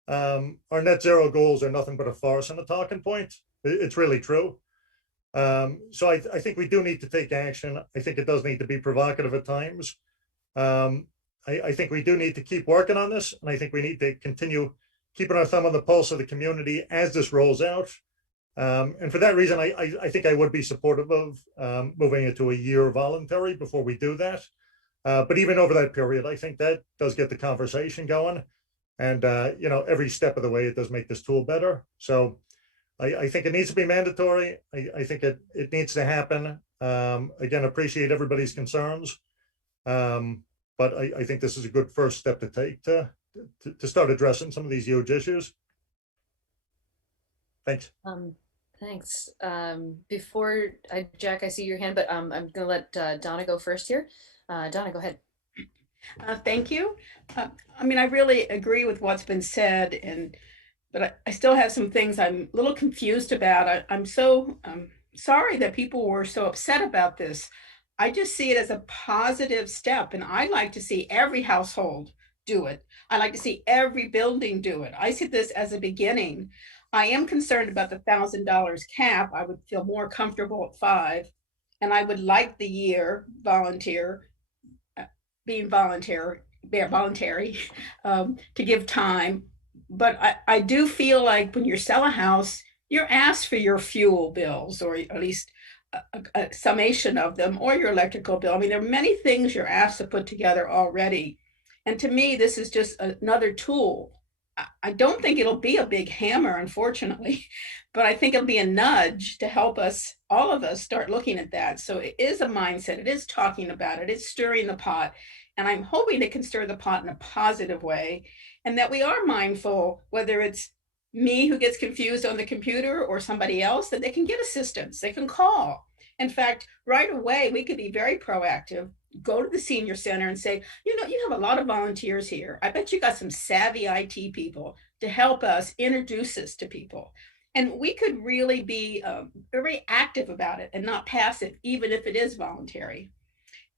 our net zero goals are nothing but a farce and a talking point. It's really true. So I think we do need to take action. I think it does need to be provocative at times. I think we do need to keep working on this, and I think we need to continue keeping our thumb on the pulse of the community as this rolls out. And for that reason, I think I would be supportive of moving it to a year voluntary before we do that. But even over that period, I think that does get the conversation going. And, you know, every step of the way, it does make this tool better. So I think it needs to be mandatory. I think it needs to happen. Again, appreciate everybody's concerns. But I think this is a good first step to take to start addressing some of these huge issues. Thanks. Thanks. Before Jack, I see your hand, but I'm going to let Donna go first here. Donna, go ahead. Thank you. I mean, I really agree with what's been said, but I still have some things I'm a little confused about. I'm so sorry that people were so upset about this. I just see it as a positive step, and I like to see every household do it. I like to see every building do it. I see this as a beginning. I am concerned about the $1,000 cap. I would feel more comfortable at $5,000, and I would like the year being voluntary to give time. But I do feel like when you sell a house, you're asked for your fuel bills, or at least a summation of them, or your electrical bill. I mean, there are many things you're asked to put together already. And to me, this is just another tool. I don't think it'll be a big hammer, unfortunately, but I think it'll be a nudge to help us, all of us, start looking at that. So it is a mindset. It is talking about it. It's stirring the pot. And I'm hoping it can stir the pot in a positive way, and that we are mindful, whether it's me who gets confused on the computer or somebody else, that they can get assistance. They can call. In fact, right away, we could be very proactive. Go to the senior center and say, you know, you have a lot of volunteers here. I bet you got some savvy IT people to help us introduce this to people. And we could really be very active about it and not passive, even if it is voluntary.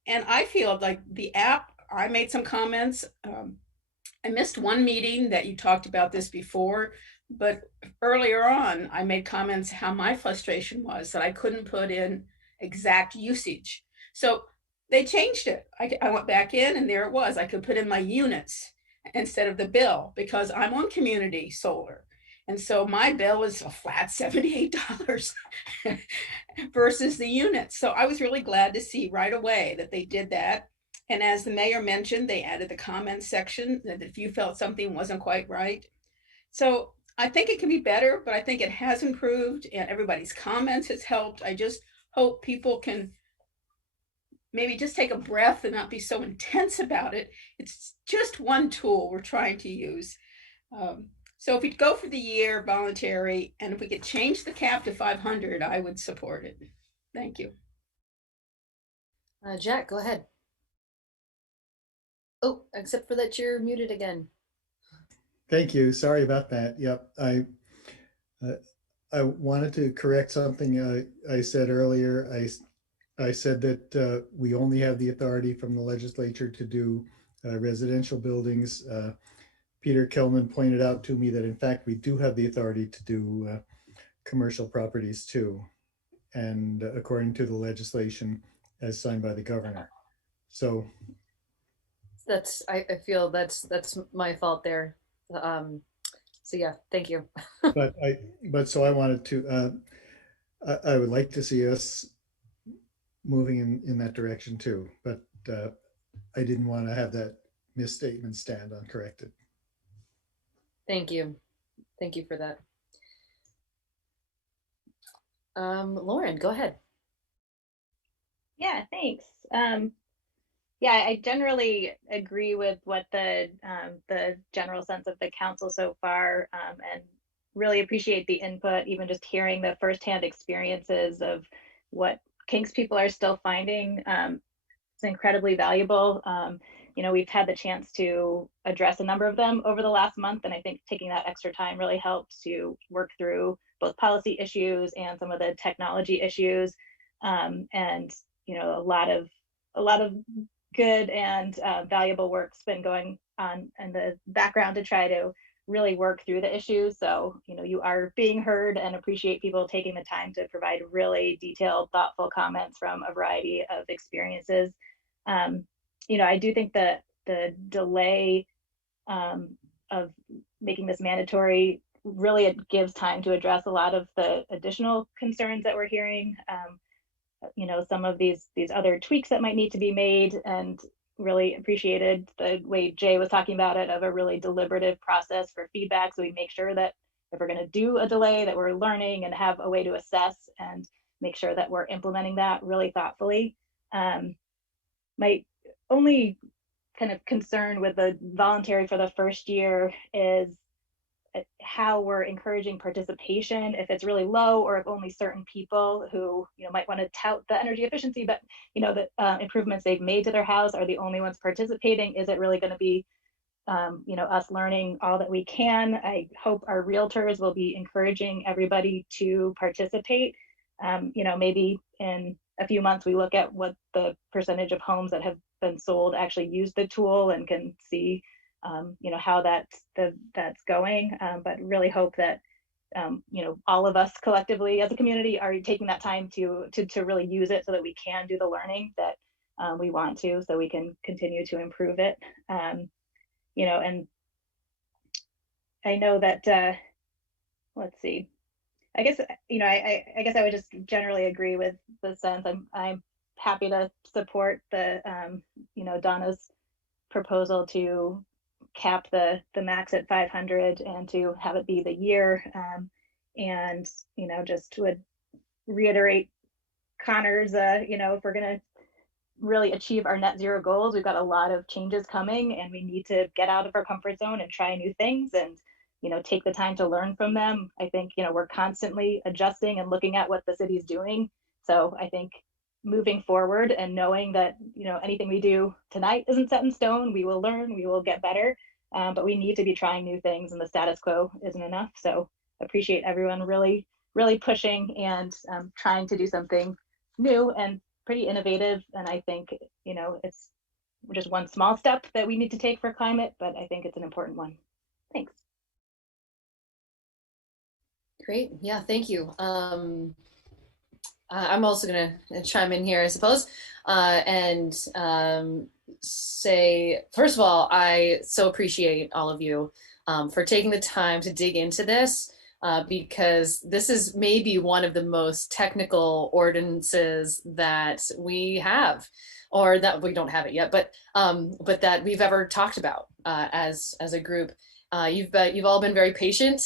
And I feel like the app, I made some comments. I missed one meeting that you talked about this before, but earlier on, I made comments how my frustration was that I couldn't put in exact usage. So they changed it. I went back in and there it was. I could put in my units instead of the bill because I'm on community solar. And so my bill is a flat $78 versus the units. So I was really glad to see right away that they did that. And as the mayor mentioned, they added the comments section that if you felt something wasn't quite right. So I think it can be better, but I think it has improved and everybody's comments has helped. I just hope people can maybe just take a breath and not be so intense about it. It's just one tool we're trying to use. So if we go for the year voluntary, and if we could change the cap to 500, I would support it. Thank you. Jack, go ahead. Oh, except for that you're muted again. Thank you. Sorry about that. Yep. I wanted to correct something I said earlier. I said that we only have the authority from the legislature to do residential buildings. Peter Kelman pointed out to me that in fact we do have the authority to do commercial properties too, and according to the legislation as signed by the governor. So that's I feel that's my fault there. So yeah, thank you. So I wanted to I would like to see us moving in that direction too, but I didn't want to have that misstatement stand uncorrected. Thank you for that. Lauren, go ahead. Yeah, thanks. Yeah, I generally agree with what the general sense of the council so far, and really appreciate the input, even just hearing the firsthand experiences of what kinks people are still finding. It's incredibly valuable. You know, we've had the chance to address a number of them over the last month, and I think taking that extra time really helps to work through both policy issues and some of the technology issues. And you know, a lot of good and valuable work's been going on in the background to try to really work through the issues. So, you know, you are being heard, and appreciate people taking the time to provide really detailed, thoughtful comments from a variety of experiences. You know, I do think that the delay of making this mandatory, really it gives time to address a lot of the additional concerns that we're hearing. You know, some of these other tweaks that might need to be made, and really appreciated the way Jay was talking about it, of a really deliberative process for feedback, so we make sure that if we're going to do a delay, that we're learning and have a way to assess and make sure that we're implementing that really thoughtfully. My only kind of concern with the voluntary for the first year is how we're encouraging participation, if it's really low, or if only certain people who, you know, might want to tout the energy efficiency, but, you know, the improvements they've made to their house are the only ones participating. Is it really going to be, you know, us learning all that we can? I hope our realtors will be encouraging everybody to participate. You know, maybe in a few months we look at what the percentage of homes that have been sold actually use the tool, and can see you know, how that's going, but really hope that you know, all of us collectively as a community are taking that time to really use it, so that we can do the learning that we want to, so we can continue to improve it. You know, and I know that let's see, I guess, you know, I guess I would just generally agree with the sense. I'm happy to support the you know, Donna's proposal to cap the max at 500 and to have it be the year. And, you know, just would reiterate Connor's, you know, if we're going to really achieve our net zero goals, we've got a lot of changes coming, and we need to get out of our comfort zone and try new things, and, you know, take the time to learn from them. I think, you know, we're constantly adjusting and looking at what the city's doing. So I think moving forward and knowing that, you know, anything we do tonight isn't set in stone, we will learn, we will get better, but we need to be trying new things, and the status quo isn't enough. So appreciate everyone really pushing and trying to do something new and pretty innovative. And I think, you know, it's just one small step that we need to take for climate, but I think it's an important one. Thanks. Great. Yeah, thank you. I'm also going to chime in here, I suppose, and say, first of all, I so appreciate all of you for taking the time to dig into this, because this is maybe one of the most technical ordinances that we have, or that we don't have it yet, but that we've ever talked about as a group. You've all been very patient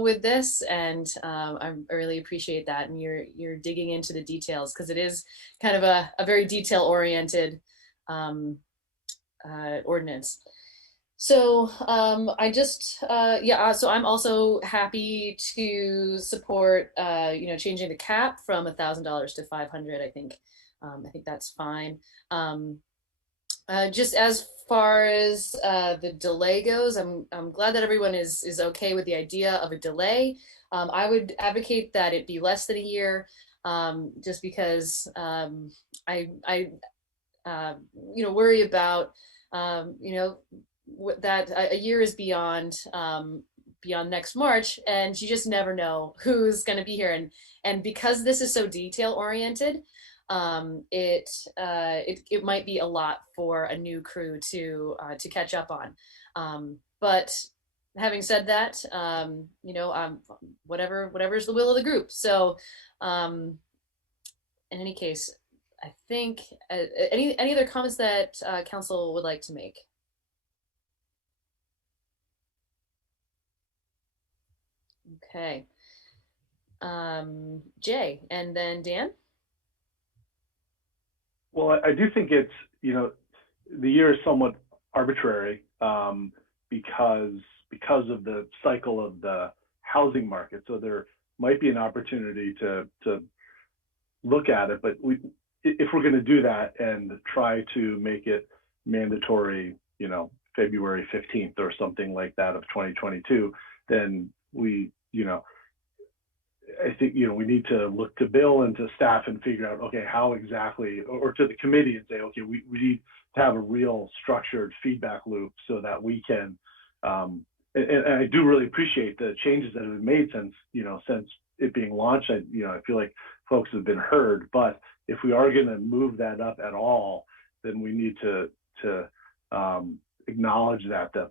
with this, and I really appreciate that. And you're digging into the details, because it is kind of a very detail-oriented ordinance. So so I'm also happy to support changing the cap from $1,000 to 500. I think that's fine. Just as far as the delay goes, I'm glad that everyone is okay with the idea of a delay. I would advocate that it be less than a year, just because I worry about that a year is beyond next March, and you just never know who's going to be here. And because this is so detail oriented, it might be a lot for a new crew to catch up on. But having said that, whatever's the will of the group. So in any case, I think any other comments that council would like to make? Okay. Jay, and then Dan. Well, I do think it's, the year is somewhat arbitrary because of the cycle of the housing market. So there might be an opportunity to look at it, but if we're going to do that and try to make it mandatory, February 15th or something like that of 2022, then I think, we need to look to Bill and to staff and figure out, okay, how exactly, or to the committee and say, okay, we need to have a real structured feedback loop so that we can, and I do really appreciate the changes that have been made since it being launched. I feel like folks have been heard, but if we are going to move that up at all, then we need to acknowledge that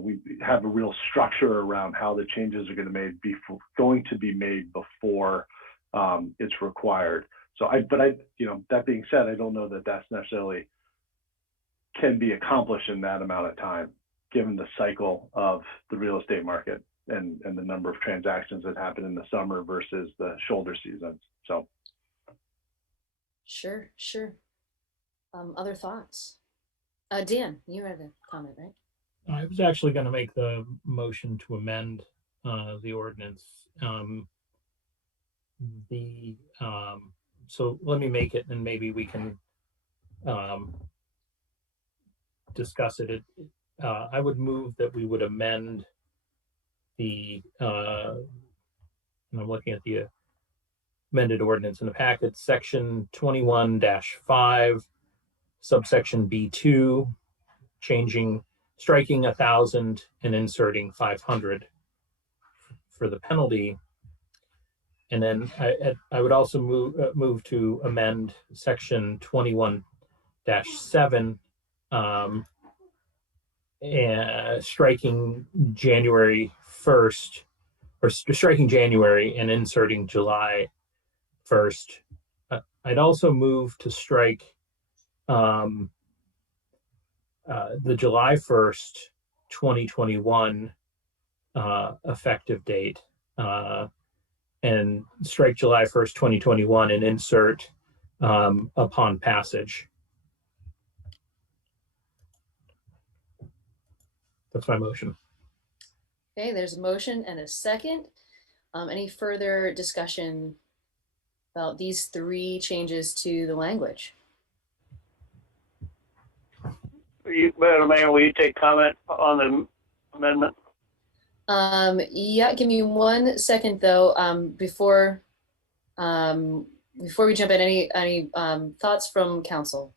we have a real structure around how the changes are going to be made before it's required. So that being said, I don't know that that's necessarily can be accomplished in that amount of time, given the cycle of the real estate market and the number of transactions that happen in the summer versus the shoulder seasons. So. Sure. Other thoughts? Dan, you had a comment, right? I was actually going to make the motion to amend the ordinance. So let me make it, and maybe we can discuss it. I would move that we would amend and I'm looking at the amended ordinance in the packet, section 21-5, subsection B2, striking 1,000 and inserting 500 for the penalty. And then I would also move to amend section 21-7, striking January 1st, or striking January and inserting July 1st. I'd also move to strike the July 1st, 2021 effective date, and strike July 1st, 2021 and insert upon passage. That's my motion. Okay, there's a motion and a second. Any further discussion about these three changes to the language? Madam Mayor, will you take comment on the amendment? Yeah, give me 1 second though. Before we jump in, any thoughts from council?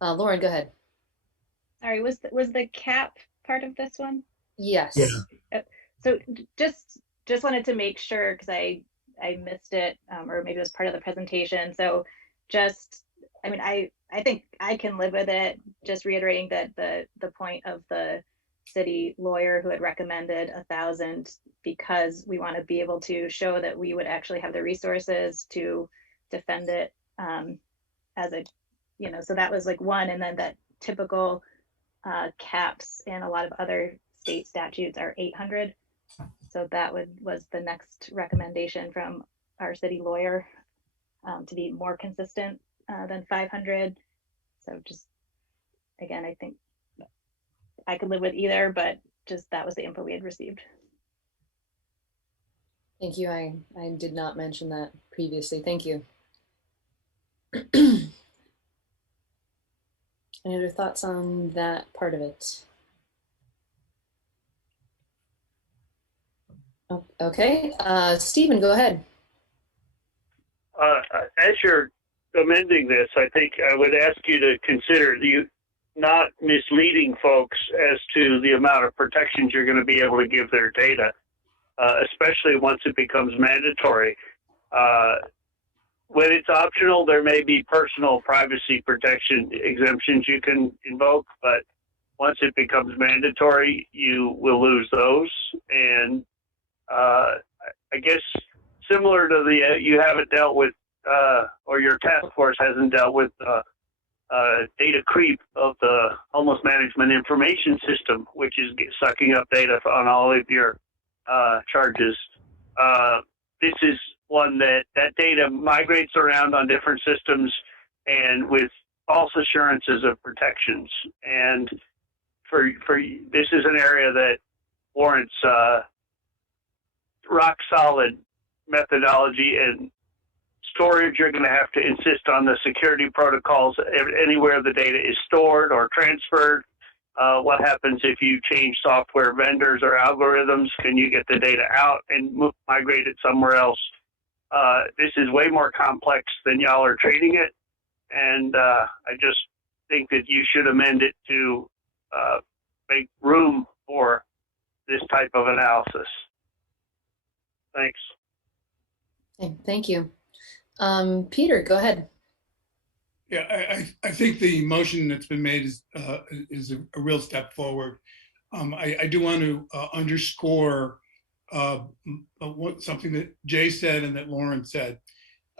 Lauren, go ahead. Sorry, was the cap part of this one? Yes. Yeah. So just wanted to make sure, because I missed it, or maybe it was part of the presentation. So I think I can live with it. Just reiterating that the point of the city lawyer who had recommended 1,000, because we want to be able to show that we would actually have the resources to defend it as a, so that was like one. And then that typical caps in a lot of other state statutes are 800. So that was the next recommendation from our city lawyer, to be more consistent than 500. So just again, I think I could live with either, but just that was the info we had received. Thank you. I did not mention that previously. Thank you. Any other thoughts on that part of it? Okay, Stephen, go ahead. As you're amending this, I think I would ask you to consider you not misleading folks as to the amount of protections you're going to be able to give their data, especially once it becomes mandatory. When it's optional, there may be personal privacy protection exemptions you can invoke, but once it becomes mandatory, you will lose those. And I guess similar to the, you haven't dealt with, or your task force hasn't dealt with data creep of the homeless management information system, which is sucking up data on all of your charges. This is one that data migrates around on different systems and with false assurances of protections. And for this is an area that warrants rock solid methodology and storage. You're going to have to insist on the security protocols anywhere the data is stored or transferred. What happens if you change software vendors or algorithms? Can you get the data out and migrate it somewhere else? This is way more complex than y'all are treating it. And I just think that you should amend it to make room for this type of analysis. Thanks. Okay, thank you. Peter, go ahead. Yeah, I think the motion that's been made is a real step forward. I do want to underscore something that Jay said and that Lauren said.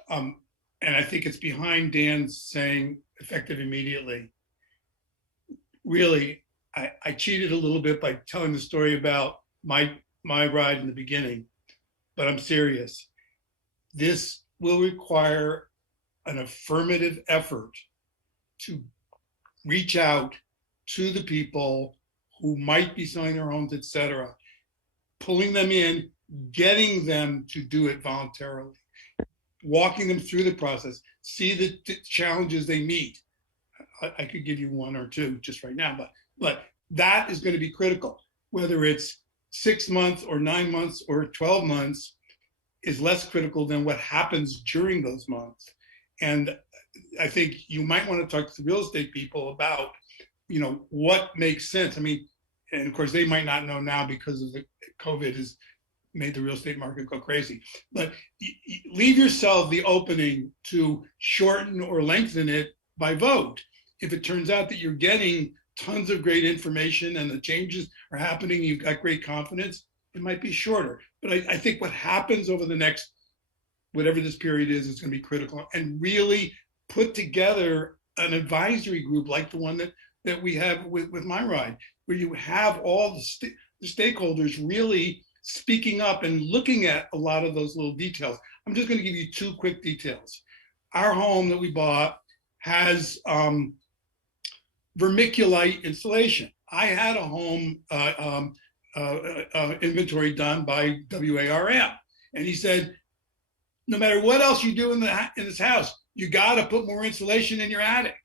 And I think it's behind Dan's saying effective immediately. Really, I cheated a little bit by telling the story about my ride in the beginning, but I'm serious. This will require an affirmative effort to reach out to the people who might be selling their homes, et cetera, pulling them in, getting them to do it voluntarily, walking them through the process, see the challenges they meet. I could give you one or two just right now, but that is going to be critical. Whether it's 6 months or 9 months or 12 months is less critical than what happens during those months. And I think you might want to talk to the real estate people about, what makes sense. I mean, and of course they might not know now because of the COVID has made the real estate market go crazy, but leave yourself the opening to shorten or lengthen it by vote. If it turns out that you're getting tons of great information and the changes are happening, you've got great confidence, it might be shorter. But I think what happens over the next, whatever this period is going to be critical, and really put together an advisory group like the one that we have with my ride, where you have all the stakeholders really speaking up and looking at a lot of those little details. I'm just going to give you two quick details. Our home that we bought has vermiculite insulation. I had a home inventory done by WARM, and he said, no matter what else you do in this house, you got to put more insulation in your attic.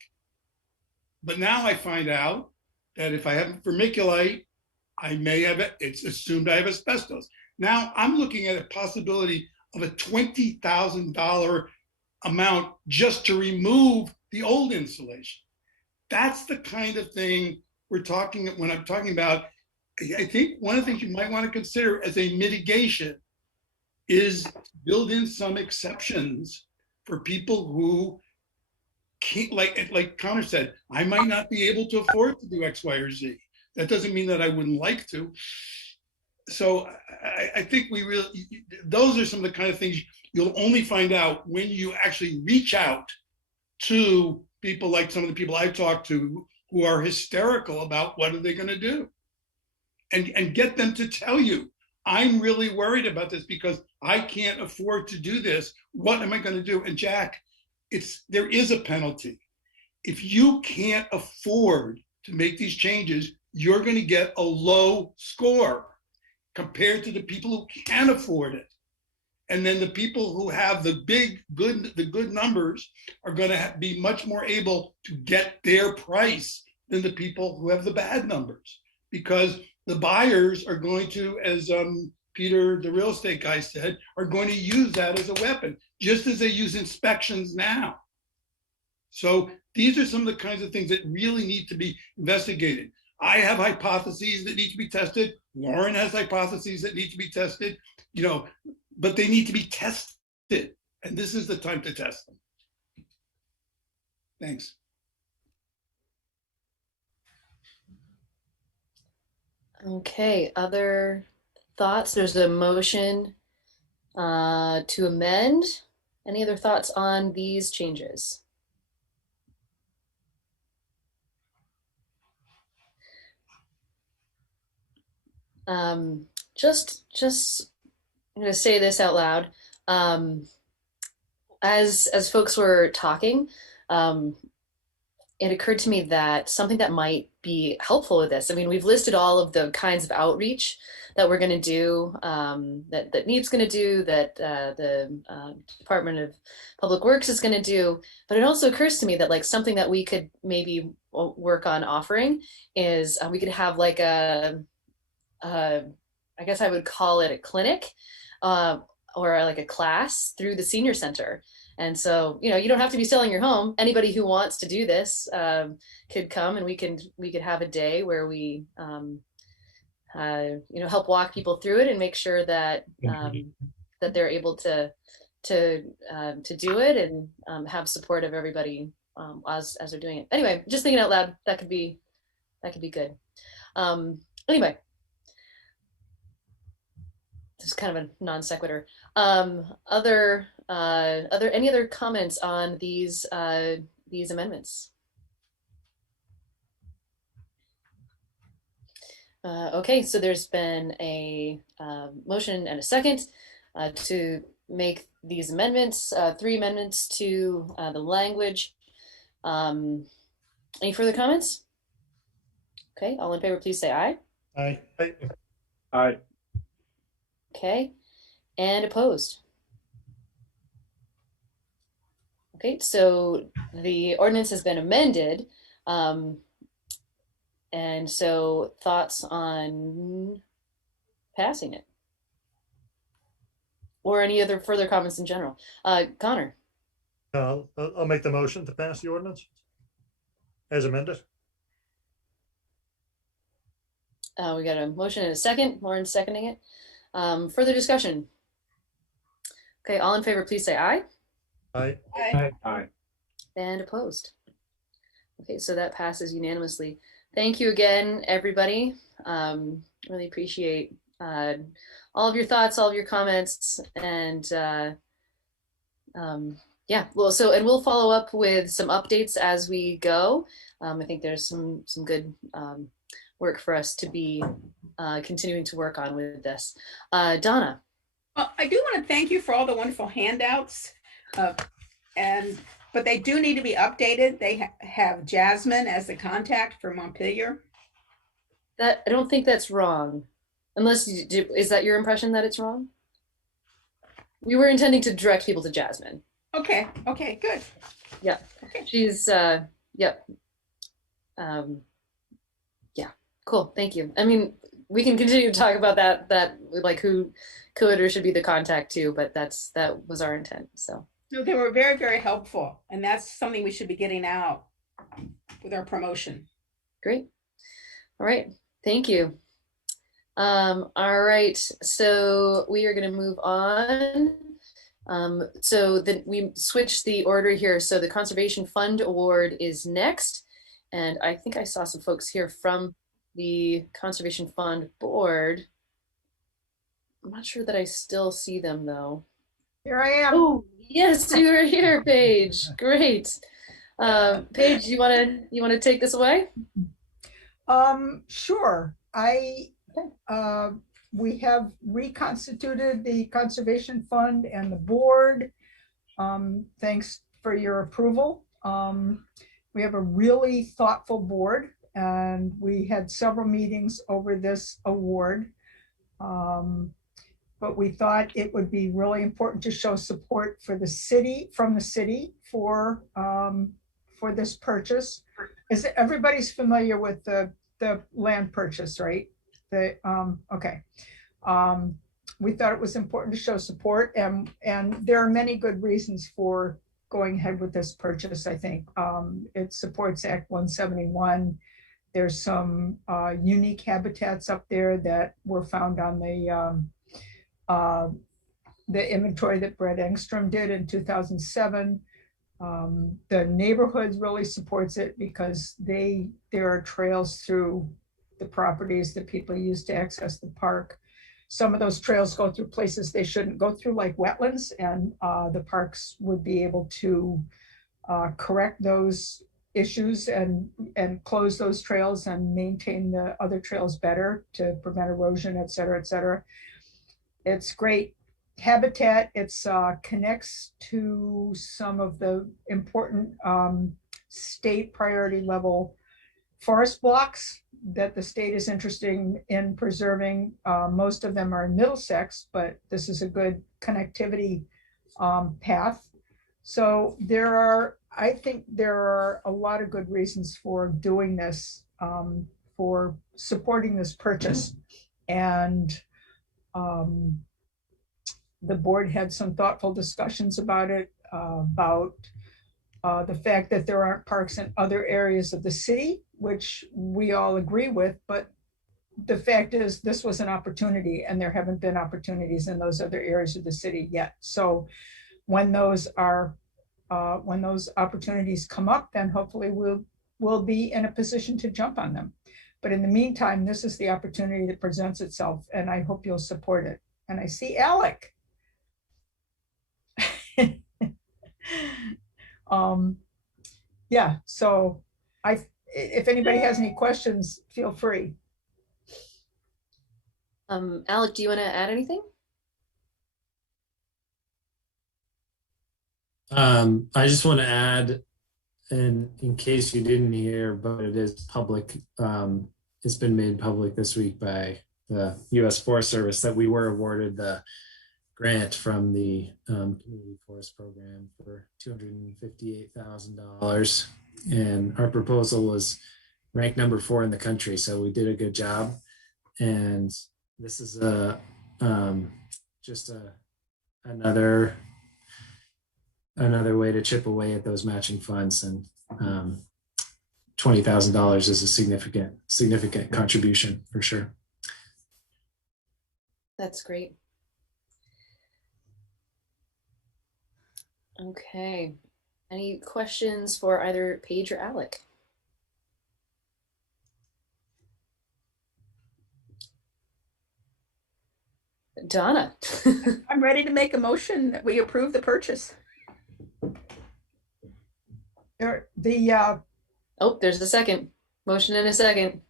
But now I find out that if I have vermiculite, I may have it. It's assumed I have asbestos. Now I'm looking at a possibility of a $20,000 amount just to remove the old insulation. That's the kind of thing we're talking when I'm talking about. I think one of the things you might want to consider as a mitigation is build in some exceptions for people who can't, like Connor said, I might not be able to afford to do X, Y, or Z. That doesn't mean that I wouldn't like to. So I think those are some of the kind of things you'll only find out when you actually reach out to people like some of the people I talk to who are hysterical about what are they going to do, and get them to tell you, I'm really worried about this because I can't afford to do this. What am I going to do? And Jack, there is a penalty. if you can't afford to make these changes, you're going to get a low score compared to the people who can afford it. And then the people who have the good numbers are going to be much more able to get their price than the people who have the bad numbers, because the buyers are going to, as Peter, the real estate guy, said, are going to use that as a weapon, just as they use inspections now. So these are some of the kinds of things that really need to be investigated. I have hypotheses that need to be tested. Lauren has hypotheses that need to be tested, but they need to be tested. And this is the time to test them. Thanks. Okay, other thoughts? There's a motion to amend. Any other thoughts on these changes? Just I'm going to say this out loud. As folks were talking, it occurred to me that something that might be helpful with this. I mean, we've listed all of the kinds of outreach that we're going to do, that NEEP's going to do, that the Department of Public Works is going to do. But it also occurs to me that like something that we could maybe work on offering is we could have like I guess I would call it a clinic or like a class through the senior center. And so, you don't have to be selling your home. Anybody who wants to do this could come, and we could have a day where we, help walk people through it and make sure that that they're able to do it and have support of everybody as they're doing it. Anyway, just thinking out loud, that could be good. Anyway. This is kind of a non sequitur. Are there any other comments on these amendments? Okay, so there's been a motion and a second to make these amendments, 3 amendments to the language. Any further comments? Okay, all in favor, please say aye. Aye. Aye. Aye. Okay, and opposed? Okay, so the ordinance has been amended. And so thoughts on passing it? Or any other further comments in general? Connor? I'll make the motion to pass the ordinance as amended. We got a motion and a second. Lauren's seconding it. Further discussion? Okay, all in favor, please say aye. Aye. Aye. Aye. And opposed? Okay, so that passes unanimously. Thank you again, everybody. Really appreciate all of your thoughts, all of your comments, and yeah. Well, and we'll follow up with some updates as we go. I think there's some good work for us to be continuing to work on with this. Donna. I do want to thank you for all the wonderful handouts, but they do need to be updated. They have Jasmine as the contact for Montpelier. I don't think that's wrong. Unless, is that your impression that it's wrong? We were intending to direct people to Jasmine. Okay, good. Yeah, okay. She's, yep. Yeah, cool, thank you. I mean, we can continue to talk about that like who could or should be the contact too, but that was our intent, so. No, they were very, very helpful. And that's something we should be getting out with our promotion. Great. All right, thank you. All right, so we are going to move on. So then we switched the order here. So the Conservation Fund Award is next. And I think I saw some folks here from the Conservation Fund Board. I'm not sure that I still see them though. Here I am. Oh, yes, you are here, Paige. Great. Paige, you want to take this away? Sure. We have reconstituted the Conservation Fund and the board. Thanks for your approval. We have a really thoughtful board, and we had several meetings over this award. But we thought it would be really important to show support for the city, from the city, for this purchase. Is everybody's familiar with the land purchase, right? Okay. We thought it was important to show support, and there are many good reasons for going ahead with this purchase. I think it supports Act 171. There's some unique habitats up there that were found on the inventory that Brett Engstrom did in 2007. The neighborhood really supports it because there are trails through the properties that people use to access the park. Some of those trails go through places they shouldn't go through, like wetlands, and the parks would be able to correct those issues and close those trails and maintain the other trails better to prevent erosion, et cetera, et cetera. It's great habitat. It's connects to some of the important state priority level forest blocks that the state is interested in preserving. Most of them are in Middlesex, but this is a good connectivity path. So I think there are a lot of good reasons for doing this, for supporting this purchase. And the board had some thoughtful discussions about it, about the fact that there aren't parks in other areas of the city, which we all agree with, but the fact is this was an opportunity, and there haven't been opportunities in those other areas of the city yet. So when those opportunities come up, then hopefully we'll be in a position to jump on them. But in the meantime, this is the opportunity that presents itself, and I hope you'll support it. And I see Alec. Yeah, so if anybody has any questions, feel free. Alec, do you want to add anything? I just want to add, and in case you didn't hear, but it is public, it's been made public this week by the U.S. Forest Service that we were awarded the grant from the Community Forest Program for $258,000. And our proposal was ranked number 4 in the country. So we did a good job. And this is another way to chip away at those matching funds. And $20,000 is a significant contribution for sure. That's great. Okay. Any questions for either Paige or Alec? Donna. I'm ready to make a motion that we approve the purchase. Oh, there's a second. Motion and a second.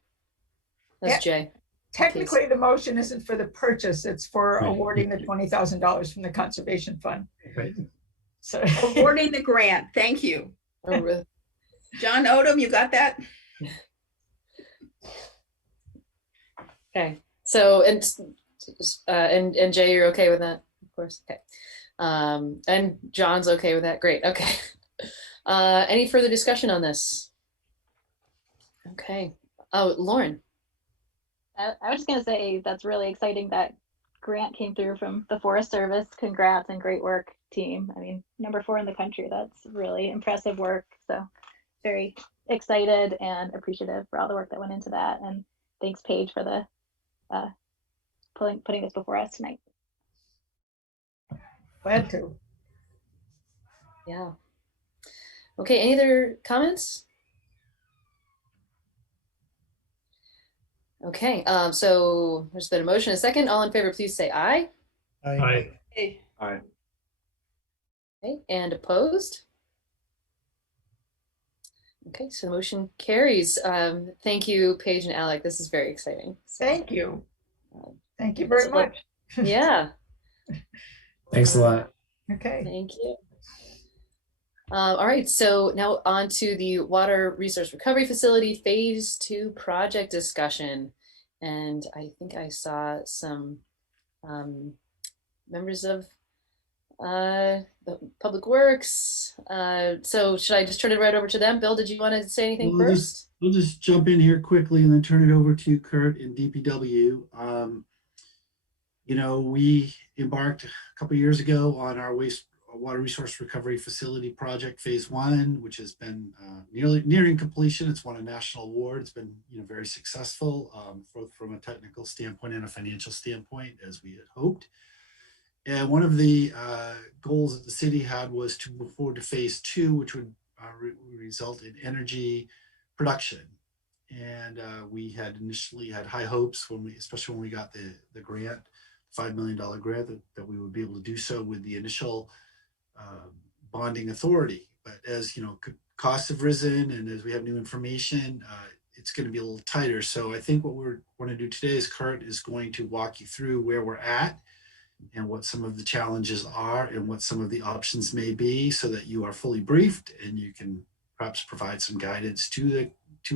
That's Jay. Technically, the motion isn't for the purchase. It's for awarding the $20,000 from the Conservation Fund. Right. So awarding the grant. Thank you. John Odom, you got that? Okay. So, and Jay, you're okay with that? Of course. Okay. And John's okay with that. Great. Okay. Any further discussion on this? Okay. Oh, Lauren. I was just going to say that's really exciting that grant came through from the Forest Service. Congrats and great work, team. I mean, number 4 in the country. That's really impressive work. So very excited and appreciative for all the work that went into that. And thanks, Paige, for the putting this before us tonight. Glad to. Yeah. Okay, any other comments? Okay, so there's been a motion, a second. All in favor, please say aye. Aye. Aye. Aye. Okay, and opposed? Okay, so the motion carries. Thank you, Paige and Alec. This is very exciting. So, thank you. Thank you very much. Yeah. Thanks a lot. Okay. Thank you. All right, so now on to the Water Resource Recovery Facility Phase 2 project discussion. And I think I saw some members of the Public Works. So should I just turn it right over to them? Bill, did you want to say anything We'll first? we'll just jump in here quickly and then turn it over to Kurt in DPW. You know, we embarked a couple years ago on our water resource recovery facility project phase 1, which has been nearing completion. It's won a national award. It's been very successful from a technical standpoint and a financial standpoint, as we had hoped. And one of the goals that the city had was to move forward to phase 2, which would result in energy production. And we had initially had high hopes especially when we got the grant, $5 million grant, that we would be able to do so with the initial bonding authority. But as costs have risen and as we have new information, it's going to be a little tighter. So I think what we're going to do today is Kurt is going to walk you through where we're at and what some of the challenges are and what some of the options may be, so that you are fully briefed and you can perhaps provide some guidance to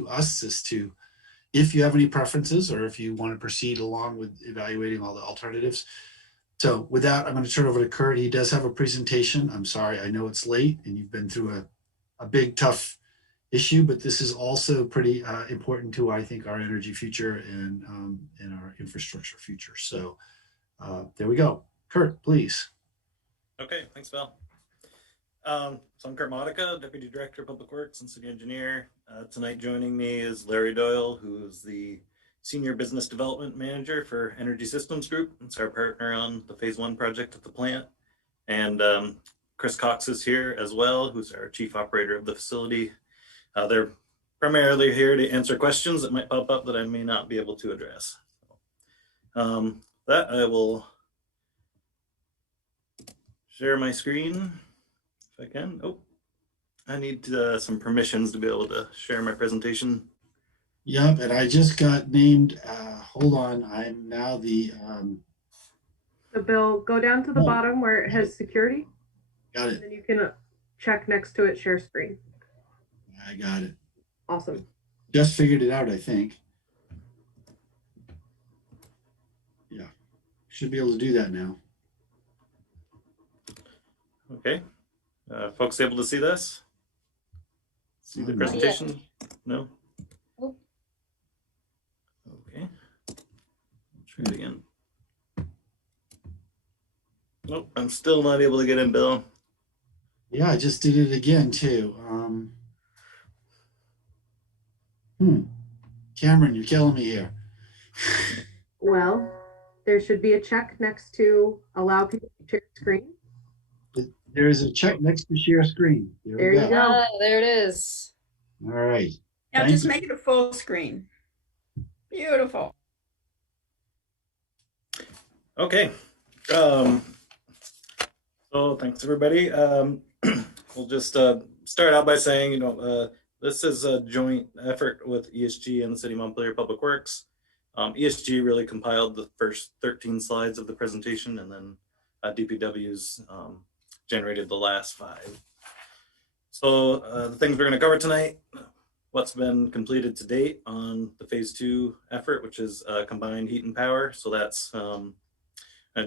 us as to if you have any preferences or if you want to proceed along with evaluating all the alternatives. So with that, I'm going to turn over to Kurt. He does have a presentation. I'm sorry, I know it's late and you've been through a big, tough issue, but this is also pretty important to, I think, our energy future and our infrastructure future. So there we go. Kurt, please. Okay, thanks, Bill. So I'm Kurt Modica, Deputy Director of Public Works and City Engineer. Tonight joining me is Larry Doyle, who is the Senior Business Development Manager for Energy Systems Group. It's our partner on the Phase 1 project at the plant. And Chris Cox is here as well, who's our Chief Operator of the facility. They're primarily here to answer questions that might pop up that I may not be able to address. That I will share my screen if I can. Oh, I need some permissions to be able to share my presentation. Yep, and I just got named, hold on, I'm now the... So Bill, go down to the bottom where it has security. Got it. And then you can check next to it, share screen. I got it. Awesome. Just figured it out, I think. Yeah, should be able to do that now. Okay, folks able to see this? See the presentation? No? Okay, try it again. Nope, I'm still not able to get in, Bill. Yeah, I just did it again too. Cameron, you're killing me here. Well, there should be a check next to allow people to share screen. There is a check next to share screen. There you go. There it is. All right. Now just make it a full screen. Beautiful. Okay. So thanks everybody. We'll just start out by saying, this is a joint effort with ESG and the City of Montpelier Public Works. ESG really compiled the first 13 slides of the presentation, and then DPW's generated the last 5. So the things we're going to cover tonight: what's been completed to date on the phase 2 effort, which is combined heat and power. So that's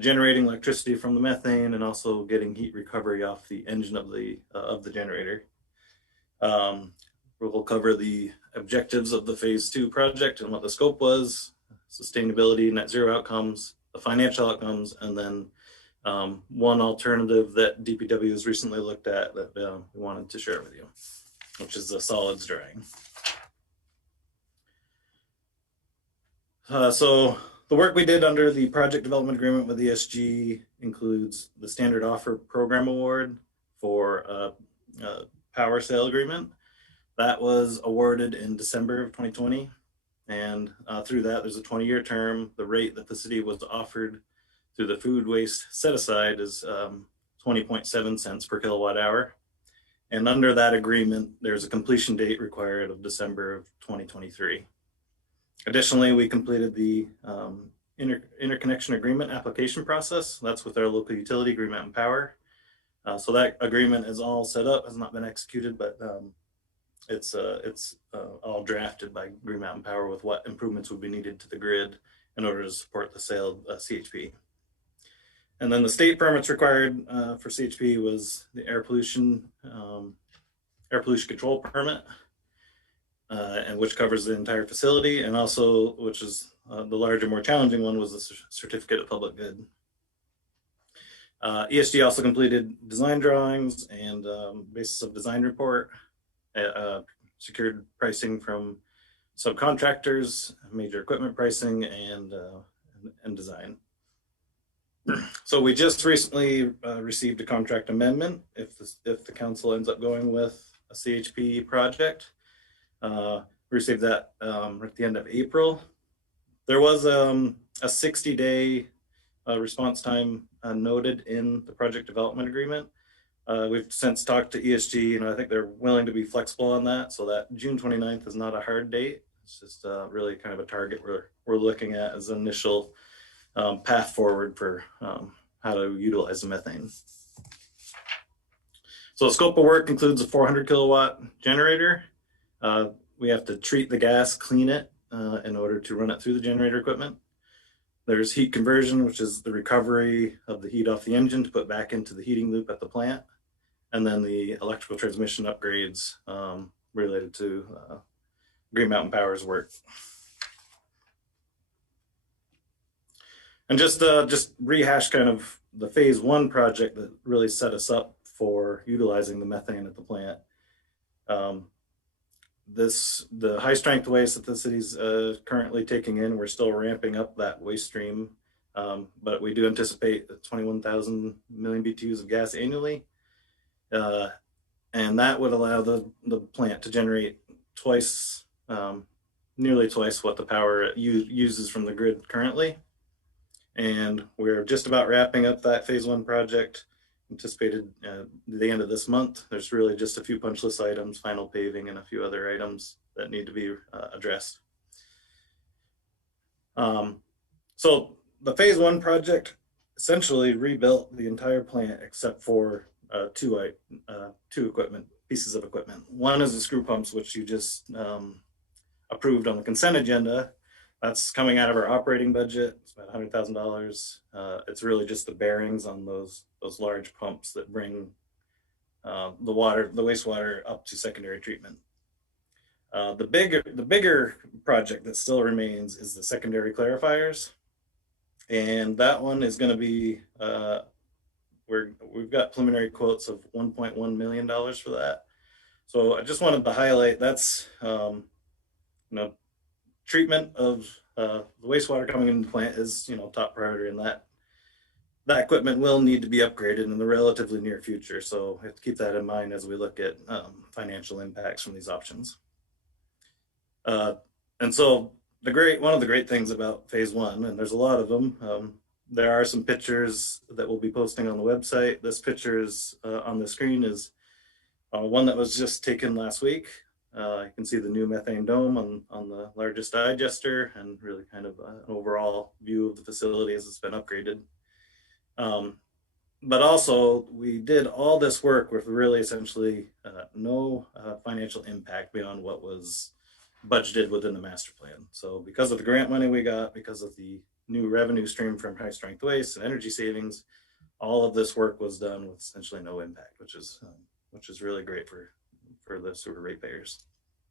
generating electricity from the methane and also getting heat recovery off the engine of the generator. We'll cover the objectives of the phase 2 project and what the scope was, sustainability, net zero outcomes, the financial outcomes, and then one alternative that DPW has recently looked at that we wanted to share with you, which is the solids drying. So the work we did under the project development agreement with ESG includes the standard offer program award for power sale agreement. That was awarded in December of 2020. And through that, there's a 20-year term. The rate that the city was offered through the food waste set aside is 20.7 cents per kilowatt hour. And under that agreement, there's a completion date required of December of 2023. Additionally, we completed the interconnection agreement application process. That's with our local utility, Green Mountain Power. So that agreement is all set up, has not been executed, but it's all drafted by Green Mountain Power with what improvements would be needed to the grid in order to support the sale of CHP. And then the state permits required for CHP was the air pollution control permit, and which covers the entire facility, and also, which is the larger, more challenging one, was the certificate of public good. ESG also completed design drawings and basis of design report, secured pricing from subcontractors, major equipment pricing, and design. So we just recently received a contract amendment if the council ends up going with a CHP project. We received that at the end of April. There was a 60-day response time noted in the project development agreement. We've since talked to ESG, and I think they're willing to be flexible on that, so that June 29th is not a hard date. It's just really kind of a target we're looking at as an initial path forward for how to utilize the methane. So the scope of work includes a 400 kilowatt generator. We have to treat the gas, clean it in order to run it through the generator equipment. There's heat conversion, which is the recovery of the heat off the engine to put back into the heating loop at the plant. And then the electrical transmission upgrades related to Green Mountain Power's work. And just rehash kind of the phase 1 project that really set us up for utilizing the methane at the plant. The high strength waste that the city's currently taking in, we're still ramping up that waste stream, but we do anticipate 21,000 million BTUs of gas annually. And that would allow the plant to generate nearly twice what the power it uses from the grid currently. And we're just about wrapping up that phase 1 project, anticipated the end of this month. There's really just a few punch list items, final paving, and a few other items that need to be addressed. So the phase 1 project essentially rebuilt the entire plant except for two equipment pieces of equipment. One is the screw pumps, which you just approved on the consent agenda. That's coming out of our operating budget. It's about $100,000. It's really just the bearings on those large pumps that bring the wastewater up to secondary treatment. The bigger project that still remains is the secondary clarifiers, and that one is going to be we've got preliminary quotes of $1.1 million for that. So I just wanted to highlight that's treatment of the wastewater coming into the plant is top priority, and that equipment will need to be upgraded in the relatively near future. So we have to keep that in mind as we look at financial impacts from these options. And so one of the great things about phase 1, and there's a lot of them, there are some pictures that we'll be posting on the website. This picture is on the screen is one that was just taken last week. You can see the new methane dome on the largest digester, and really kind of an overall view of the facility as it's been upgraded. But also we did all this work with really essentially no financial impact beyond what was budgeted within the master plan. So because of the grant money we got, because of the new revenue stream from high strength waste and energy savings, all of this work was done with essentially no impact, which is really great for the sewer ratepayers.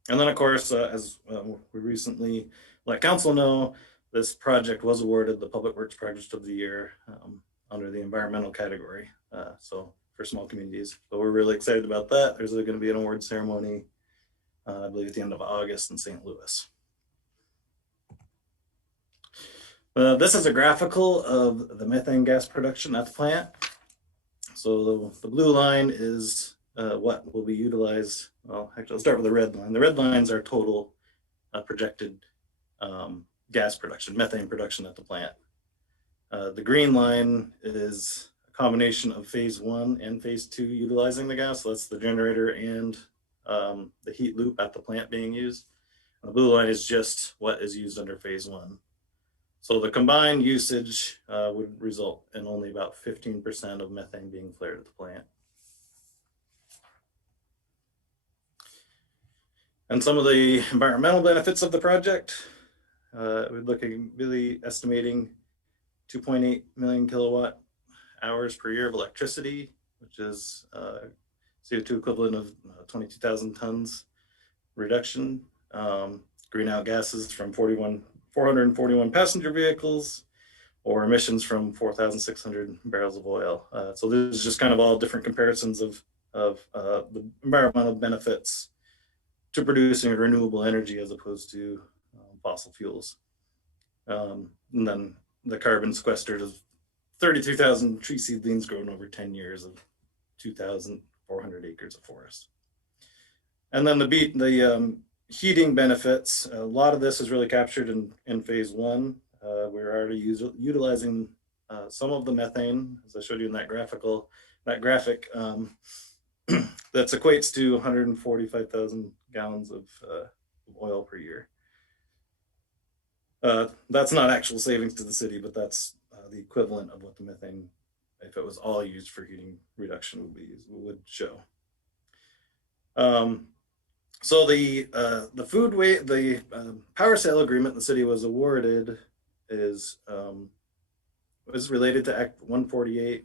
And then of course, as we recently let council know, this project was awarded the Public Works Project of the Year under the environmental category. So for small communities. So we're really excited about that. There's going to be an award ceremony, I believe at the end of August in St. Louis. This is a graphical of the methane gas production at the plant. So the blue line is what will be utilized. Well, actually, I'll start with the red line. The red lines are total projected gas production, methane production at the plant. The green line is a combination of phase 1 and phase 2 utilizing the gas. So that's the generator and the heat loop at the plant being used. And the blue line is just what is used under phase 1. So the combined usage would result in only about 15% of methane being flared at the plant. And some of the environmental benefits of the project, we're looking really estimating 2.8 million kilowatt hours per year of electricity, which is CO2 equivalent of 22,000 tons reduction. Greenhouse gases from 441 passenger vehicles, or emissions from 4,600 barrels of oil. So this is just kind of all different comparisons of the environmental benefits to producing renewable energy as opposed to fossil fuels. And then the carbon sequestered is 32,000 tree seedlings grown over 10 years of 2,400 acres of forest. And then the heating benefits, a lot of this is really captured in phase one. We're already utilizing some of the methane, as I showed you in that graphic, that equates to 145,000 gallons of oil per year. That's not actual savings to the city, but that's the equivalent of what the methane, if it was all used for heating reduction, would show. So the power sale agreement the city was awarded is related to Act 148,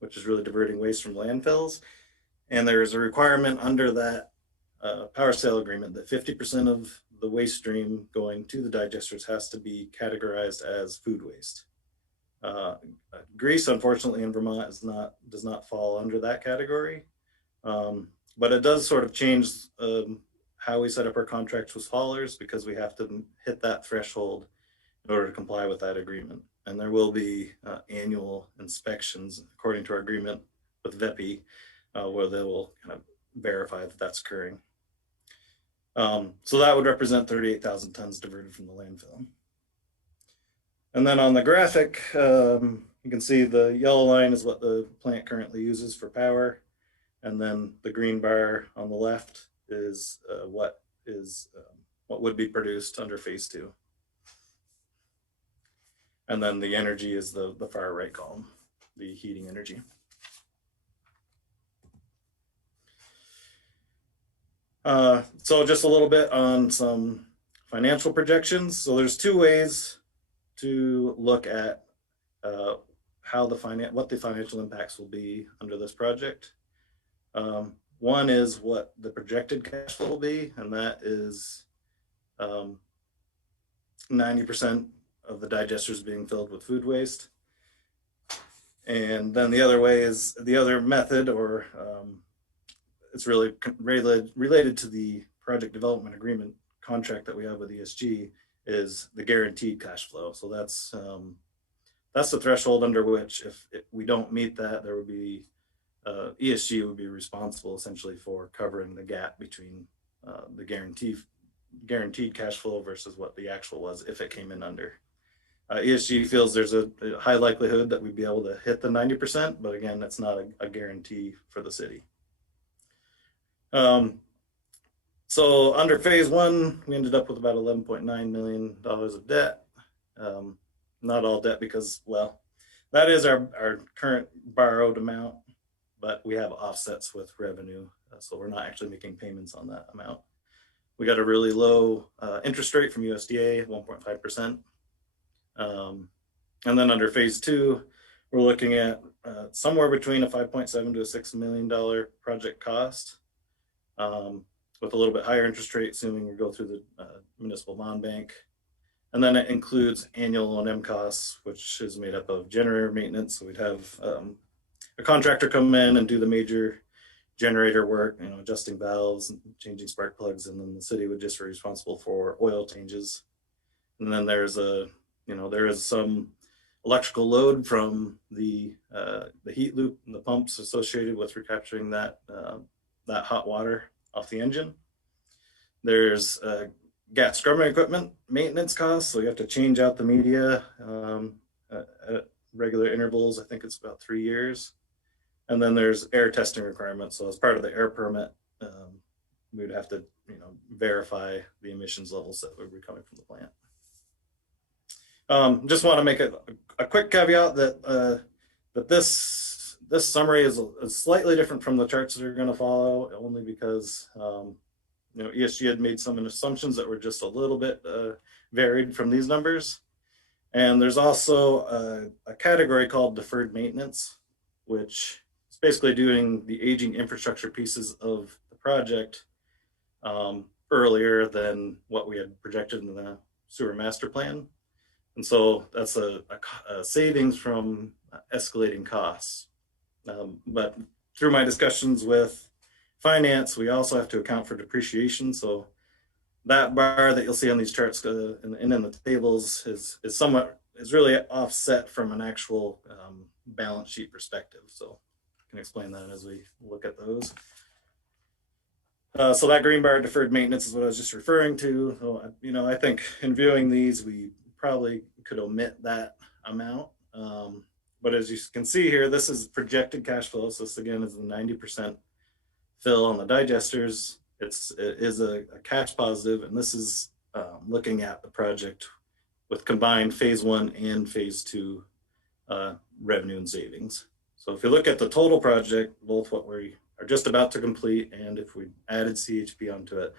which is really diverting waste from landfills. And there is a requirement under that power sale agreement that 50% of the waste stream going to the digesters has to be categorized as food waste. Grease, unfortunately, in Vermont does not fall under that category, but it does sort of change how we set up our contracts with haulers, because we have to hit that threshold in order to comply with that agreement. And there will be annual inspections according to our agreement with VEPI, where they will kind of verify that that's occurring. So that would represent 38,000 tons diverted from the landfill. And then on the graphic, you can see the yellow line is what the plant currently uses for power. And then the green bar on the left is what would be produced under phase two. And then the energy is the far right column, the heating energy. So just a little bit on some financial projections. So there's two ways to look at what the financial impacts will be under this project. One is what the projected cash flow will be, and that is 90% of the digesters being filled with food waste. And then the other way is the other method, or it's really related to the project development agreement contract that we have with ESG, is the guaranteed cash flow. So that's the threshold under which, if we don't meet that, there would be ESG would be responsible essentially for covering the gap between the guaranteed cash flow versus what the actual was if it came in under. ESG feels there's a high likelihood that we'd be able to hit the 90%, but again, that's not a guarantee for the city. So under phase one, we ended up with about $11.9 million of debt. Not all debt because, well, that is our current borrowed amount, but we have offsets with revenue. So we're not actually making payments on that amount. We got a really low interest rate from USDA, 1.5%. And then under phase two, we're looking at somewhere between a $5.7 to a $6 million project cost, with a little bit higher interest rate, assuming we go through the municipal bond bank. And then it includes annual O&M costs, which is made up of generator maintenance. So we'd have a contractor come in and do the major generator work, adjusting valves, and changing spark plugs, and then the city would just be responsible for oil changes. And then there is some electrical load from the heat loop and the pumps associated with recapturing that hot water off the engine. There's gas scrubbing equipment maintenance costs, so you have to change out the media at regular intervals. I think it's about 3 years. And then there's air testing requirements. So as part of the air permit, we would have to verify the emissions levels that would be coming from the plant. Just want to make a quick caveat that this summary is slightly different from the charts that are going to follow, only because ESG had made some assumptions that were just a little bit varied from these numbers. And there's also a category called deferred maintenance, which is basically doing the aging infrastructure pieces of the project earlier than what we had projected in the sewer master plan. And so that's a savings from escalating costs. But through my discussions with finance, we also have to account for depreciation. So that bar that you'll see on these charts and in the tables is really offset from an actual balance sheet perspective. So I can explain that as we look at those. So that green bar, deferred maintenance, is what I was just referring to. So, I think in viewing these, we probably could omit that amount. But as you can see here, this is projected cash flow. So this again is the 90% fill on the digesters. It is a cash positive, and this is looking at the project with combined phase 1 and phase 2 revenue and savings. So if you look at the total project, both what we are just about to complete and if we added CHP onto it,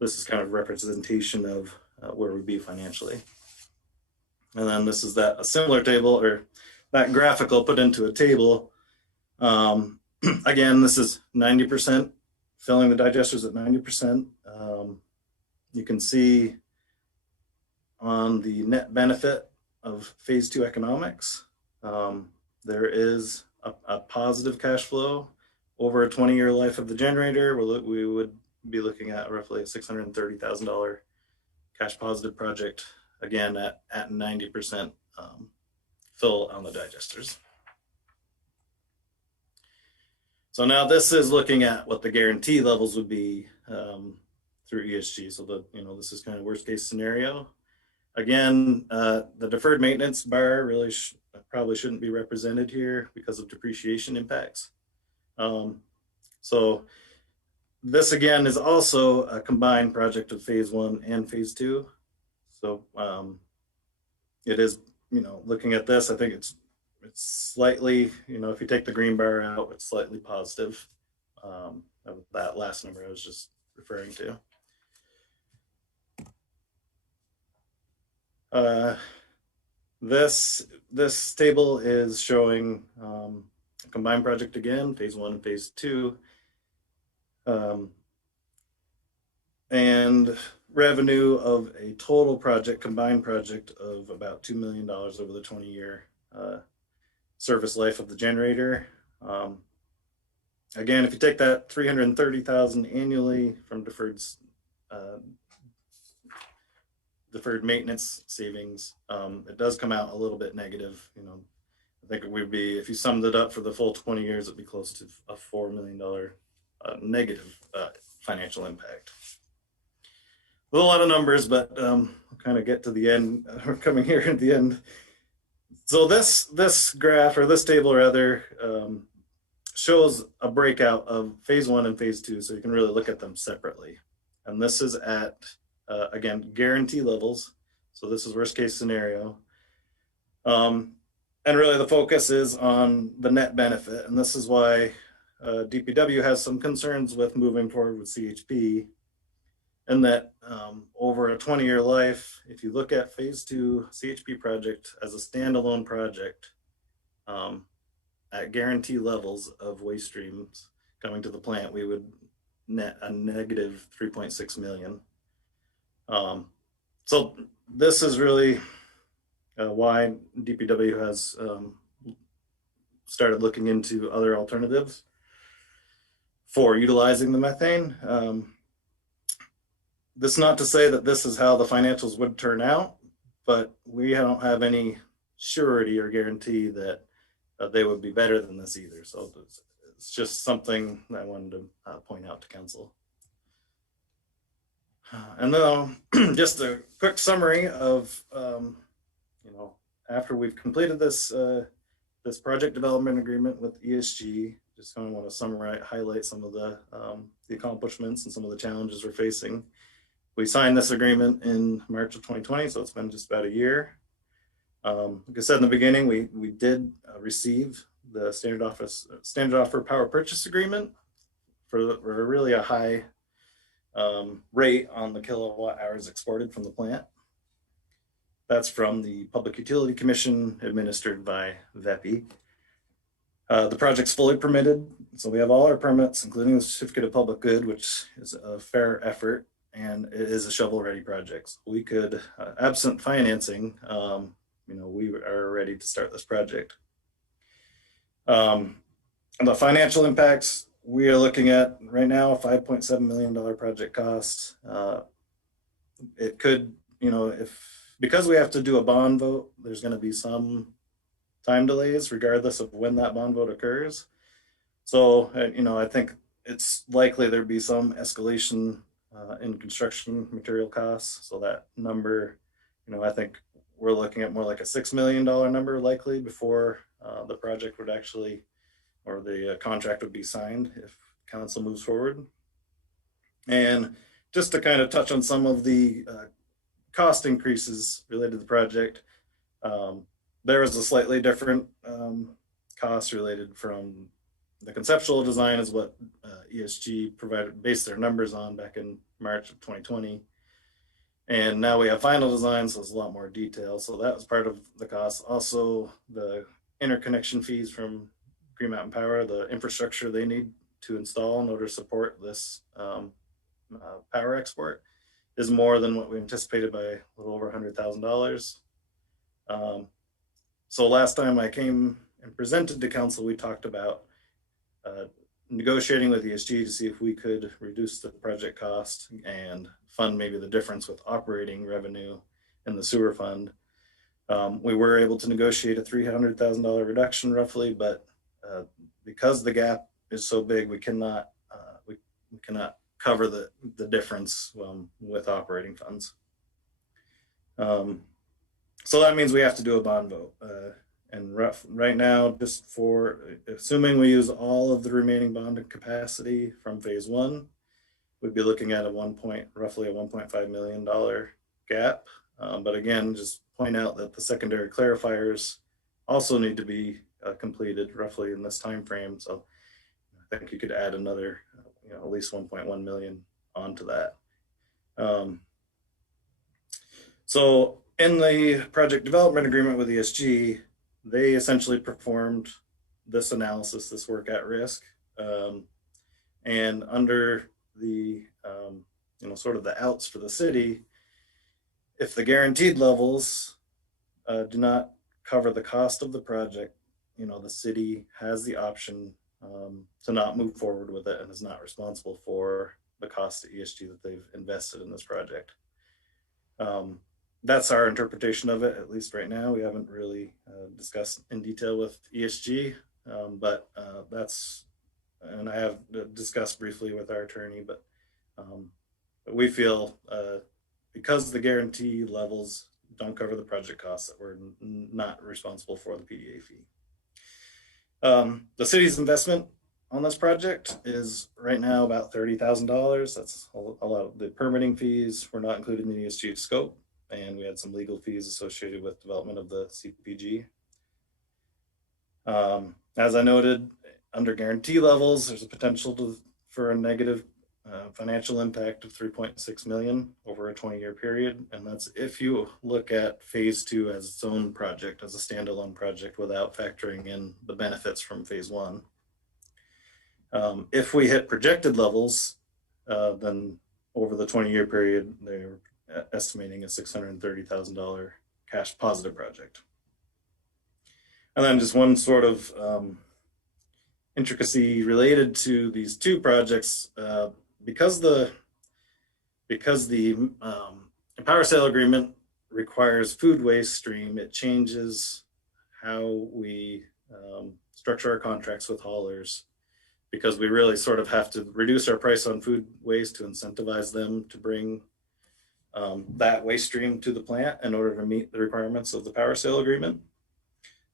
this is kind of representation of where we'd be financially. And then this is a similar table, or that graphical put into a table. Again, this is 90%, filling the digesters at 90%. You can see on the net benefit of phase 2 economics, there is a positive cash flow over a 20-year life of the generator. We would be looking at roughly a $630,000 cash positive project, again at 90% fill on the digesters. So now this is looking at what the guarantee levels would be through ESG. So this is kind of worst case scenario. Again, the deferred maintenance bar really probably shouldn't be represented here because of depreciation impacts. So this again is also a combined project of phase 1 and phase 2. So it is, looking at this, I think it's slightly, if you take the green bar out, it's slightly positive. That last number I was just referring to. This table is showing a combined project again, phase 1 and phase 2. And revenue of a total project, combined project of about $2 million over the 20-year service life of the generator. Again, if you take that $330,000 annually from deferred maintenance savings, it does come out a little bit negative. I think it would be, if you summed it up for the full 20 years, it'd be close to a $4 million negative financial impact. A lot of numbers, but we'll kind of get to the end. We're coming here at the end. So this graph, or this table rather, shows a breakout of phase 1 and phase 2, so you can really look at them separately. And this is at, again, guarantee levels. So this is worst case scenario. And really the focus is on the net benefit. And this is why DPW has some concerns with moving forward with CHP. And that over a 20-year life, if you look at phase 2 CHP project as a standalone project, at guarantee levels of waste streams coming to the plant, we would net a negative 3.6 million. So this is really why DPW has started looking into other alternatives for utilizing the methane. This is not to say that this is how the financials would turn out, but we don't have any surety or guarantee that they would be better than this either. So it's just something I wanted to point out to council. And then just a quick summary of, after we've completed this this project development agreement with ESG, just kind of want to summarize, highlight some of the accomplishments and some of the challenges we're facing. We signed this agreement in March of 2020, so it's been just about a year. Like I said in the beginning, we did receive the standard offer power purchase agreement for really a high rate on the kilowatt hours exported from the plant. That's from the Public Utility Commission administered by VEPI. The project's fully permitted, so we have all our permits, including the certificate of public good, which is a fair effort, and it is a shovel-ready project. So we could, absent financing, we are ready to start this project. And the financial impacts, we are looking at right now a $5.7 million project cost. It could, because we have to do a bond vote, there's going to be some time delays regardless of when that bond vote occurs. So, I think it's likely there'd be some escalation in construction material costs. So that number, I think we're looking at more like a $6 million number likely before the project would actually, or the contract would be signed if council moves forward. And just to kind of touch on some of the cost increases related to the project, there is a slightly different cost related from the conceptual design is what ESG based their numbers on back in March of 2020. And now we have final design, so it's a lot more detail. So that was part of the cost. Also, the interconnection fees from Green Mountain Power, the infrastructure they need to install in order to support this power export is more than what we anticipated by a little over $100,000. So last time I came and presented to council, we talked about negotiating with ESG to see if we could reduce the project cost and fund maybe the difference with operating revenue in the sewer fund. We were able to negotiate a $300,000 reduction roughly, but because the gap is so big, we cannot cover the difference with operating funds. So that means we have to do a bond vote. And right now, just for assuming we use all of the remaining bonded capacity from phase one, we'd be looking at roughly a $1.5 million gap. But again, just point out that the secondary clarifiers also need to be completed roughly in this time frame. So I think you could add another, at least 1.1 million onto that. So in the project development agreement with ESG, they essentially performed this analysis, this work at risk. And under the, sort of the outs for the city, if the guaranteed levels do not cover the cost of the project, the city has the option to not move forward with it and is not responsible for the cost to ESG that they've invested in this project. That's our interpretation of it, at least right now. We haven't really discussed in detail with ESG, but and I have discussed briefly with our attorney, but we feel because the guarantee levels don't cover the project costs, that we're not responsible for the PDA fee. The city's investment on this project is right now about $30,000. That's a lot of the permitting fees were not included in the ESG scope, and we had some legal fees associated with development of the CPG. As I noted, under guarantee levels, there's a potential for a negative financial impact of 3.6 million over a 20-year period. And that's if you look at phase two as its own project, as a standalone project without factoring in the benefits from phase one. If we hit projected levels, then over the 20-year period, they're estimating a $630,000 cash positive project. And then just one sort of intricacy related to these two projects, because the power sale agreement requires food waste stream, it changes how we structure our contracts with haulers, because we really sort of have to reduce our price on food waste to incentivize them to bring that waste stream to the plant in order to meet the requirements of the power sale agreement.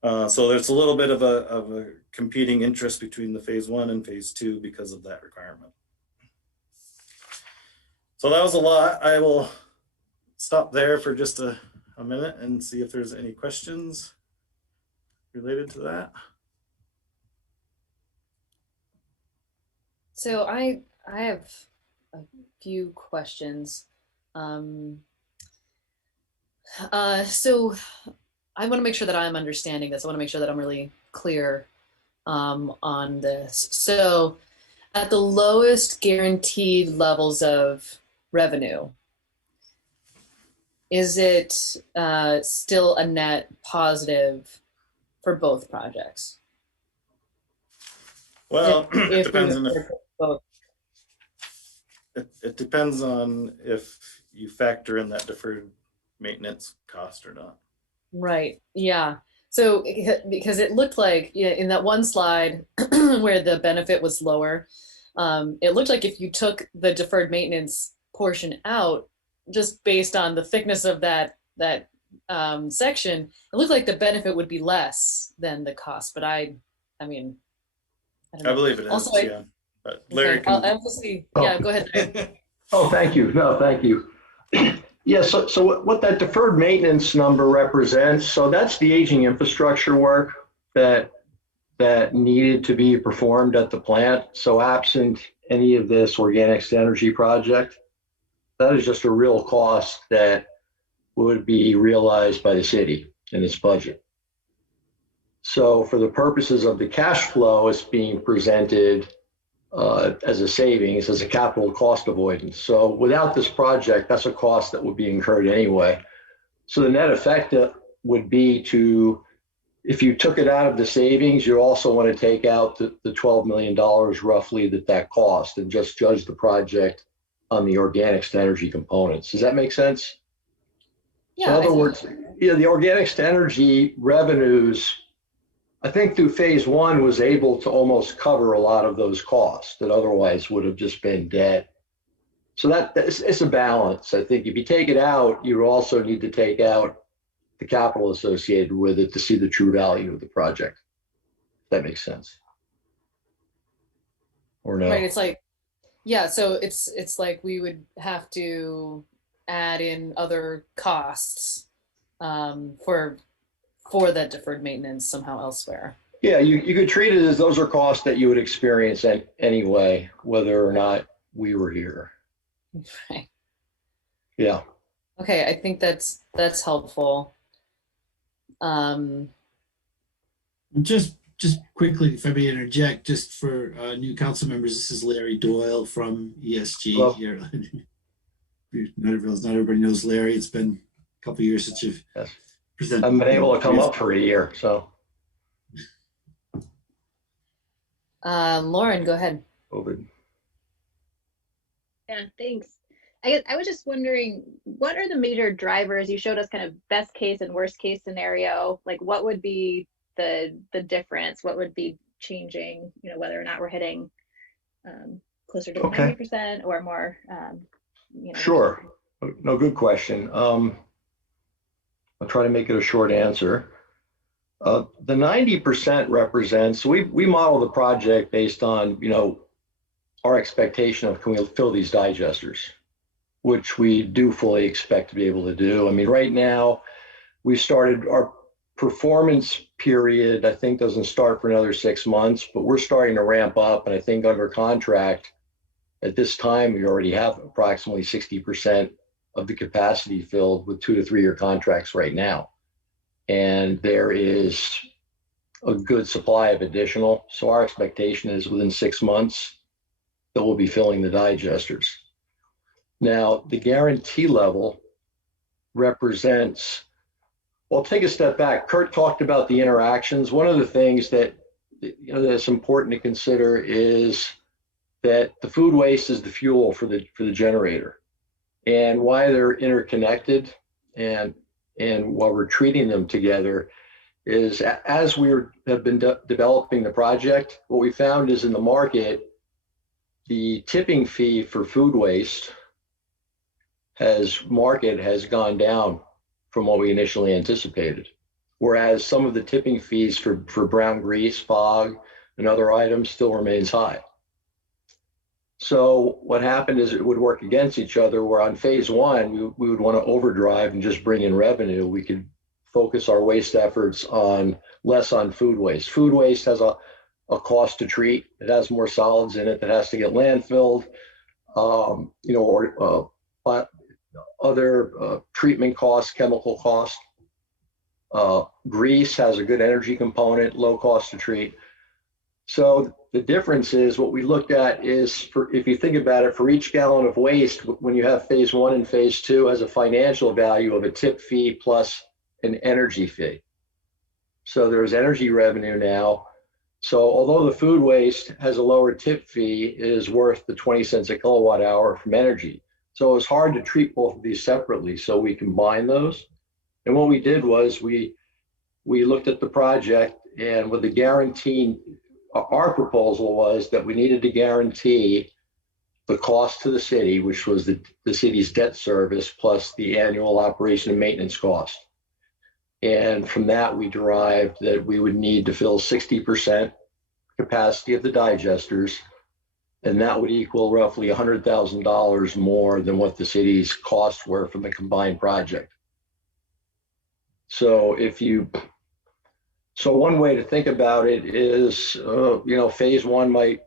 So there's a little bit of a competing interest between the phase one and phase two because of that requirement. So that was a lot. I will stop there for just a minute and see if there's any questions related to that. So I have few questions. So I want to make sure that I'm understanding this. I want to make sure that I'm really clear on this. So at the lowest guaranteed levels of revenue, is it still a net positive for both projects? Well, it depends on both. It depends on if you factor in that deferred maintenance cost or not. Right. Yeah. So because it looked like in that one slide where the benefit was lower, it looked like if you took the deferred maintenance portion out, just based on the thickness of that section, it looked like the benefit would be less than the cost. But I mean, I believe it is. Also, yeah. But Larry okay. Obviously, yeah. Go ahead, Larry. Oh, thank you. No, thank you. Yeah, so what that deferred maintenance number represents, so that's the aging infrastructure work that needed to be performed at the plant. So absent any of this organics to energy project, that is just a real cost that would be realized by the city in its budget. So for the purposes of the cash flow, it's being presented as a savings, as a capital cost avoidance. So without this project, that's a cost that would be incurred anyway. So the net effect would be to, if you took it out of the savings, you also want to take out the $12 million roughly that cost and just judge the project on the organics to energy components. Does that make sense? Yeah. So in other words, yeah, the organics to energy revenues, I think through phase one was able to almost cover a lot of those costs that otherwise would have just been dead. So it's a balance. I think if you take it out, you also need to take out the capital associated with it to see the true value of the project. If that makes sense. Or no? Right. It's like, yeah. So it's like we would have to add in other costs for that deferred maintenance somehow elsewhere. Yeah, you could treat it as those are costs that you would experience anyway, whether or not we were here. Right. Yeah. Okay, I think that's helpful. Just quickly, if I may interject, just for new council members, this is Larry Doyle from ESG. Hello. Here. Not everybody knows Larry. It's been a couple of years since you've presented. I've been able to come up for a year, so. Lauren, go ahead. COVID. Yeah, thanks. I was just wondering, what are the major drivers? You showed us kind of best case and worst case scenario. Like, what would be the difference? What would be changing? You know, whether or not we're hitting closer to 90% or more. You know. Sure. No, good question. I'll try to make it a short answer. The 90% represents, we model the project based on, you know, our expectation of can we fill these digesters, which we do fully expect to be able to do. I mean, right now, we started our performance period, I think doesn't start for another 6 months, but we're starting to ramp up. And I think under contract at this time, we already have approximately 60% of the capacity filled with 2 to 3 year contracts right now. And there is a good supply of additional. So our expectation is within 6 months that we'll be filling the digesters. Now, the guarantee level represents, well, take a step back. Kurt talked about the interactions. One of the things that, you know, that's important to consider is that the food waste is the fuel for the generator, and why they're interconnected and while we're treating them together is as we have been developing the project, what we found is in the market, the tipping fee for food waste has gone down from what we initially anticipated. Whereas some of the tipping fees for brown grease, fog, and other items still remains high. So what happened is it would work against each other, where on phase one, we would want to overdrive and just bring in revenue. We could focus our waste efforts less on food waste. Food waste has a cost to treat. It has more solids in it that has to get landfilled. or other treatment costs, chemical costs. Grease has a good energy component, low cost to treat. So the difference is what we looked at is, if you think about it, for each gallon of waste, when you have phase 1 and phase 2, has a financial value of a tip fee plus an energy fee. So there's energy revenue now. So although the food waste has a lower tip fee, it is worth the 20 cents a kilowatt hour from energy. So it's hard to treat both of these separately. So we combine those. And what we did was we looked at the project, and with the guarantee, our proposal was that we needed to guarantee the cost to the city, which was the city's debt service plus the annual operation and maintenance cost. And from that, we derived that we would need to fill 60% capacity of the digesters, and that would equal roughly $100,000 more than what the city's costs were from the combined project. So one way to think about it is, phase 1 might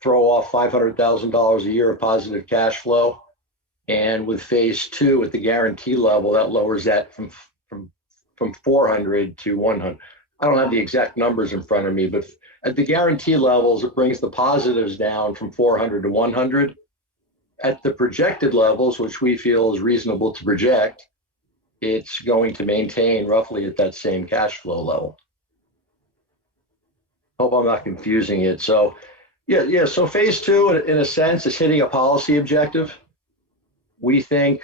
throw off $500,000 a year of positive cash flow. And with phase 2 at the guarantee level, that lowers that from 400 to 100. I don't have the exact numbers in front of me, but at the guarantee levels, it brings the positives down from 400 to 100. At the projected levels, which we feel is reasonable to project, it's going to maintain roughly at that same cash flow level. Hope I'm not confusing it. So so phase 2, in a sense, is hitting a policy objective. We think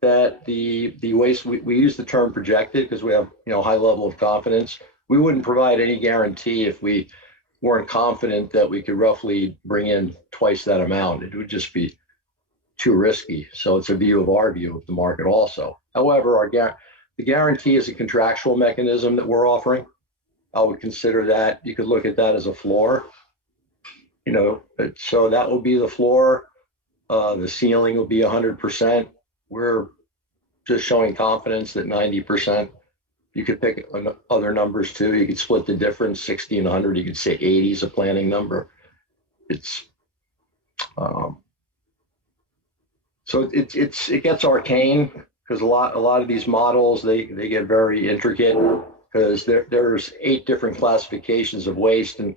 that the waste, we use the term projected because we have high level of confidence. We wouldn't provide any guarantee if we weren't confident that we could roughly bring in twice that amount. It would just be too risky. So it's a view of our view of the market also. However, the guarantee is a contractual mechanism that we're offering. I would consider that, you could look at that as a floor. So that will be the floor. The ceiling will be 100%. We're just showing confidence that 90%. You could pick other numbers too. You could split the difference, 60 and 100. You could say 80 is a planning number. So it gets arcane because a lot of these models, they get very intricate because there's 8 different classifications of waste, and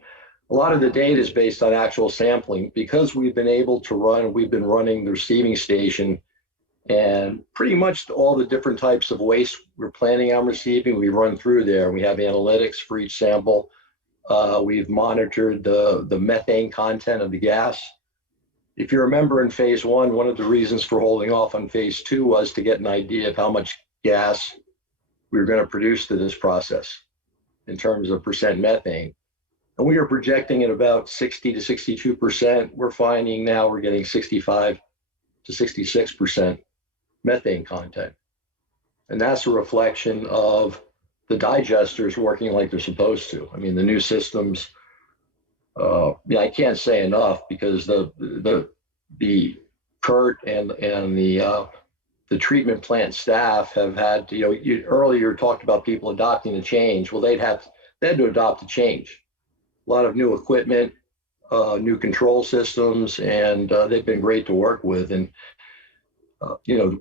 a lot of the data is based on actual sampling. Because we've been running the receiving station, and pretty much all the different types of waste we're planning on receiving, we run through there. We have analytics for each sample. We've monitored the methane content of the gas. If you remember in phase 1, one of the reasons for holding off on phase 2 was to get an idea of how much gas we were going to produce to this process in terms of percent methane. And we are projecting at about 60 to 62%. We're finding now we're getting 65 to 66% methane content. And that's a reflection of the digesters working like they're supposed to. I mean, the new systems, I can't say enough because the Clerk and the treatment plant staff have had to, you earlier talked about people adopting the change. Well, they had to adopt the change. A lot of new equipment, new control systems, and they've been great to work with. And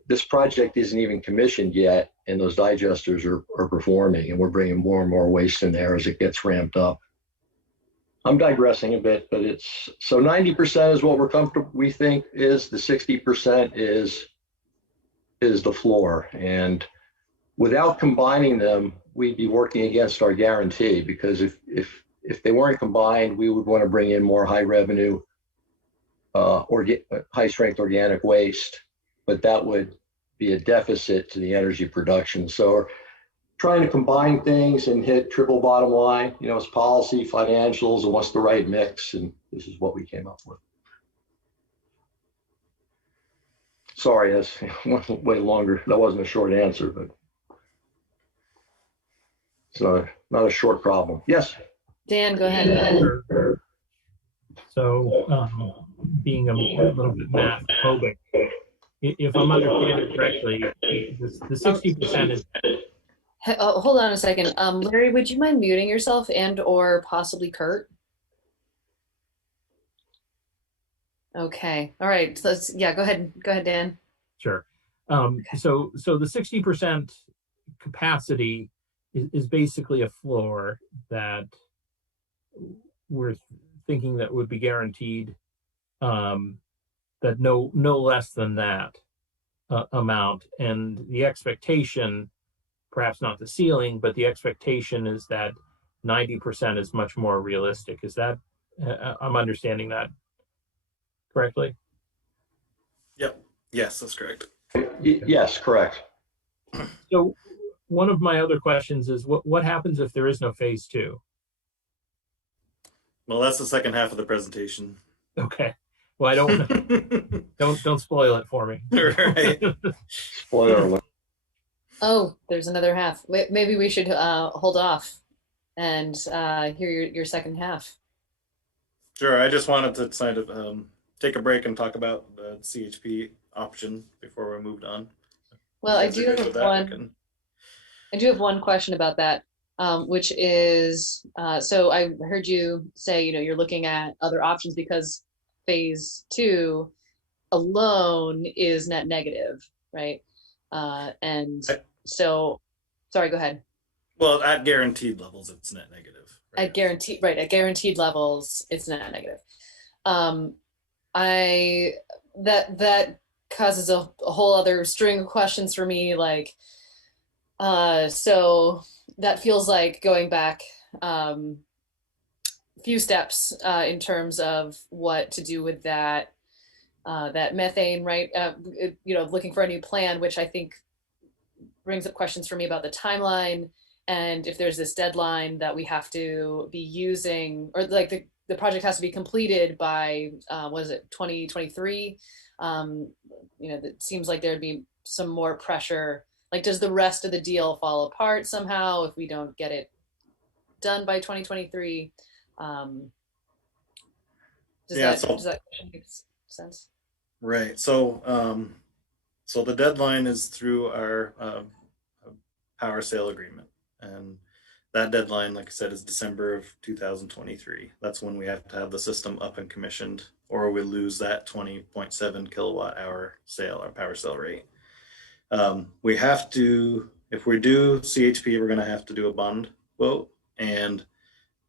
this project isn't even commissioned yet, and those digesters are performing, and we're bringing more and more waste in there as it gets ramped up. I'm digressing a bit, but so 90% is what we're comfortable. We think is the 60% is the floor, and without combining them, we'd be working against our guarantee, because if they weren't combined, we would want to bring in more high revenue, high strength organic waste, but that would be a deficit to the energy production. So we're trying to combine things and hit triple bottom line, it's policy, financials, and what's the right mix. And this is what we came up with. Sorry, that's way longer. That wasn't a short answer, but it's not a short problem. Yes. Dan, go ahead. So being a little bit math phobic, if I'm understanding correctly, the 60% is. Hold on a second. Larry, would you mind muting yourself and or possibly Kurt? Okay. All right. So let's, yeah, go ahead. Go ahead, Dan. Sure. So the 60% capacity is basically a floor that we're thinking that would be guaranteed, that no less than that amount. And the expectation, perhaps not the ceiling, but the expectation is that 90% is much more realistic. Is that, I'm understanding that correctly? Yep. Yes, that's correct. Yes, correct. So one of my other questions is what happens if there is no phase two? Well, that's the second half of the presentation. Okay. Well, I don't spoil it for me. Right. Spoiler alert. Oh, there's another half. Maybe we should hold off and hear your second half. Sure. I just wanted to kind of take a break and talk about the CHP option before we moved on. Well, I do have one. I do have one question about that, which is, so I heard you say, you're looking at other options because phase two alone is net negative, right? So, sorry, go ahead. Well, at guaranteed levels, it's net negative. Right? At guaranteed levels, it's net negative. That causes a whole other string of questions for me, like, so that feels like going back a few steps in terms of what to do with that methane, right? Looking for a new plan, which I think brings up questions for me about the timeline and if there's this deadline that we have to be using, or like the project has to be completed by what is it, 2023? It seems like there'd be some more pressure. Like, does the rest of the deal fall apart somehow if we don't get it done by 2023? Does that make sense? Right. So, so the deadline is through our power sale agreement, and that deadline, like I said, is December of 2023. That's when we have to have the system up and commissioned, or we lose that 20.7 kilowatt hour sale, our power sale rate. We have to, if we do CHP, we're going to have to do a bond vote. And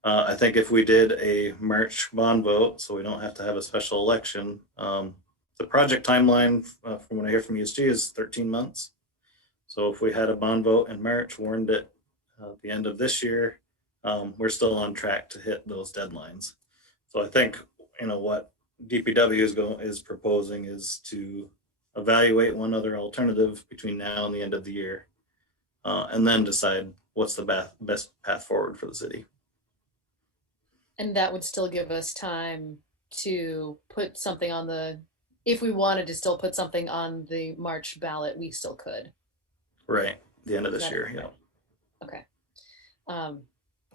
I think if we did a March bond vote, so we don't have to have a special election, the project timeline, from what I hear from ESG, is 13 months. So if we had a bond vote in March, warned it at the end of this year, we're still on track to hit those deadlines. So I think, what DPW is proposing is to evaluate one other alternative between now and the end of the year, and then decide what's the best path forward for the city. And that would still give us time to put something on if we wanted to still put something on the March ballot, we still could. Right, the end of this year, yeah. Okay.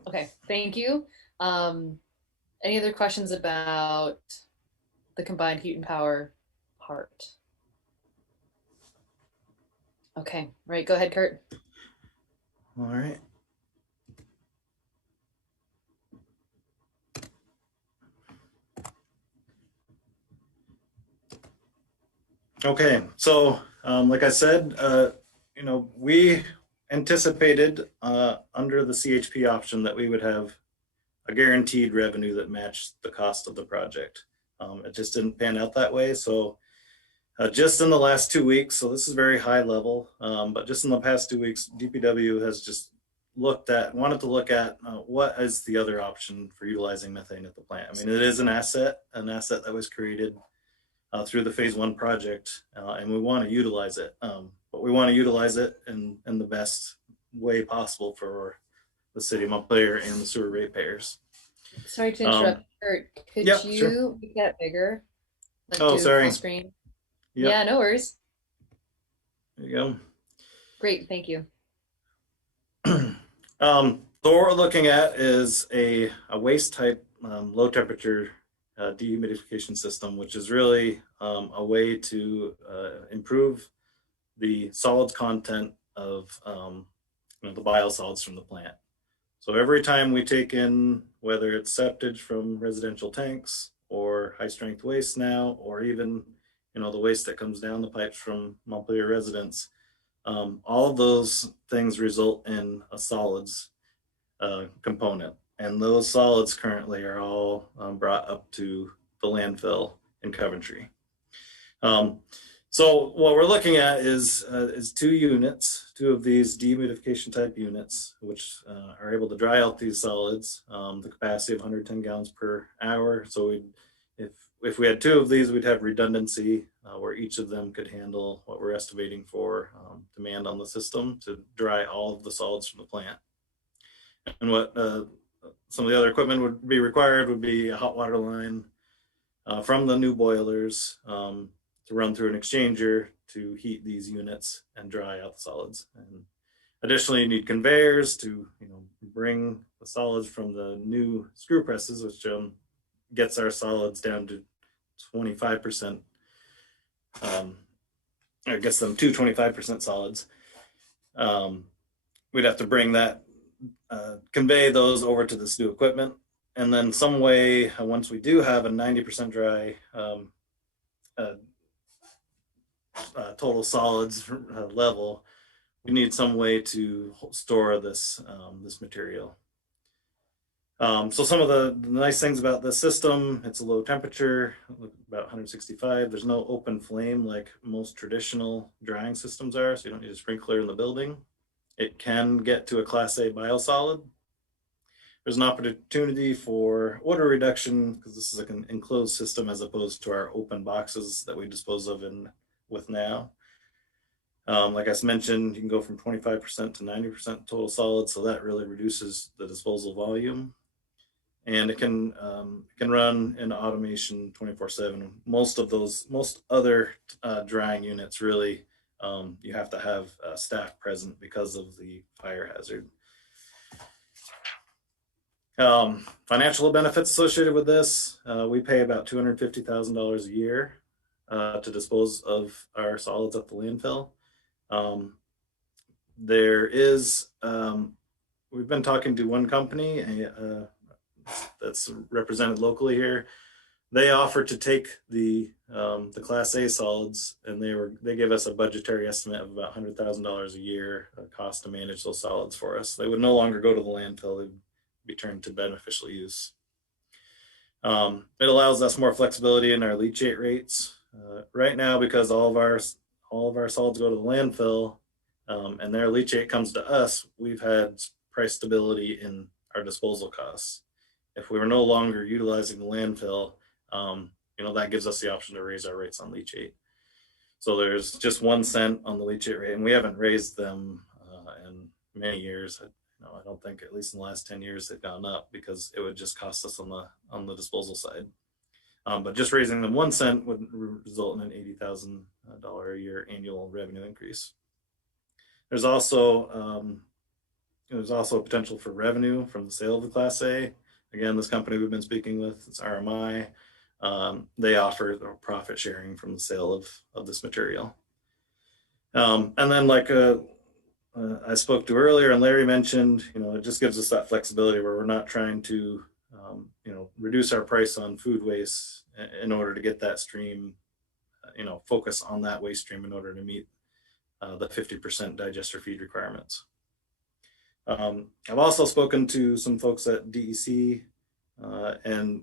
Okay, thank you. Any other questions about the combined heat and power part? Okay, right, go ahead, Kurt. All right. Okay, so like I said, we anticipated under the CHP option that we would have a guaranteed revenue that matched the cost of the project. It just didn't pan out that way. So just in the last 2 weeks, so this is very high level, but just in the past 2 weeks, DPW has just wanted to look at what is the other option for utilizing methane at the plant. I mean, it is an asset that was created through the phase one project, and we want to utilize it, but we want to utilize it in the best way possible for the city of Montpelier and the sewer ratepayers. Sorry to interrupt, Kurt. Could you make that bigger? Like sorry. Full screen. Yep. Yeah, no worries. There you go. Great, thank you. So what we're looking at is a waste type low temperature dehumidification system, which is really a way to improve the solids content of the biosolids from the plant. So every time we take in, whether it's septage from residential tanks or high strength waste now, or even, the waste that comes down the pipes from Montpelier residents. All of those things result in a solids component. And those solids currently are all brought up to the landfill in Coventry. So what we're looking at is 2 units, 2 of these dehumidification type units, which are able to dry out these solids, the capacity of 110 gallons per hour. So if we had 2 of these, we'd have redundancy where each of them could handle what we're estimating for demand on the system to dry all of the solids from the plant. And what some of the other equipment would be required would be a hot water line from the new boilers to run through an exchanger to heat these units and dry out the solids. And additionally, you need conveyors to bring the solids from the new screw presses, which gets our solids down to 25%. Or gets them to 25% solids. We'd have to bring that, convey those over to this new equipment. And then some way, once we do have a 90% dry total solids level, we need some way to store this this material. So some of the nice things about this system, it's a low temperature, about 165. There's no open flame like most traditional drying systems are, so you don't need a sprinkler in the building. It can get to a Class A biosolid. There's an opportunity for odor reduction because this is an enclosed system as opposed to our open boxes that we dispose of with now. Like I mentioned, you can go from 25% to 90% total solids, so that really reduces the disposal volume. And it can run in automation 24/7. Most other drying units really, you have to have staff present because of the fire hazard. Financial benefits associated with this, we pay about $250,000 a year to dispose of our solids at the landfill. We've been talking to one company that's represented locally here. They offered to take the Class A solids, and they gave us a budgetary estimate of about $100,000 a year cost to manage those solids for us. They would no longer go to the landfill; they'd be turned to beneficial use. It allows us more flexibility in our leachate rates. Right now, because all of our solids go to the landfill, and their leachate comes to us, we've had price stability in our disposal costs. If we were no longer utilizing the landfill, that gives us the option to raise our rates on leachate. So there's just 1 cent on the leachate rate, and we haven't raised them in many years. I don't think, at least in the last 10 years, they've gone up because it would just cost us on the disposal side. But just raising them 1 cent would result in an $80,000 a year annual revenue increase. There's also a potential for revenue from the sale of the Class A. Again, this company we've been speaking with, it's RMI. They offer profit sharing from the sale of this material. And then, like I spoke to earlier, and Larry mentioned, it just gives us that flexibility where we're not trying to, reduce our price on food waste in order to get that stream, focus on that waste stream in order to meet the 50% digester feed requirements. I've also spoken to some folks at DEC, and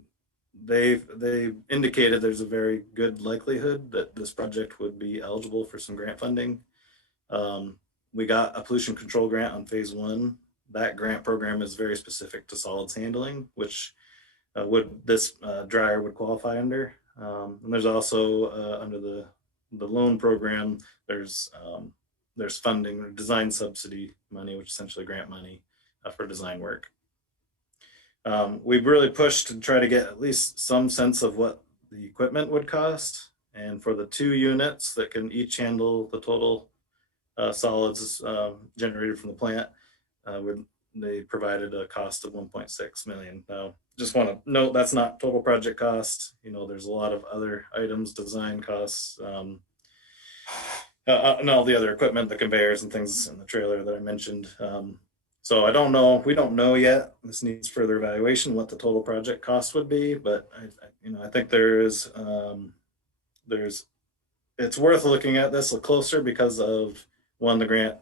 they've indicated there's a very good likelihood that this project would be eligible for some grant funding. We got a pollution control grant on phase 1. That grant program is very specific to solids handling, which this dryer would qualify under. And there's also under the loan program, there's funding, design subsidy money, which is essentially grant money for design work. We've really pushed to try to get at least some sense of what the equipment would cost. And for the 2 units that can each handle the total solids generated from the plant, they provided a cost of $1.6 million. Now, just want to note that's not total project cost. There's a lot of other items, design costs, and all the other equipment, the conveyors and things in the trailer that I mentioned. So I don't know, we don't know yet. This needs further evaluation, what the total project cost would be, but I think it's worth looking at this closer because of one, the grant,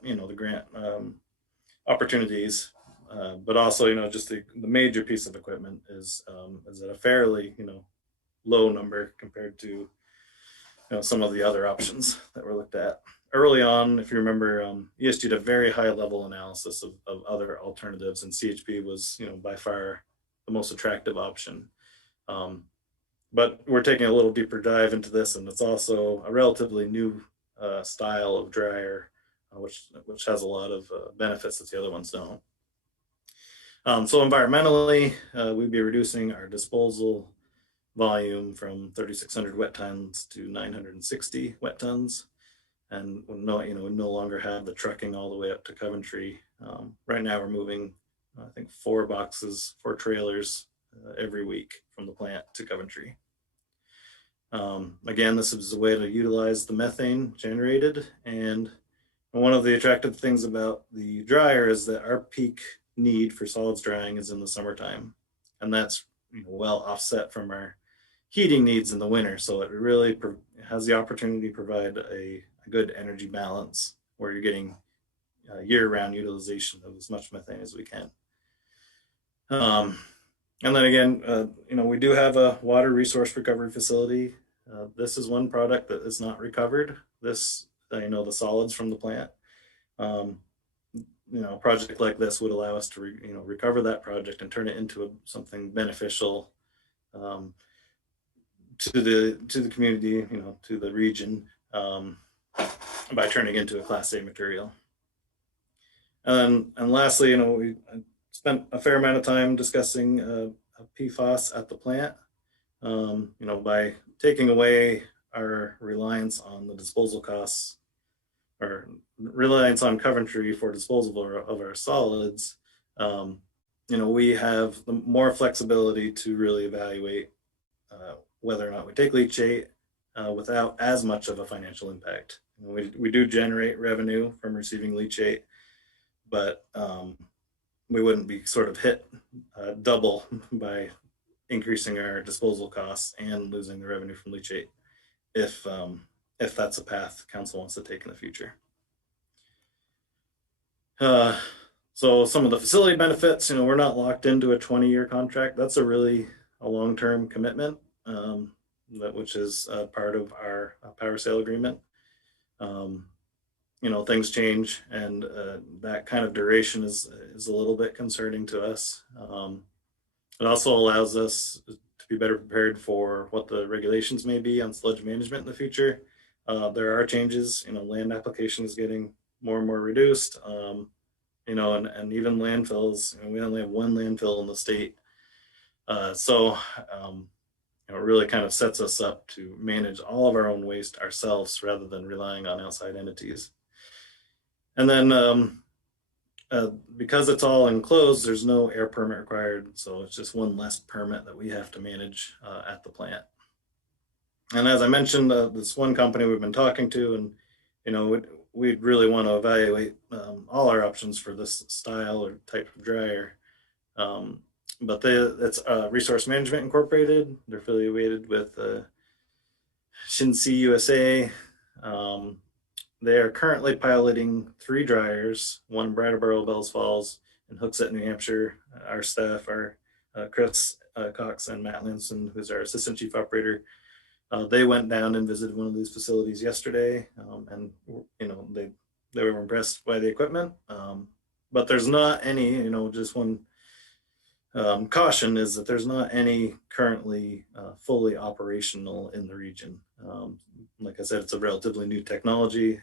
opportunities, but also, just the major piece of equipment is at a fairly, low number compared to, some of the other options that were looked at. Early on, if you remember, ESG did a very high level analysis of other alternatives, and CHP was, by far the most attractive option. But we're taking a little deeper dive into this, and it's also a relatively new style of dryer, which has a lot of benefits that the other ones don't. So environmentally, we'd be reducing our disposal volume from 3,600 wet tons to 960 wet tons. And we no longer have the trucking all the way up to Coventry. Right now we're moving, I think, 4 trailers every week from the plant to Coventry. Again, this is a way to utilize the methane generated. And one of the attractive things about the dryer is that our peak need for solids drying is in the summertime. And that's well offset from our heating needs in the winter. So it really has the opportunity to provide a good energy balance where you're getting year-round utilization of as much methane as we can. And then again, we do have a water resource recovery facility. This is one product that is not recovered. This, the solids from the plant. A project like this would allow us to recover that project and turn it into something beneficial to the community, to the region, by turning into a Class A material. And lastly, we spent a fair amount of time discussing PFAS at the plant. By taking away our reliance on the disposal costs, or reliance on Coventry for disposal of our solids, we have more flexibility to really evaluate whether or not we take leachate without as much of a financial impact. We do generate revenue from receiving leachate, but we wouldn't be sort of hit double by increasing our disposal costs and losing the revenue from leachate if that's a path council wants to take in the future. So some of the facility benefits, we're not locked into a 20-year contract. That's a long-term commitment, which is part of our power sale agreement. Things change, and that kind of duration is a little bit concerning to us. It also allows us to be better prepared for what the regulations may be on sludge management in the future. There are changes, land application is getting more and more reduced, and even landfills, we only have one landfill in the state. So it really kind of sets us up to manage all of our own waste ourselves rather than relying on outside entities. And then because it's all enclosed, there's no air permit required. So it's just one less permit that we have to manage at the plant. And as I mentioned, this one company we've been talking to, and we'd really want to evaluate all our options for this style or type of dryer. But it's Resource Management Incorporated. They're affiliated with Shinsi USA. They are currently piloting 3 dryers, one in Brattleboro, Bells Falls, and Hooksett, New Hampshire. Our staff are Chris Cox and Matt Linson, who's our assistant chief operator. They went down and visited one of these facilities yesterday, and they were impressed by the equipment. But there's not any, just one caution is that there's not any currently fully operational in the region. Like I said, it's a relatively new technology.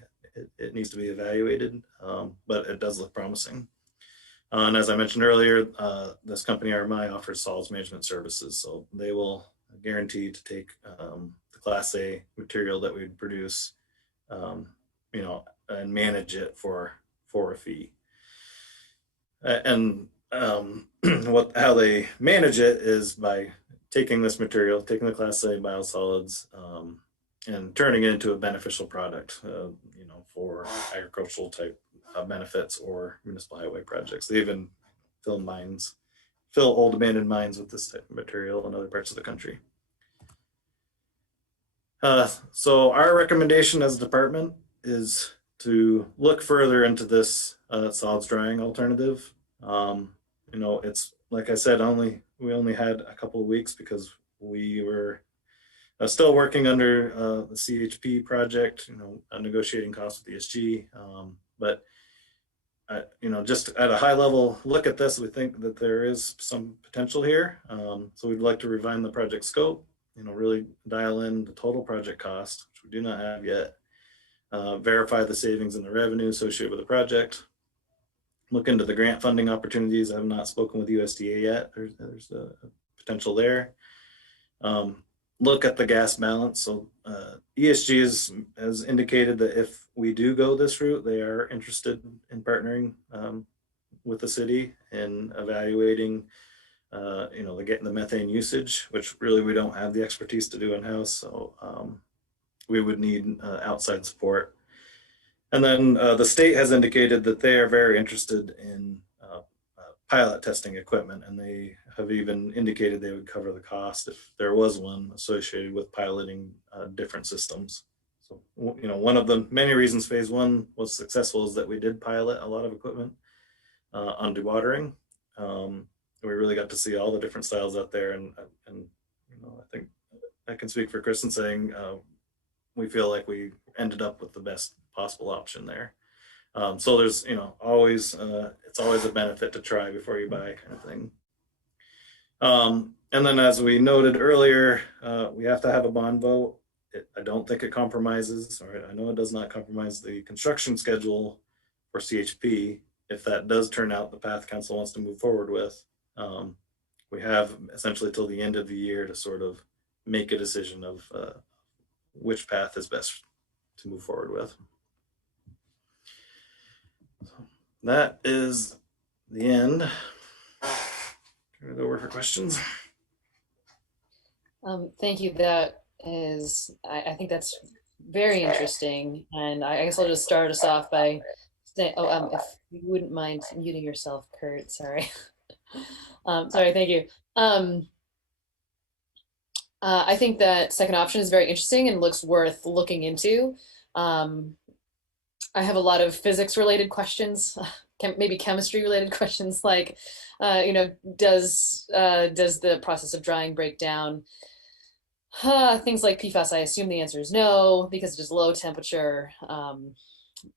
It needs to be evaluated, but it does look promising. And as I mentioned earlier, this company, RMI, offers solids management services. So they will guarantee to take the Class A material that we produce, and manage it for a fee. And how they manage it is by taking this material, taking the Class A biosolids, and turning it into a beneficial product, for agricultural type benefits or municipal highway projects. They even fill mines, fill old abandoned mines with this type of material in other parts of the country. So our recommendation as a department is to look further into this solids drying alternative. You know, it's like I said, we only had a couple of weeks because we were still working under the CHP project, you know, negotiating costs with ESG. But you know, just at a high level look at this, we think that there is some potential here. So we'd like to refine the project scope, you know, really dial in the total project cost, which we do not have yet. Verify the savings and the revenue associated with the project. Look into the grant funding opportunities. I have not spoken with USDA yet. There's a potential there. Look at the gas balance. So ESG has indicated that if we do go this route, they are interested in partnering with the city in evaluating, you know, getting the methane usage, which really we don't have the expertise to do in-house. So we would need outside support. And then the state has indicated that they are very interested in pilot testing equipment, and they have even indicated they would cover the cost if there was one associated with piloting different systems. So, you know, one of the many reasons phase one was successful is that we did pilot a lot of equipment on dewatering. We really got to see all the different styles out there, and you know, I think I can speak for Chris in saying we feel like we ended up with the best possible option there. So there's, you know, always, it's always a benefit to try before you buy kind of thing. And then as we noted earlier, we have to have a bond vote. I don't think it compromises, or I know it does not compromise the construction schedule for CHP. If that does turn out the path council wants to move forward with, we have essentially till the end of the year to sort of make a decision of which path is best to move forward with. So that is the end. Turn it over for questions. Thank you. That is, I think that's very interesting. And I guess I'll just start us off by saying, if you wouldn't mind muting yourself, Kurt, sorry. Sorry, thank you. I think that second option is very interesting and looks worth looking into. I have a lot of physics related questions, maybe chemistry related questions, like, you know, does the process of drying break down things like PFAS? I assume the answer is no, because it is low temperature.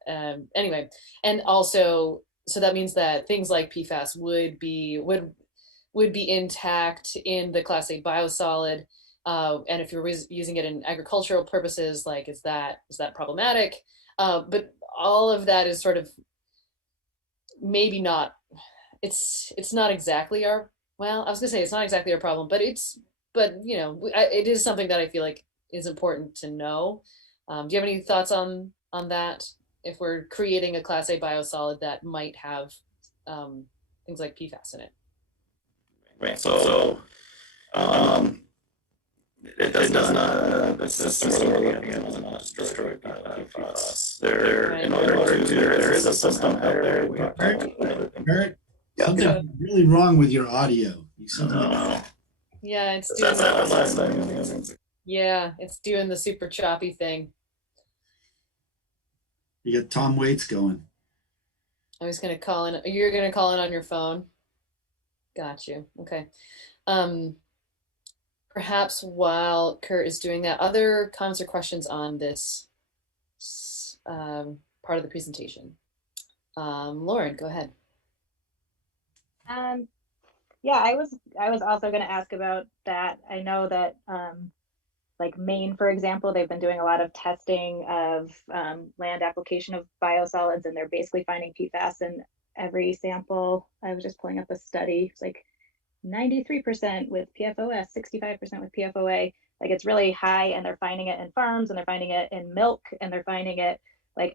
Anyway, and also, so that means that things like PFAS would be intact in the Class A biosolid. And if you're using it in agricultural purposes, like, is that problematic? But all of that is sort of maybe not, it's not exactly our, well, I was gonna say it's not exactly our problem, but you know, it is something that I feel like is important to know. Do you have any thoughts on that? If we're creating a Class A biosolid that might have things like PFAS in it. Right, so it does not, the system we're looking at does not destroy PFAS. In order to, there is a system out there. Barrett, something really wrong with your audio. Yeah, it's doing doing last time. Yeah, it's doing the super choppy thing. You got Tom Waits going. I was gonna call in. You're gonna call in on your phone. Got you. Okay. Perhaps while Kurt is doing that, other comments or questions on this part of the presentation? Lauren, go ahead. Yeah, I was also going to ask about that. I know that like Maine, for example, they've been doing a lot of testing of land application of biosolids, and they're basically finding PFAS in every sample. I was just pulling up a study. It's like 93% with PFOS, 65% with PFOA. Like, it's really high, and they're finding it in farms, and they're finding it in milk, and they're finding it, like,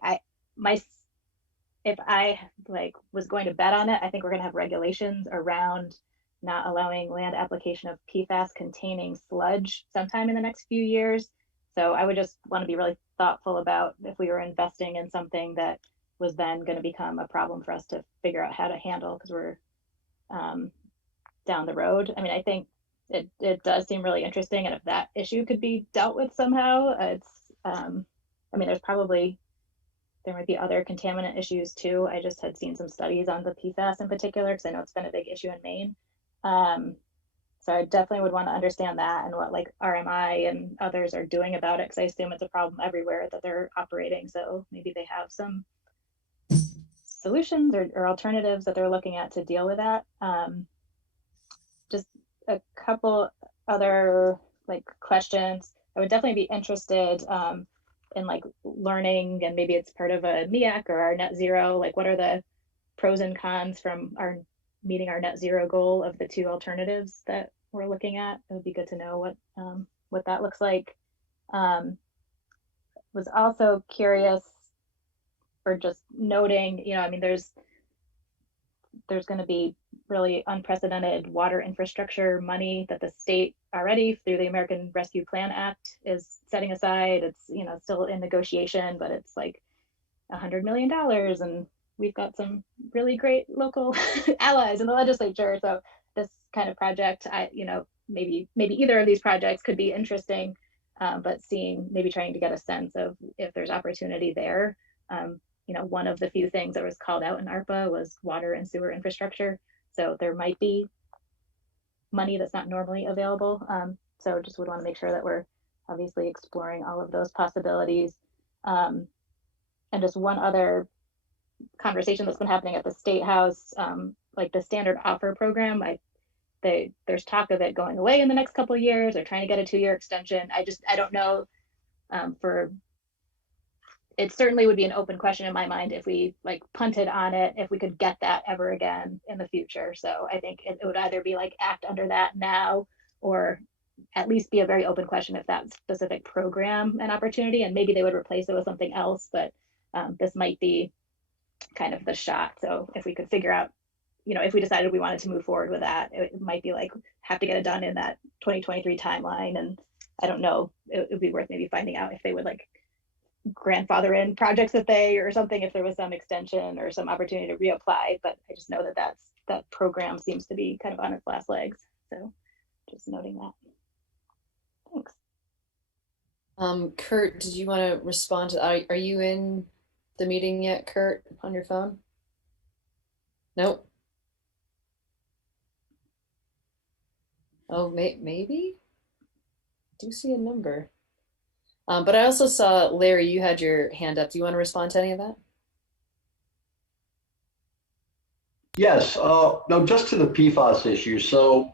if I like was going to bet on it, I think we're going to have regulations around not allowing land application of PFAS containing sludge sometime in the next few years. So I would just want to be really thoughtful about if we were investing in something that was then going to become a problem for us to figure out how to handle because we're down the road. I mean, I think it does seem really interesting, and if that issue could be dealt with somehow, it's I mean, there might be other contaminant issues too. I just had seen some studies on the PFAS in particular because I know it's been a big issue in Maine. So I definitely would want to understand that and what like RMI and others are doing about it, because I assume it's a problem everywhere that they're operating. So maybe they have some solutions or alternatives that they're looking at to deal with that. Just a couple other like questions. I would definitely be interested in like learning, and maybe it's part of a MEAC or our net zero, like what are the pros and cons from our meeting our net zero goal of the two alternatives that we're looking at. It would be good to know what that looks like. Was also curious, or just noting, you know, I mean, there's going to be really unprecedented water infrastructure money that the state already through the American Rescue Plan Act is setting aside. It's, you know, still in negotiation, but it's like $100 million, and we've got some really great local allies in the legislature. So this kind of project, you know, maybe either of these projects could be interesting, but maybe trying to get a sense of if there's opportunity there. You know, one of the few things that was called out in ARPA was water and sewer infrastructure. So there might be money that's not normally available. So just would want to make sure that we're obviously exploring all of those possibilities. And just one other conversation that's been happening at the State House, like the standard offer program, there's talk of it going away in the next couple of years. They're trying to get a 2-year extension. I don't know. It certainly would be an open question in my mind if we like punted on it, if we could get that ever again in the future. So I think it would either be like act under that now, or at least be a very open question if that specific program an opportunity, and maybe they would replace it with something else. But this might be kind of the shot. So if we could figure out, you know, if we decided we wanted to move forward with that, it might be like have to get it done in that 2023 timeline. And I don't know, it would be worth maybe finding out if they would like grandfather in projects or something, if there was some extension or some opportunity to reapply. But I just know that program seems to be kind of on its last legs. So just noting that. Thanks. Kurt, did you want to respond to, are you in the meeting yet, Kurt, on your phone? Nope. Oh, maybe? I do see a number. But I also saw, Larry, you had your hand up. Do you want to respond to any of that? Yes, no, just to the PFAS issue. So,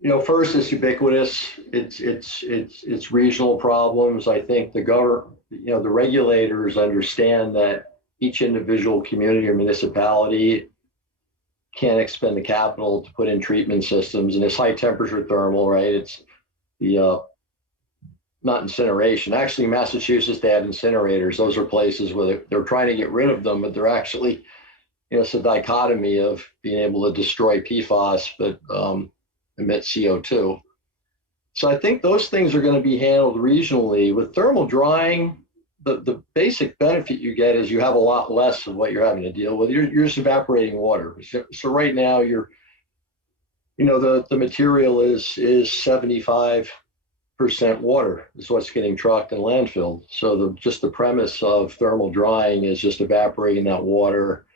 you know, first, it's ubiquitous. It's regional problems. I think the regulators understand that each individual community or municipality can't expend the capital to put in treatment systems, and it's high temperature thermal, right? It's the not incineration. Actually, Massachusetts, they have incinerators. Those are places where they're trying to get rid of them, but they're actually, you know, it's a dichotomy of being able to destroy PFAS, but emit CO2. So I think those things are going to be handled regionally. With thermal drying, the basic benefit you get is you have a lot less of what you're having to deal with. You're just evaporating water. So right now, the material is 75% water is what's getting trucked and landfilled. So just the premise of thermal drying is just evaporating that water.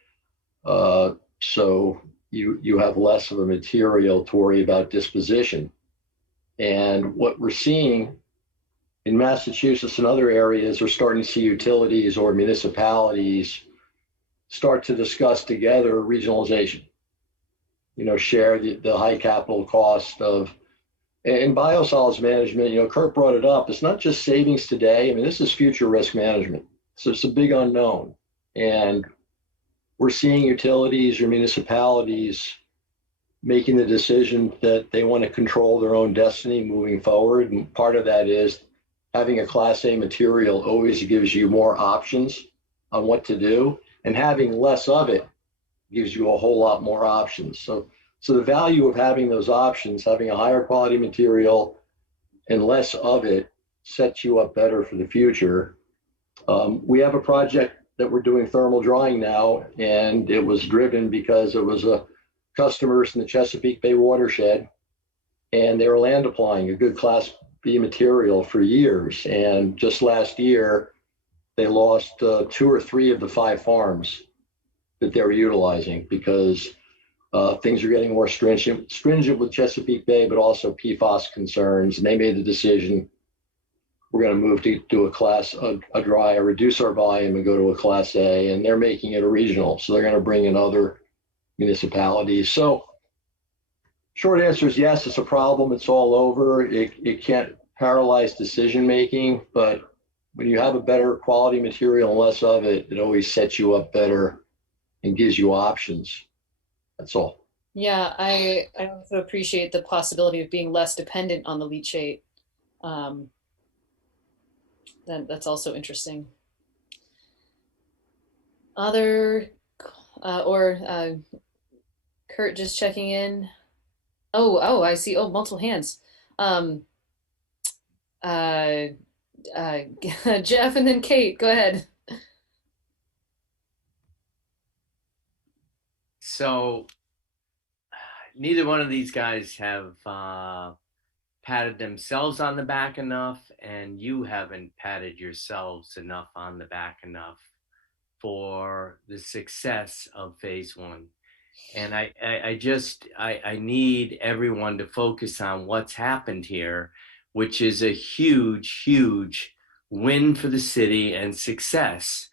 So you have less of a material to worry about disposition. And what we're seeing in Massachusetts and other areas, we're starting to see utilities or municipalities start to discuss together regionalization, you know, share the high capital cost of, and biosolids management, you know, Clerk brought it up. It's not just savings today. I mean, this is future risk management. So it's a big unknown. And we're seeing utilities or municipalities making the decision that they want to control their own destiny moving forward. And part of that is having a Class A material always gives you more options on what to do, and having less of it gives you a whole lot more options. So the value of having those options, having a higher quality material and less of it, sets you up better for the future. We have a project that we're doing thermal drying now, and it was driven because it was a customers in the Chesapeake Bay watershed, and they were land applying a good Class B material for years. And just last year, they lost 2 or 3 of the 5 farms that they were utilizing because things are getting more stringent with Chesapeake Bay, but also PFAS concerns. And they made the decision, we're going to move to do a dry, or reduce our volume and go to a Class A, and they're making it a regional. So they're going to bring in other municipalities. So short answer is yes, it's a problem. It's all over. It can't paralyze decision making, but when you have a better quality material and less of it, it always sets you up better and gives you options. That's all. Yeah, I also appreciate the possibility of being less dependent on the leachate. That's also interesting. Other Kurt just checking in. Oh, I see. Oh, multiple hands. Jeff and then Kate, go ahead. So neither one of these guys have patted themselves on the back enough, and you haven't patted yourselves enough on the back enough for the success of phase 1. And I need everyone to focus on what's happened here, which is a huge, huge win for the city and success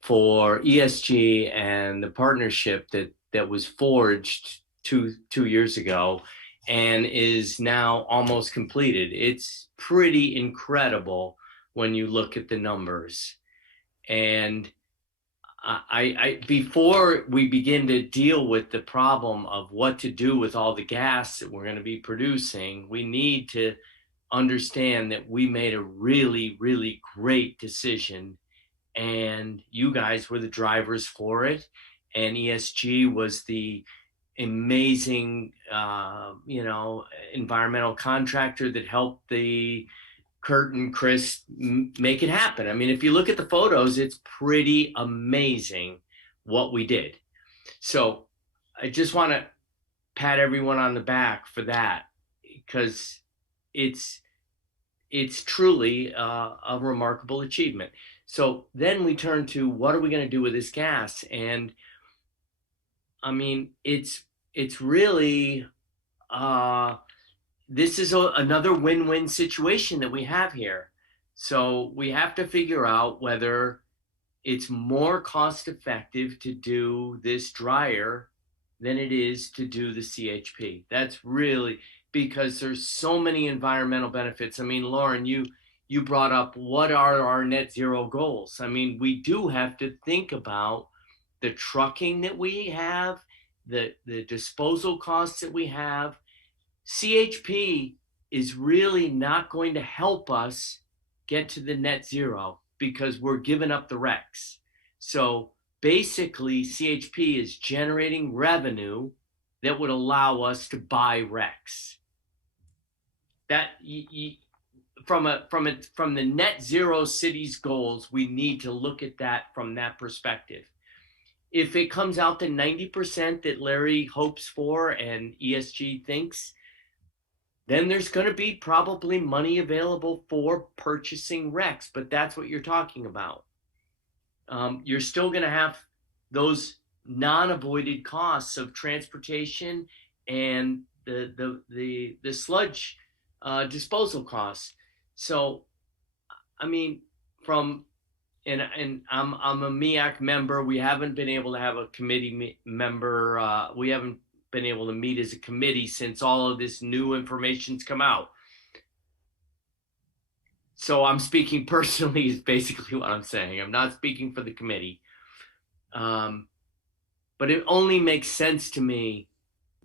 for ESG and the partnership that was forged two years ago and is now almost completed. It's pretty incredible when you look at the numbers. And I before we begin to deal with the problem of what to do with all the gas that we're going to be producing, we need to understand that we made a really, really great decision, and you guys were the drivers for it, and ESG was the amazing environmental contractor that helped the Kurt and Chris make it happen. I mean, if you look at the photos, it's pretty amazing what we did. So I just want to pat everyone on the back for that, because it's truly a remarkable achievement. So then we turn to, what are we going to do with this gas? And I mean, it's really, this is another win-win situation that we have here. So we have to figure out whether it's more cost effective to do this dryer than it is to do the CHP. That's really, because there's so many environmental benefits. I mean, Lauren, you brought up, what are our net zero goals? I mean, we do have to think about the trucking that we have, the disposal costs that we have. CHP is really not going to help us get to the net zero because we're giving up the RECs. So basically, CHP is generating revenue that would allow us to buy RECs. That from the net zero city's goals, we need to look at that from that perspective. If it comes out to 90% that Larry hopes for and ESG thinks, then there's going to be probably money available for purchasing RECs, but that's what you're talking about. You're still going to have those non-avoided costs of transportation and the sludge disposal costs. So, I mean, and I'm a MEAC member. We haven't been able to have a committee member. We haven't been able to meet as a committee since all of this new information's come out. So I'm speaking personally is basically what I'm saying. I'm not speaking for the committee. But it only makes sense to me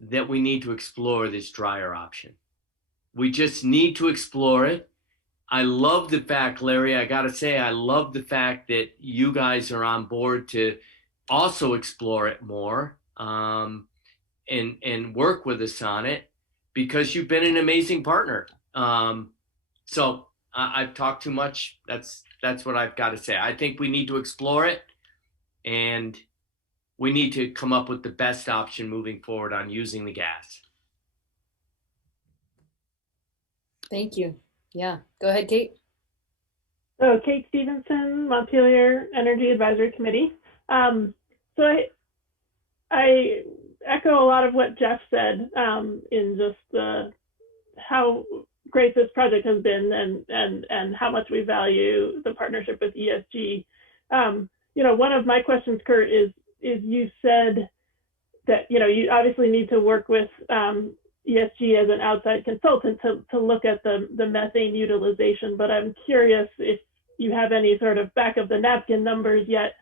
that we need to explore this dryer option. We just need to explore it. I love the fact, Larry, I got to say, I love the fact that you guys are on board to also explore it more and work with us on it, because you've been an amazing partner. So I've talked too much. That's what I've got to say. I think we need to explore it. and we need to come up with the best option moving forward on using the gas. Thank you. Yeah, go ahead, Kate. So Kate Stevenson, Montpelier Energy Advisory Committee. So I echo a lot of what Jeff said in just how great this project has been and how much we value the partnership with ESG. You know, one of my questions, Kurt, is you said that, you know, you obviously need to work with ESG as an outside consultant to look at the methane utilization, but I'm curious if you have any sort of back of the napkin numbers yet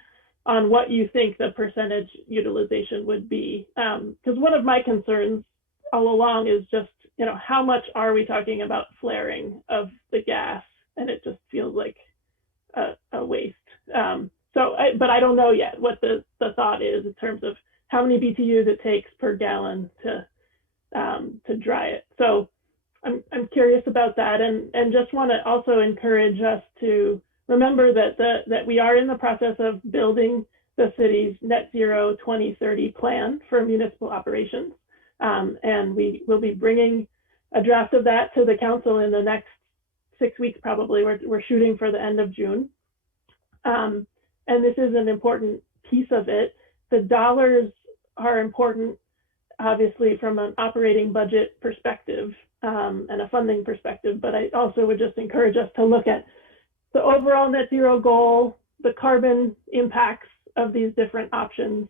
on what you think the percentage utilization would be. Because one of my concerns all along is just, you know, how much are we talking about flaring of the gas? And it just feels like a waste. But I don't know yet what the thought is in terms of how many BTUs it takes per gallon to dry it. So I'm curious about that, and just want to also encourage us to remember that we are in the process of building the city's net zero 2030 plan for municipal operations, and we will be bringing a draft of that to the council in the next 6 weeks probably. We're shooting for the end of June, and this is an important piece of it. The dollars are important, obviously, from an operating budget perspective and a funding perspective, but I also would just encourage us to look at the overall net zero goal, the carbon impacts of these different options.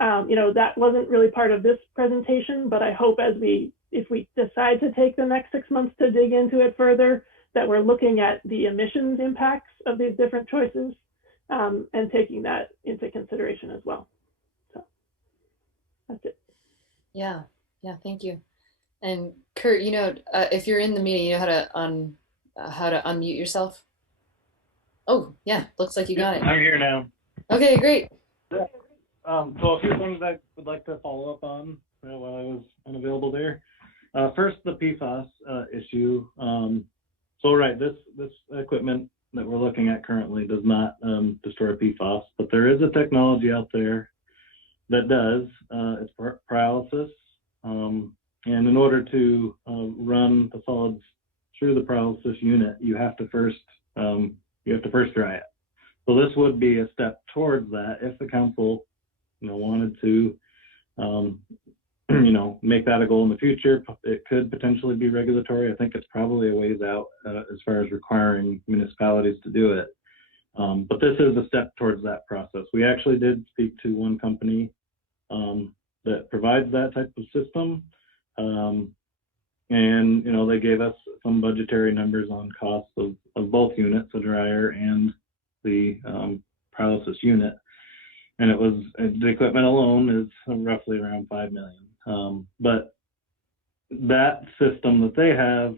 You know, that wasn't really part of this presentation, but I hope if we decide to take the next 6 months to dig into it further, that we're looking at the emissions impacts of these different choices and taking that into consideration as well. So that's it. Yeah, thank you. And Kurt, you know, if you're in the meeting, you know how to unmute yourself. Oh, yeah, looks like you got it. I'm here now. Okay, great. So a few things I would like to follow up on while I was unavailable there. First, the PFAS issue. So right, this equipment that we're looking at currently does not destroy PFAS, but there is a technology out there that does. It's pyrolysis, and in order to run the solids through the pyrolysis unit, you have to first dry it. So this would be a step towards that if the council, you know, wanted to, you know, make that a goal in the future. It could potentially be regulatory. I think it's probably a ways out as far as requiring municipalities to do it. But this is a step towards that process. We actually did speak to one company that provides that type of system. And, you know, they gave us some budgetary numbers on costs of both units, the dryer and the pyrolysis unit. And it was, the equipment alone is roughly around $5 million. But that system that they have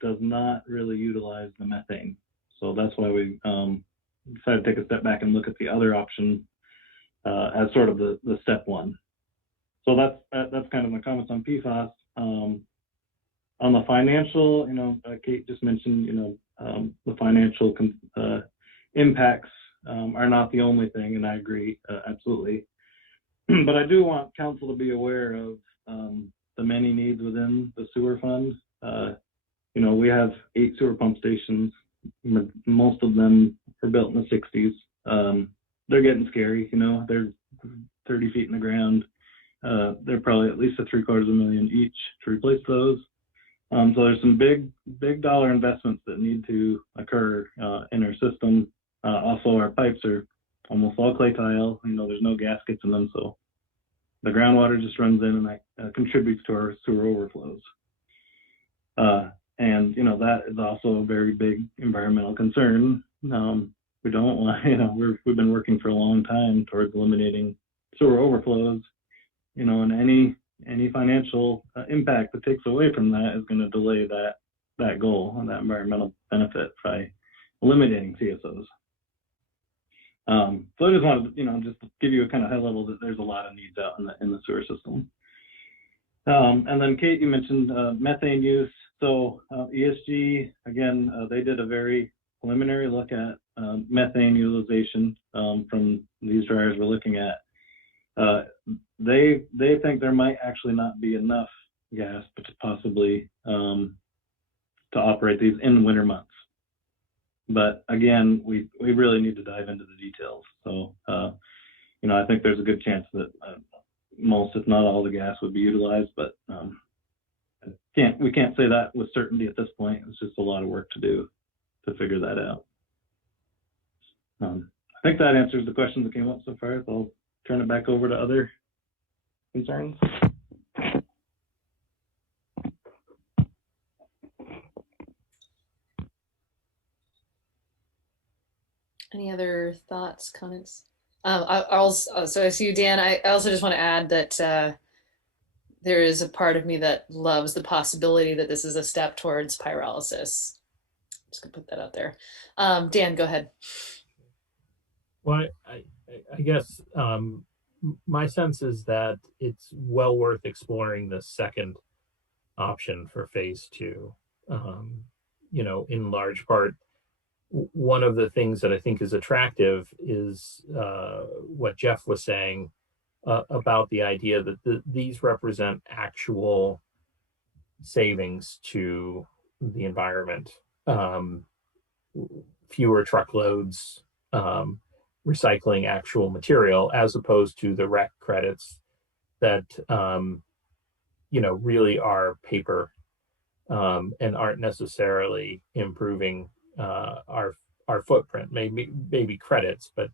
does not really utilize the methane. So that's why we decided to take a step back and look at the other option as sort of the step one. So that's kind of my comments on PFAS. On the financial, you know, Kate just mentioned, you know, the financial impacts are not the only thing, and I agree absolutely. But I do want council to be aware of the many needs within the sewer fund. You know, we have 8 sewer pump stations. Most of them were built in the 60s. They're getting scary, you know, they're 30 feet in the ground. They're probably at least $750,000 each to replace those. So there's some big dollar investments that need to occur in our system. Also, our pipes are almost all clay tile. You know, there's no gaskets in them, so the groundwater just runs in, and that contributes to our sewer overflows. And you know, that is also a very big environmental concern. We don't want, you know, we've been working for a long time towards eliminating sewer overflows. You know, and any financial impact that takes away from that is going to delay that goal and that environmental benefit by eliminating CSOs. So I just wanted to, you know, just to give you a kind of high level that there's a lot of needs out in the sewer system. And then Kate, you mentioned methane use. So ESG, again, they did a very preliminary look at methane utilization from these dryers we're looking at. They think there might actually not be enough gas, but possibly to operate these in winter months. But again, we really need to dive into the details. So, I think there's a good chance that most, if not all, the gas would be utilized, but we can't say that with certainty at this point. It's just a lot of work to do to figure that out. I think that answers the questions that came up so far. So I'll turn it back over to other concerns. Any other thoughts, comments? So I see you, Dan. I also just want to add that there is a part of me that loves the possibility that this is a step towards pyrolysis. Just gonna put that out there. Dan, go ahead. Well, I guess my sense is that it's well worth exploring the second option for phase 2. In large part, one of the things that I think is attractive is what Jeff was saying about the idea that these represent actual savings to the environment. Fewer truckloads, recycling actual material, as opposed to the REC credits that really are paper and aren't necessarily improving our footprint. Maybe credits, but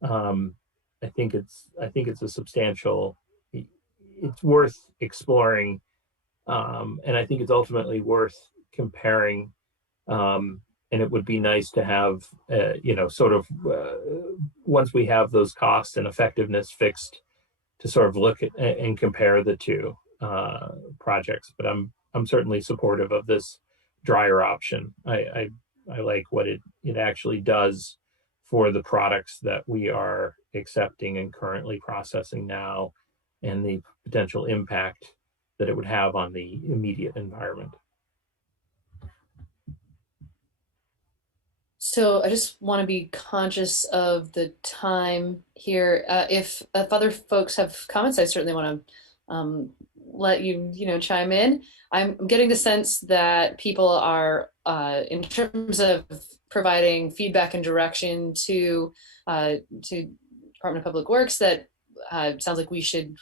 I think it's a substantial. It's worth exploring, and I think it's ultimately worth comparing. And it would be nice to have, once we have those costs and effectiveness fixed, to sort of look at and compare the two projects. But I'm certainly supportive of this dryer option. I like what it actually does for the products that we are accepting and currently processing now, and the potential impact that it would have on the immediate environment. So I just want to be conscious of the time here. If other folks have comments, I certainly want to let you chime in. I'm getting the sense that people are, in terms of providing feedback and direction to Department of Public Works, that sounds like we should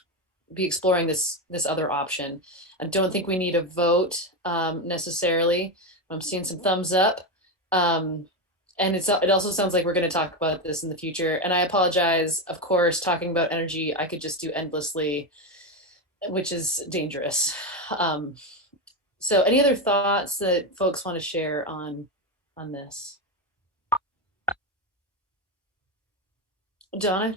be exploring this other option. I don't think we need a vote necessarily. I'm seeing some thumbs up. And it also sounds like we're going to talk about this in the future. And I apologize, of course, talking about energy, I could just do endlessly, which is dangerous. So any other thoughts that folks want to share on this? Donna?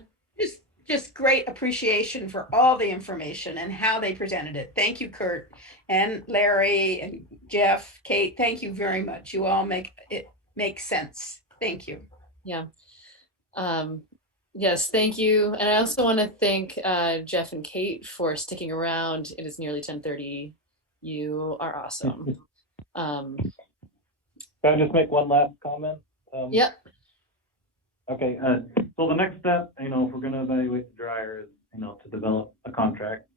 Just great appreciation for all the information and how they presented it. Thank you, Kurt and Larry and Jeff, Kate. Thank you very much. You all make it make sense. Thank you. Yeah. Yes, thank you. And I also want to thank Jeff and Kate for sticking around. It is nearly 10:30. You are awesome. Can I just make one last comment? Yep. Okay. So the next step, if we're going to evaluate the dryer, is to develop a contract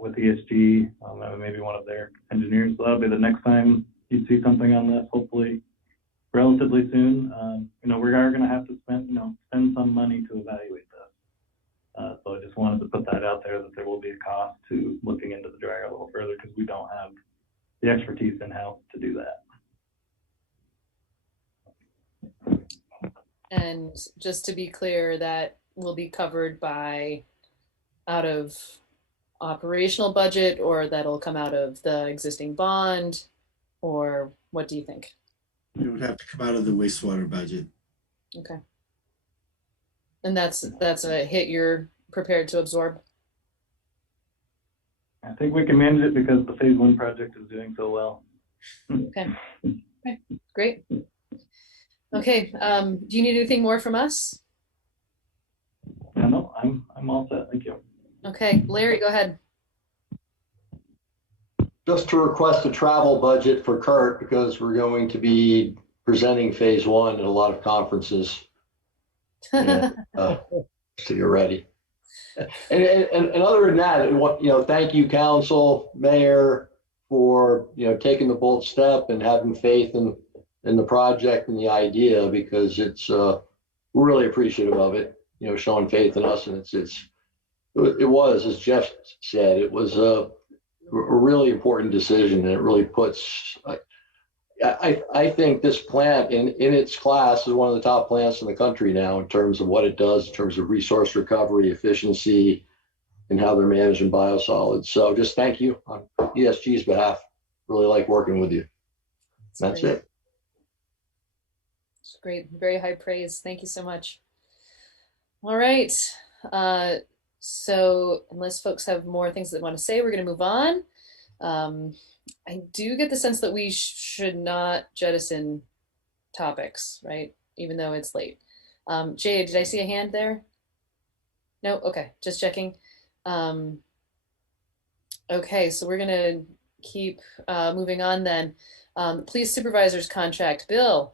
with ESG, maybe one of their engineers. So that'll be the next time you see something on this, hopefully relatively soon. We are going to have to spend some money to evaluate this. So I just wanted to put that out there, that there will be a cost to looking into the dryer a little further, because we don't have the expertise in-house to do that. And just to be clear, that will be covered out of operational budget, or that'll come out of the existing bond, or what do you think? It would have to come out of the wastewater budget. Okay. And that's a hit you're prepared to absorb? I think we can manage it because the phase 1 project is doing so well. Okay. Okay, great. Okay, do you need anything more from us? No, I'm all set. Thank you. Okay, Larry, go ahead. Just to request a travel budget for Clerk, because we're going to be presenting phase one at a lot of conferences. And, so you're ready. And other than that, thank you, council, mayor, for taking the bold step and having faith in the project and the idea, because it's we're really appreciative of it. Showing faith in us, and it was, as Jeff said, it was a really important decision, and it really puts. I think this plant in its class is one of the top plants in the country now in terms of what it does, in terms of resource recovery, efficiency, and how they're managing biosolids. So just thank you on ESG's behalf. Really like working with you. That's it. It's great. Very high praise. Thank you so much. All right. So unless folks have more things they want to say, we're going to move on. I do get the sense that we should not jettison topics, right? Even though it's late. Jay, did I see a hand there? No? Okay, just checking. Okay, so we're gonna keep moving on then. Police supervisor's contract. Bill.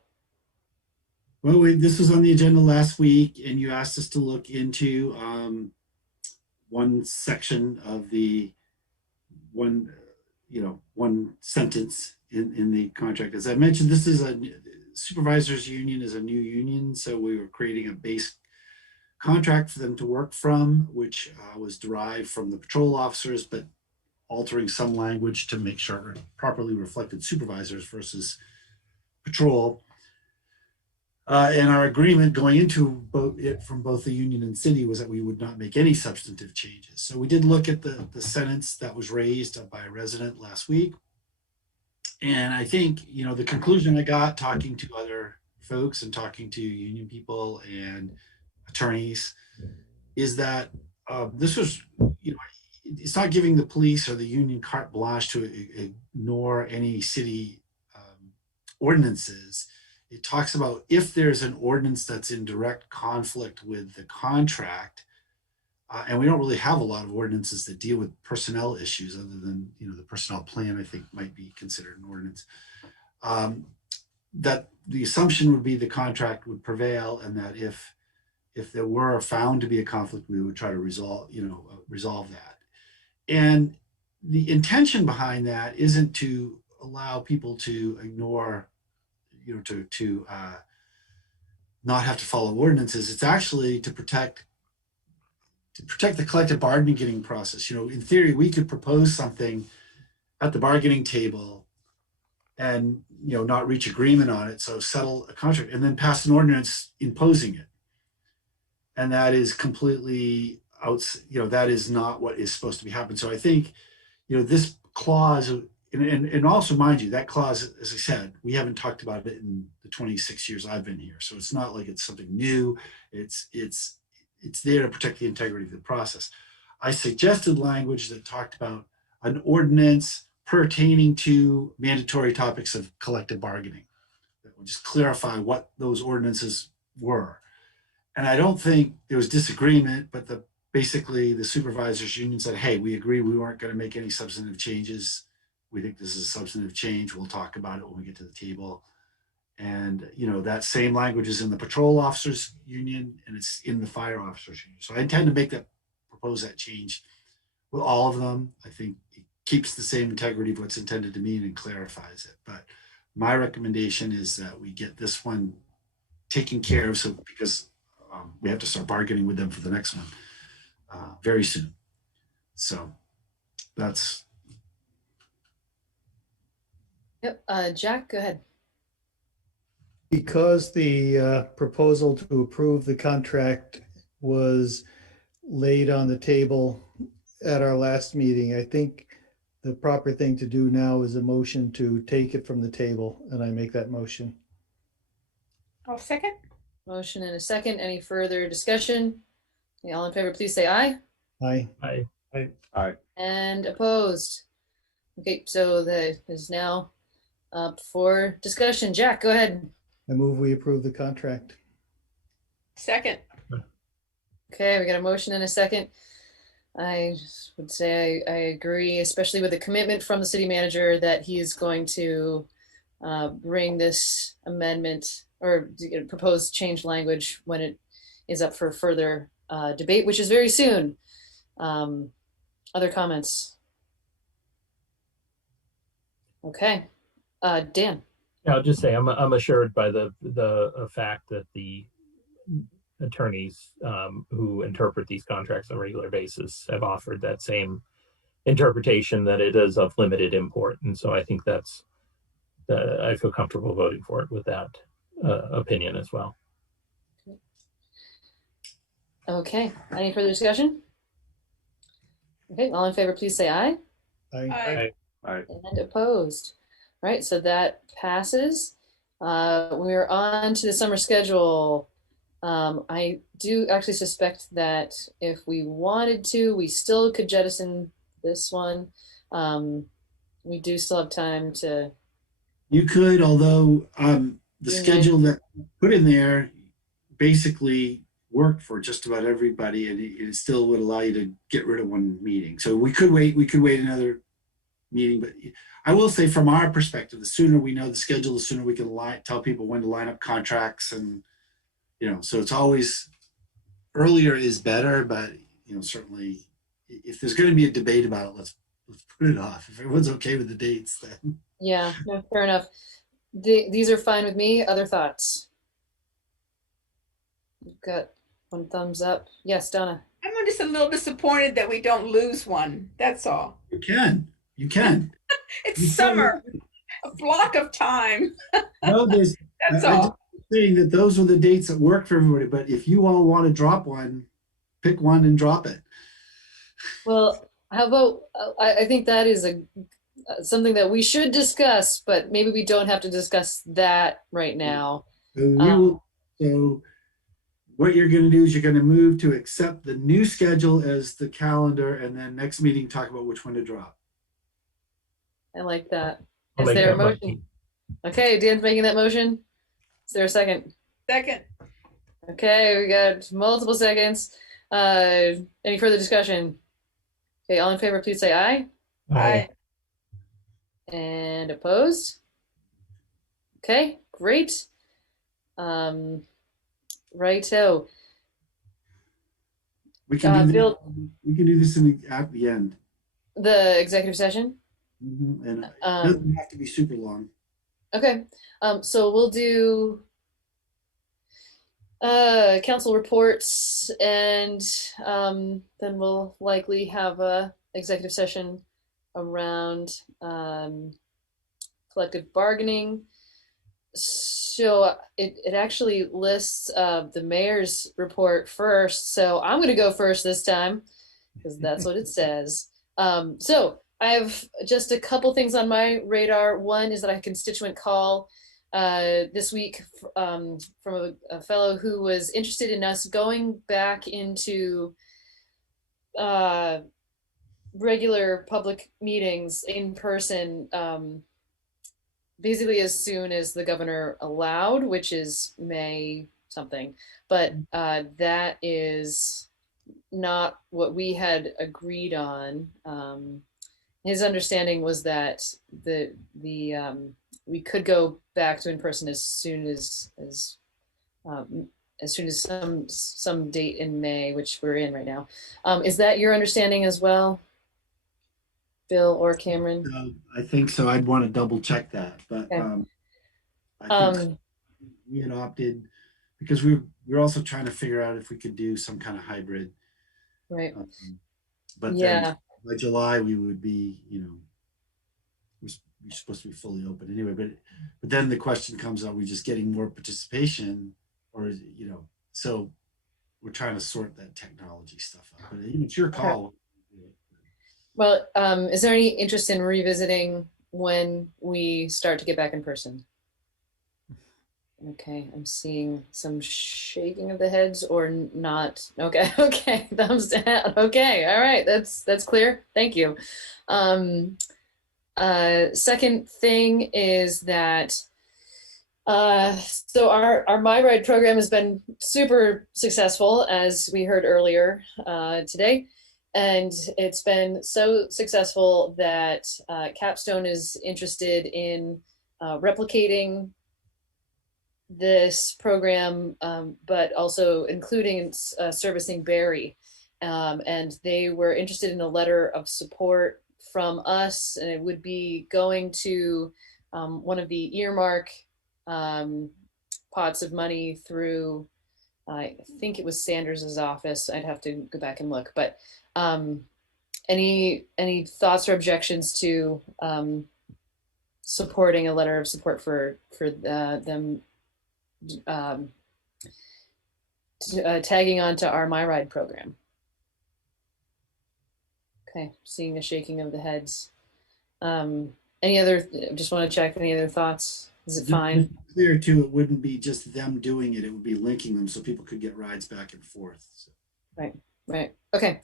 Well, this was on the agenda last week, and you asked us to look into one section of the one sentence in the contract. As I mentioned, this is a supervisors union is a new union, so we were creating a base contract for them to work from, which was derived from the patrol officers, but altering some language to make sure it properly reflected supervisors versus patrol. And our agreement going into it from both the union and city was that we would not make any substantive changes. So we did look at the sentence that was raised by a resident last week. And I think, the conclusion I got talking to other folks and talking to union people and attorneys is that this was, it's not giving the police or the union carte blanche to ignore any city ordinances. It talks about if there's an ordinance that's in direct conflict with the contract, and we don't really have a lot of ordinances that deal with personnel issues other than, the personnel plan, I think might be considered an ordinance, that the assumption would be the contract would prevail, and that if there were found to be a conflict, we would try to resolve that. And the intention behind that isn't to allow people to ignore, to not have to follow ordinances. It's actually to protect the collective bargaining process. In theory, we could propose something at the bargaining table and, not reach agreement on it. So settle a contract and then pass an ordinance imposing it. And that is completely that is not what is supposed to be happening. So I think, this clause, and also mind you, that clause, as I said, we haven't talked about it in the 26 years I've been here. So it's not like it's something new. It's there to protect the integrity of the process. I suggested language that talked about an ordinance pertaining to mandatory topics of collective bargaining. That would just clarify what those ordinances were. And I don't think there was disagreement, but basically the supervisors union said, hey, we agree we weren't going to make any substantive changes. We think this is a substantive change. We'll talk about it when we get to the table. And, that same language is in the patrol officers union and it's in the fire officers union. So I intend to propose that change with all of them. I think it keeps the same integrity of what's intended to mean and clarifies it. But my recommendation is that we get this one taken care of, because we have to start bargaining with them for the next one very soon. So that's. Yep. Jack, go ahead. Because the proposal to approve the contract was laid on the table at our last meeting, I think the proper thing to do now is a motion to take it from the table, and I make that motion. I'll second. Motion and a second. Any further discussion? Okay, all in favor, please say aye. Aye. Aye. Aye. Aye. And opposed? Okay, so that is now up for discussion. Jack, go ahead. I move we approve the contract. Second. Okay, we got a motion and a second. I just would say I agree, especially with the commitment from the city manager that he is going to bring this amendment or proposed change language when it is up for further debate, which is very soon. Other comments? Okay, Dan. Yeah, I'll just say I'm assured by the fact that the attorneys who interpret these contracts on a regular basis have offered that same interpretation, that it is of limited import, and so I think that's I feel comfortable voting for it with that opinion as well. Okay, any further discussion? Okay, all in favor, please say aye. Aye. Aye. And opposed. All right, so that passes. We're on to the summer schedule. I do actually suspect that if we wanted to, we still could jettison this one. We do still have time to. You could, although the schedule that put in there basically worked for just about everybody, and it still would allow you to get rid of one meeting. So we could wait another meeting, but I will say from our perspective, the sooner we know the schedule, the sooner we can tell people when to line up contracts, and so it's always earlier is better, but certainly if there's going to be a debate about it, let's put it off. If everyone's okay with the dates, then. Yeah, no, fair enough. These are fine with me. Other thoughts? You've got one thumbs up. Yes, Donna. I'm just a little disappointed that we don't lose one. That's all. You can. It's summer, a block of time. No, That's all. I'm saying that those are the dates that work for everybody, but if you all want to drop one, pick one and drop it. Well, how about, I think that is something that we should discuss, but maybe we don't have to discuss that right now. So what you're going to do is you're going to move to accept the new schedule as the calendar, and then next meeting talk about which one to drop. I like that. I'll Is make there a that motion? Okay, Dan's making that motion. Is there a second? Second. Okay, we got multiple seconds. Any further discussion? Okay, all in favor, please say aye. Aye. And opposed? Okay, great. Righto. We can do Bill, we can do this at the end. the executive session. And it doesn't have to be super long. Okay, so we'll do council reports, and then we'll likely have a executive session around collective bargaining. So it actually lists the mayor's report first. So I'm going to go first this time because that's what it says. So I have just a couple things on my radar. One is that I had a constituent call this week from a fellow who was interested in us going back into regular public meetings in person, basically as soon as the governor allowed, which is May something. But that is not what we had agreed on. His understanding was that we could go back to in person as soon as some date in May, which we're in right now. Is that your understanding as well, Bill or Cameron? I think so. I'd want to double check that, but Okay. I think we had opted because we're also trying to figure out if we could do some kind of hybrid. Right. But yeah. Then by July we would be, we're supposed to be fully open anyway. But then the question comes: are we just getting more participation, or is it, So we're trying to sort that technology stuff out. But it's your call. Okay. Well, is there any interest in revisiting when we start to get back in person? Okay, I'm seeing some shaking of the heads or not. Okay, okay, thumbs down. Okay, all right, that's clear. Thank you. Second thing is that so our My Ride program has been super successful, as we heard earlier today. And it's been so successful that Capstone is interested in replicating this program, but also including servicing Barry. And they were interested in a letter of support from us, and it would be going to one of the earmark pots of money through, I think it was Sanders's office. I'd have to go back and look, but any thoughts or objections to supporting a letter of support for them tagging on to our My Ride program? Okay, seeing a shaking of the heads. Any other, just want to check, any other thoughts? Is it fine? Clear too, it wouldn't be just them doing it, it would be linking them so people could get rides back and forth. So. Right. Okay.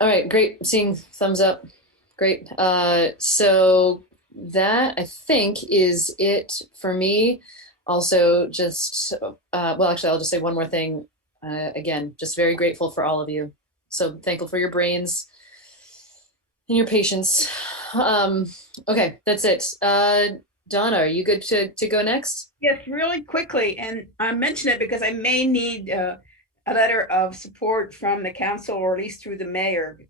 All right, great. Seeing thumbs up. Great. So that, I think, is it for me. Also, just, well, actually, I'll just say one more thing. Again, just very grateful for all of you. So thankful for your brains and your patience. Okay, that's it. Donna, are you good to go next? Yes, really quickly. And I mention it because I may need a letter of support from the council, or at least through the mayor.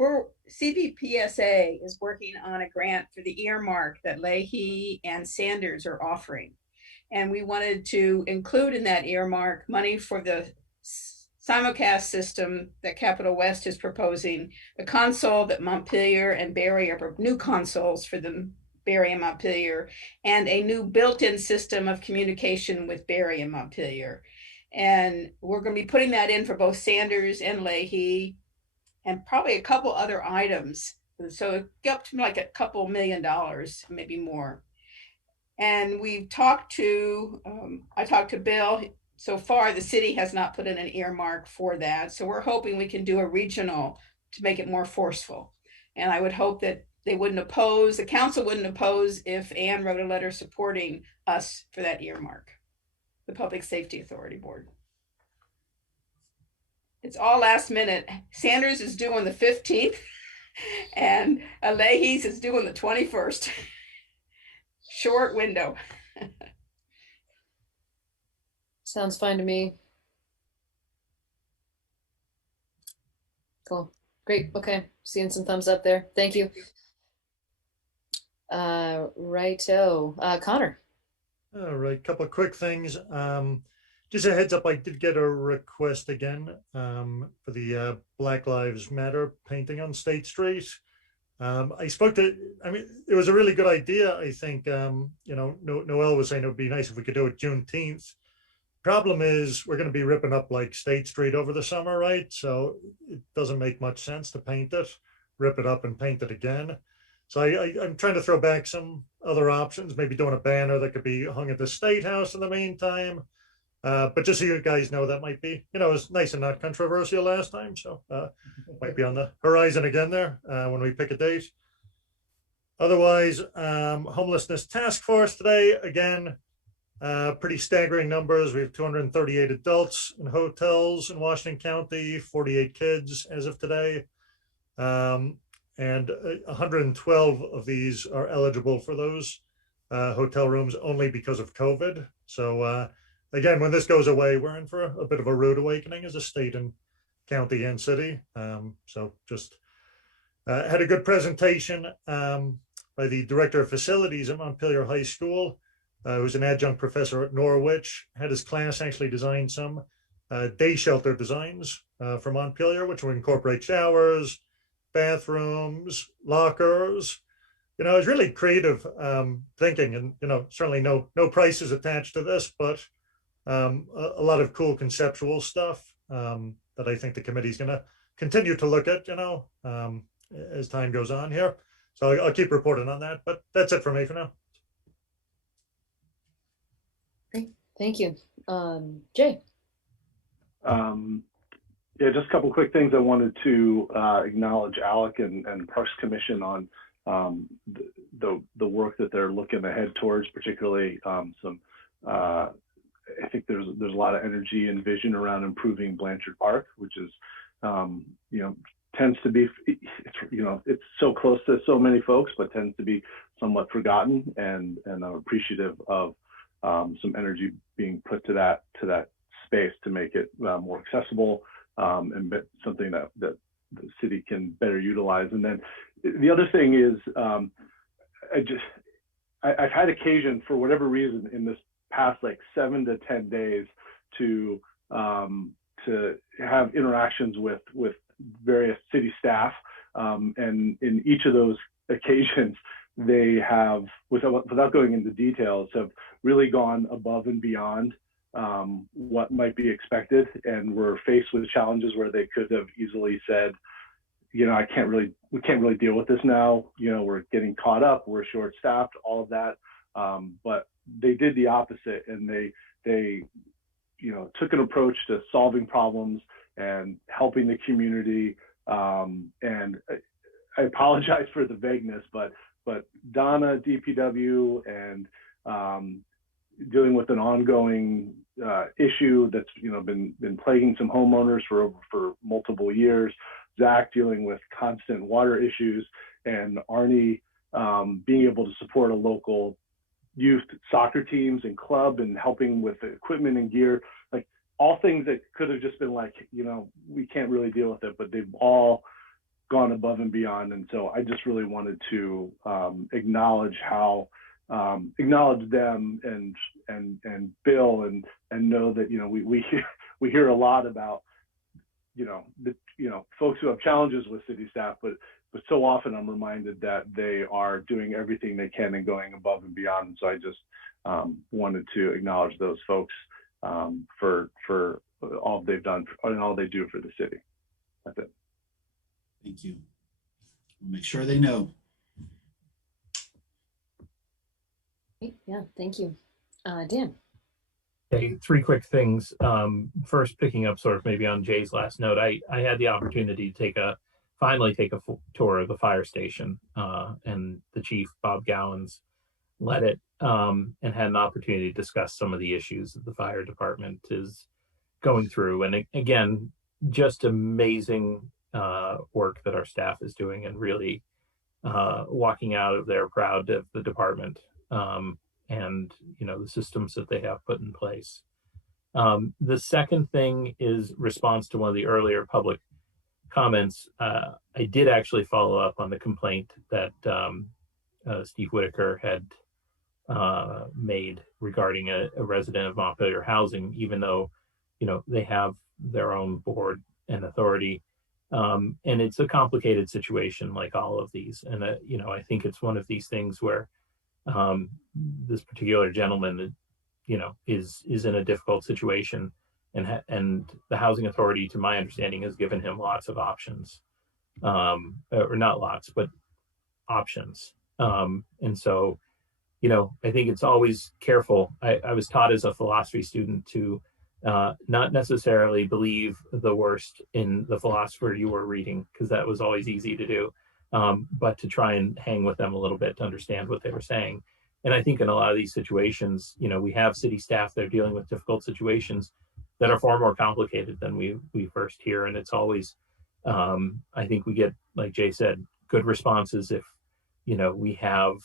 CVPSA is working on a grant for the earmark that Leahy and Sanders are offering. And we wanted to include in that earmark money for the simulcast system that Capital West is proposing, the console that Montpelier and Barry are new consoles for the Barry and Montpelier, and a new built-in system of communication with Barry and Montpelier. And we're going to be putting that in for both Sanders and Leahy, and probably a couple other items. So it got up to like a couple $1 million, maybe more. And we've talked to, I talked to Bill. So far, the city has not put in an earmark for that. So we're hoping we can do a regional to make it more forceful. And I would hope that they wouldn't oppose, the council wouldn't oppose if Ann wrote a letter supporting us for that earmark, the Public Safety Authority Board. It's all last minute. Sanders is due on the 15th and Leahy's is due on the 21st. Short window. Sounds fine to me. Cool. Great. Okay. Seeing some thumbs up there. Thank you. Righto. Connor. All right, couple of quick things. Just a heads up, I did get a request again for the Black Lives Matter painting on State Street. I spoke to, I mean, it was a really good idea. I think, you know, Noel was saying it would be nice if we could do it Juneteenth. Problem is we're going to be ripping up like State Street over the summer, right? So it doesn't make much sense to paint it, rip it up and paint it again. So I'm trying to throw back some other options, maybe doing a banner that could be hung at the State House in the meantime. But just so you guys know, that might be, you know, it was nice and not controversial last time. So might be on the horizon again there when we pick a date. Otherwise, homelessness task force today, again, pretty staggering numbers. We have 238 adults in hotels in Washington County, 48 kids as of today. And 112 of these are eligible for those hotel rooms only because of COVID. So again, when this goes away, we're in for a bit of a rude awakening as a state and county and city. So just had a good presentation by the director of facilities at Montpelier High School, who's an adjunct professor at Norwich. Had his class actually design some day shelter designs for Montpelier, which will incorporate showers, bathrooms, lockers. You know, it's really creative thinking, and you know, certainly no prices attached to this, but a lot of cool conceptual stuff that I think the committee is going to continue to look at, you know, as time goes on here. So I'll keep reporting on that, but that's it for me for now. Great, thank you. Jay. Yeah, just a couple quick things. I wanted to acknowledge Alec and Parks Commission on the work that they're looking ahead towards, particularly some. I think there's a lot of energy and vision around improving Blanchard Park, which is you know, tends to be, it's so close to so many folks, but tends to be somewhat forgotten. And I'm appreciative of some energy being put to that space to make it more accessible and something that the city can better utilize. And then the other thing is, I've had occasion for whatever reason in this past like 7 to 10 days to have interactions with various city staff, and in each of those occasions, they have, without going into details, have really gone above and beyond what might be expected, and were faced with challenges where they could have easily said, we can't really deal with this now. We're getting caught up, we're short-staffed, all of that. But they did the opposite, and they took an approach to solving problems and helping the community. And I apologize for the vagueness, but Donna, DPW, and dealing with an ongoing issue that's been plaguing some homeowners for multiple years. Zach dealing with constant water issues, and Arnie being able to support a local youth soccer teams and club and helping with the equipment and gear, like all things that could have just been like, we can't really deal with it, but they've all gone above and beyond. And so I just really wanted to acknowledge them and Bill, and know that, we hear a lot about, folks who have challenges with city staff, but so often I'm reminded that they are doing everything they can and going above and beyond. So I just wanted to acknowledge those folks for all they've done and all they do for the city. That's it. Thank you. We'll make sure they know. Yeah, thank you. Dan. Okay, 3 quick things. First, picking up sort of maybe on Jay's last note, I had the opportunity to finally take a tour of the fire station, and the chief, Bob Gowans, led it, and had an opportunity to discuss some of the issues that the fire department is going through. And again, just amazing work that our staff is doing, and really walking out of there proud of the department. And the systems that they have put in place. The second thing is response to one of the earlier public comments. I did actually follow up on the complaint that Steve Whitaker had made regarding a resident of Montpelier housing, even though they have their own board and authority. And it's a complicated situation, like all of these. And I think it's one of these things where this particular gentleman, is in a difficult situation, and the housing authority, to my understanding, has given him lots of options, or not lots, but options. And so, I think it's always careful. I was taught as a philosophy student to not necessarily believe the worst in the philosopher you were reading, because that was always easy to do. But to try and hang with them a little bit to understand what they were saying. And I think in a lot of these situations, we have city staff that are dealing with difficult situations that are far more complicated than we first hear. And it's always, I think we get, like Jay said, good responses if, we have,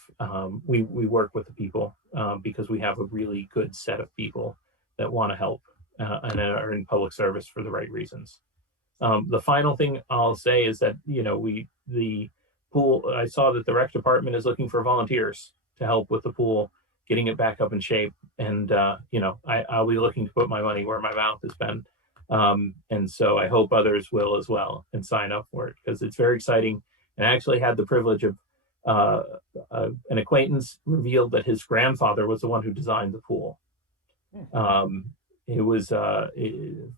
we work with the people because we have a really good set of people that want to help and are in public service for the right reasons. The final thing I'll say is that, the pool, I saw that the rec department is looking for volunteers to help with the pool, getting it back up in shape. And, I'll be looking to put my money where my mouth has been. And so I hope others will as well and sign up for it, because it's very exciting. And I actually had the privilege of an acquaintance revealed that his grandfather was the one who designed the pool. He was a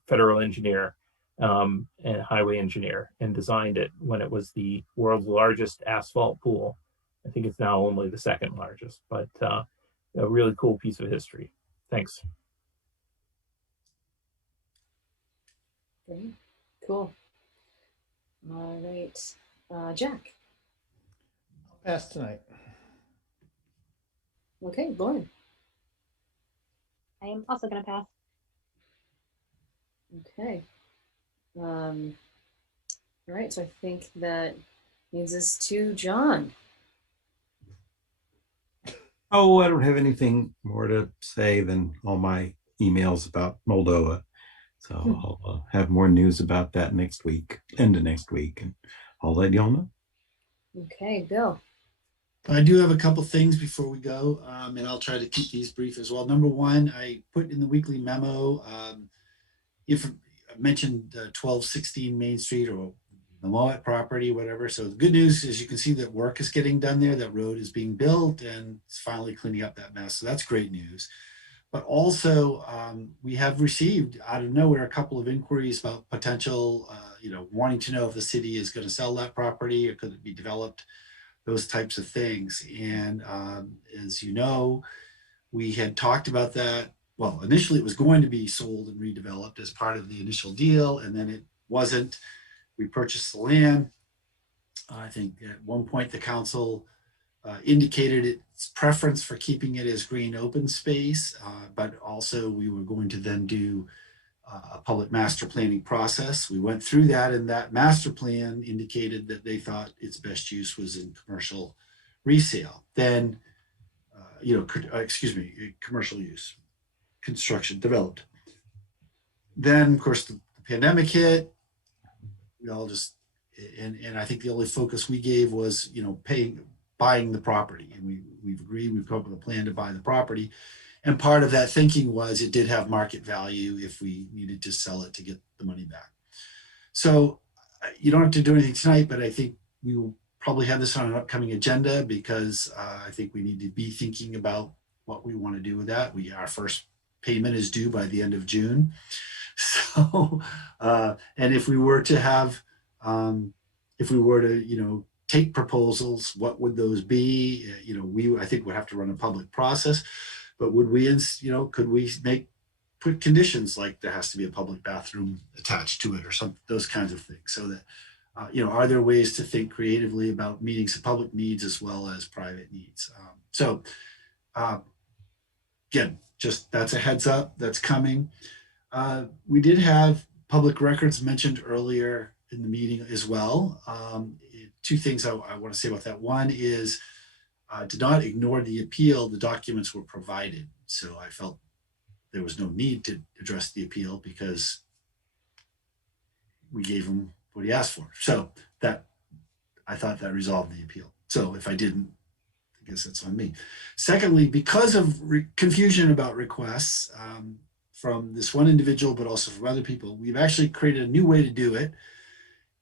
federal engineer and highway engineer, and designed it when it was the world's largest asphalt pool. I think it's now only the second largest, but a really cool piece of history. Thanks. Great. Cool. All right. Jack. I'll pass tonight. Okay, Lauren. I am also going to pass. Okay. All right, so I think that leads us to John. Oh, I don't have anything more to say than all my emails about Moldova. So I'll have more news about that next week, end of next week, and I'll let y'all know. Okay, Bill. I do have a couple things before we go, and I'll try to keep these brief as well. Number one, I put in the weekly memo, if I mentioned 1216 Main Street or the Moet property, whatever. So the good news is you can see that work is getting done there. That road is being built and it's finally cleaning up that mess. So that's great news. But also, we have received out of nowhere a couple of inquiries about potential, wanting to know if the city is going to sell that property or could it be developed, those types of things. And as you know, we had talked about that. Well, initially it was going to be sold and redeveloped as part of the initial deal, and then it wasn't. We purchased the land. I think at one point the council indicated its preference for keeping it as green open space, but also we were going to then do a public master planning process. We went through that, and that master plan indicated that they thought its best use was in commercial resale. Then, commercial use, construction developed. Then, of course, the pandemic hit. We all just, and I think the only focus we gave was, buying the property. And we've agreed, we've come up with a plan to buy the property. And part of that thinking was it did have market value if we needed to sell it to get the money back. So you don't have to do anything tonight, but I think we will probably have this on an upcoming agenda because I think we need to be thinking about what we want to do with that. Our first payment is due by the end of June. So, and if we were to have, take proposals, what would those be? I think we'd have to run a public process, but would we, could we put conditions like there has to be a public bathroom attached to it or some, those kinds of things so that, are there ways to think creatively about meeting some public needs as well as private needs? Again, just that's a heads up that's coming. We did have public records mentioned earlier in the meeting as well. Two things I want to say about that. One is to not ignore the appeal. The documents were provided. So I felt there was no need to address the appeal because we gave him what he asked for. So that, I thought that resolved the appeal. So if I didn't, I guess that's on me. Secondly, because of confusion about requests from this one individual, but also from other people, we've actually created a new way to do it.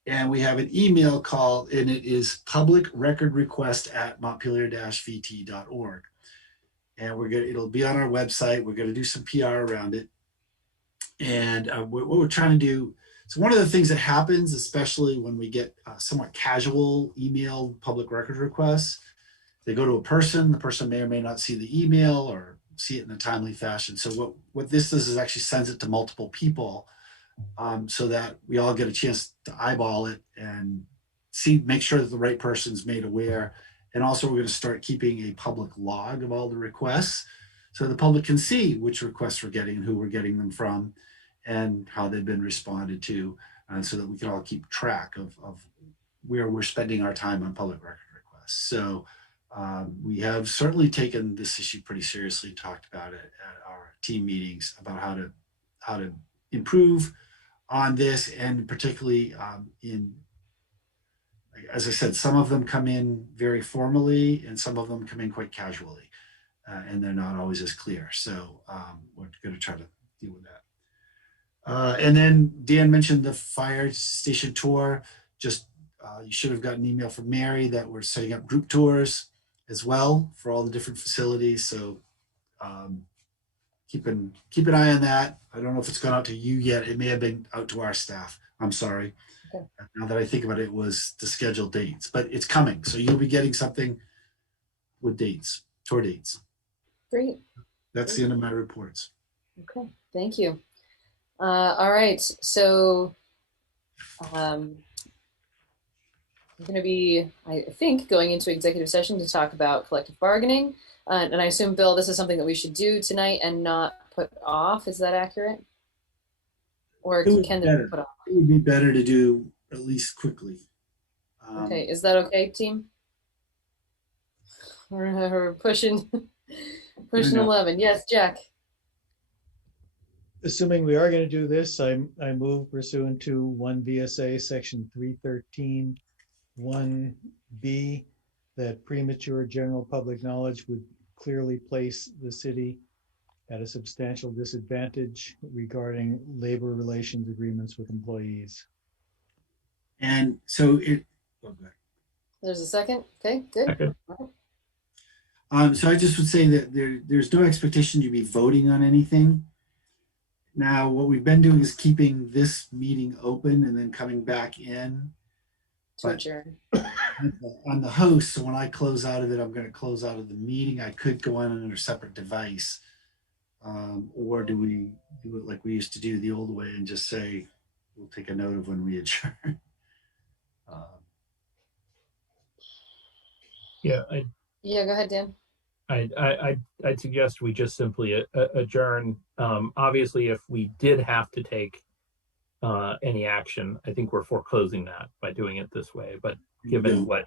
And we have an email call, and it is publicrecordrequest@montpelier-vt.org. And it'll be on our website. We're going to do some PR around it. And what we're trying to do, so one of the things that happens, especially when we get somewhat casual email public record requests, they go to a person, the person may or may not see the email or see it in a timely fashion. So what this does is actually sends it to multiple people so that we all get a chance to eyeball it and make sure that the right person's made aware. And also we're going to start keeping a public log of all the requests so the public can see which requests we're getting and who we're getting them from and how they've been responded to, so that we can all keep track of where we're spending our time on public record requests. So we have certainly taken this issue pretty seriously, talked about it at our team meetings about how to improve on this, and particularly as I said, some of them come in very formally and some of them come in quite casually, and they're not always as clear. So we're going to try to deal with that. And then Dan mentioned the fire station tour. Just you should have gotten an email from Mary that we're setting up group tours as well for all the different facilities. So keep an eye on that. I don't know if it's gone out to you yet. It may have been out to our staff. I'm sorry. Okay. Now that I think about it, it was the scheduled dates, but it's coming. So you'll be getting something with dates, tour dates. Great. That's the end of my reports. Okay, thank you. All right, so I'm going to be, I think, going into executive session to talk about collective bargaining. And I assume, Bill, this is something that we should do tonight and not put off. Is that accurate? Or can it be put off? It would be better to do at least quickly. Okay, is that okay, team? We're pushing, pushing 11. Yes, Jack. Assuming we are going to do this, I move pursuant to 1 VSA section 313 1B that premature general public knowledge would clearly place the city at a substantial disadvantage regarding labor relations agreements with employees. And so There's a second. Okay, good. Second. So I just would say that there's no expectation to be voting on anything. Now, what we've been doing is keeping this meeting open and then coming back in. To adjourn. On the host, so when I close out of it, I'm going to close out of the meeting. I could go on a separate device. Or do we do it like we used to do the old way and just say, we'll take a note of when we adjourn? Yeah, Yeah, go ahead, Dan. I'd suggest we just simply adjourn. Obviously, if we did have to take any action, I think we're foreclosing that by doing it this way. But given what,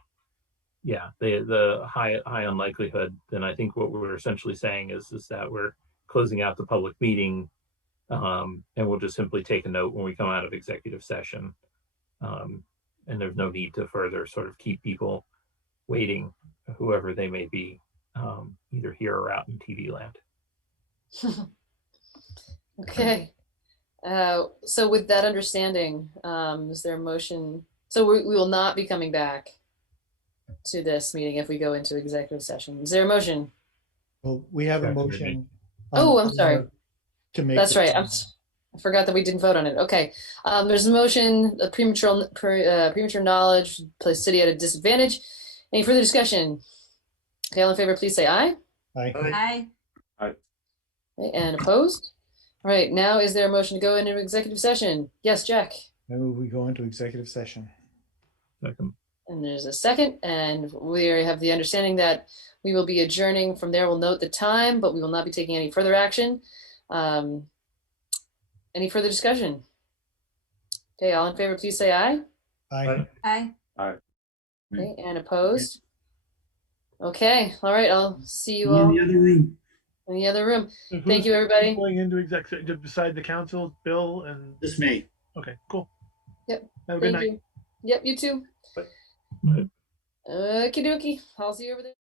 the high unlikelihood, then I think what we're essentially saying is that we're closing out the public meeting, and we'll just simply take a note when we come out of executive session. And there's no need to further sort of keep people waiting, whoever they may be, either here or out in TV land. Okay. So with that understanding, is there a motion? So we will not be coming back to this meeting if we go into executive session. Is there a motion? Well, we have a motion. Oh, I'm sorry. To make That's right. I forgot that we didn't vote on it. Okay. There's a motion, premature knowledge, place city at a disadvantage. Any further discussion? Okay, all in favor, please say aye. Aye. Aye. Aye. Okay, and opposed? All right, now is there a motion to go into executive session? Yes, Jack. I move we go into executive session. Second. And there's a second, and we have the understanding that we will be adjourning from there. We'll note the time, but we will not be taking any further action. Any further discussion? Okay, all in favor, please say aye. Aye. Aye. Aye. Okay, and opposed? Okay, all right, I'll see you In all the other room. in the other room. So Thank you, everybody. Going into executive beside the council, Bill and. Just me. Okay, cool. Yep. Have a good Thank night. you. Yep, you too. Bye. Okie dokie. I'll see you over there.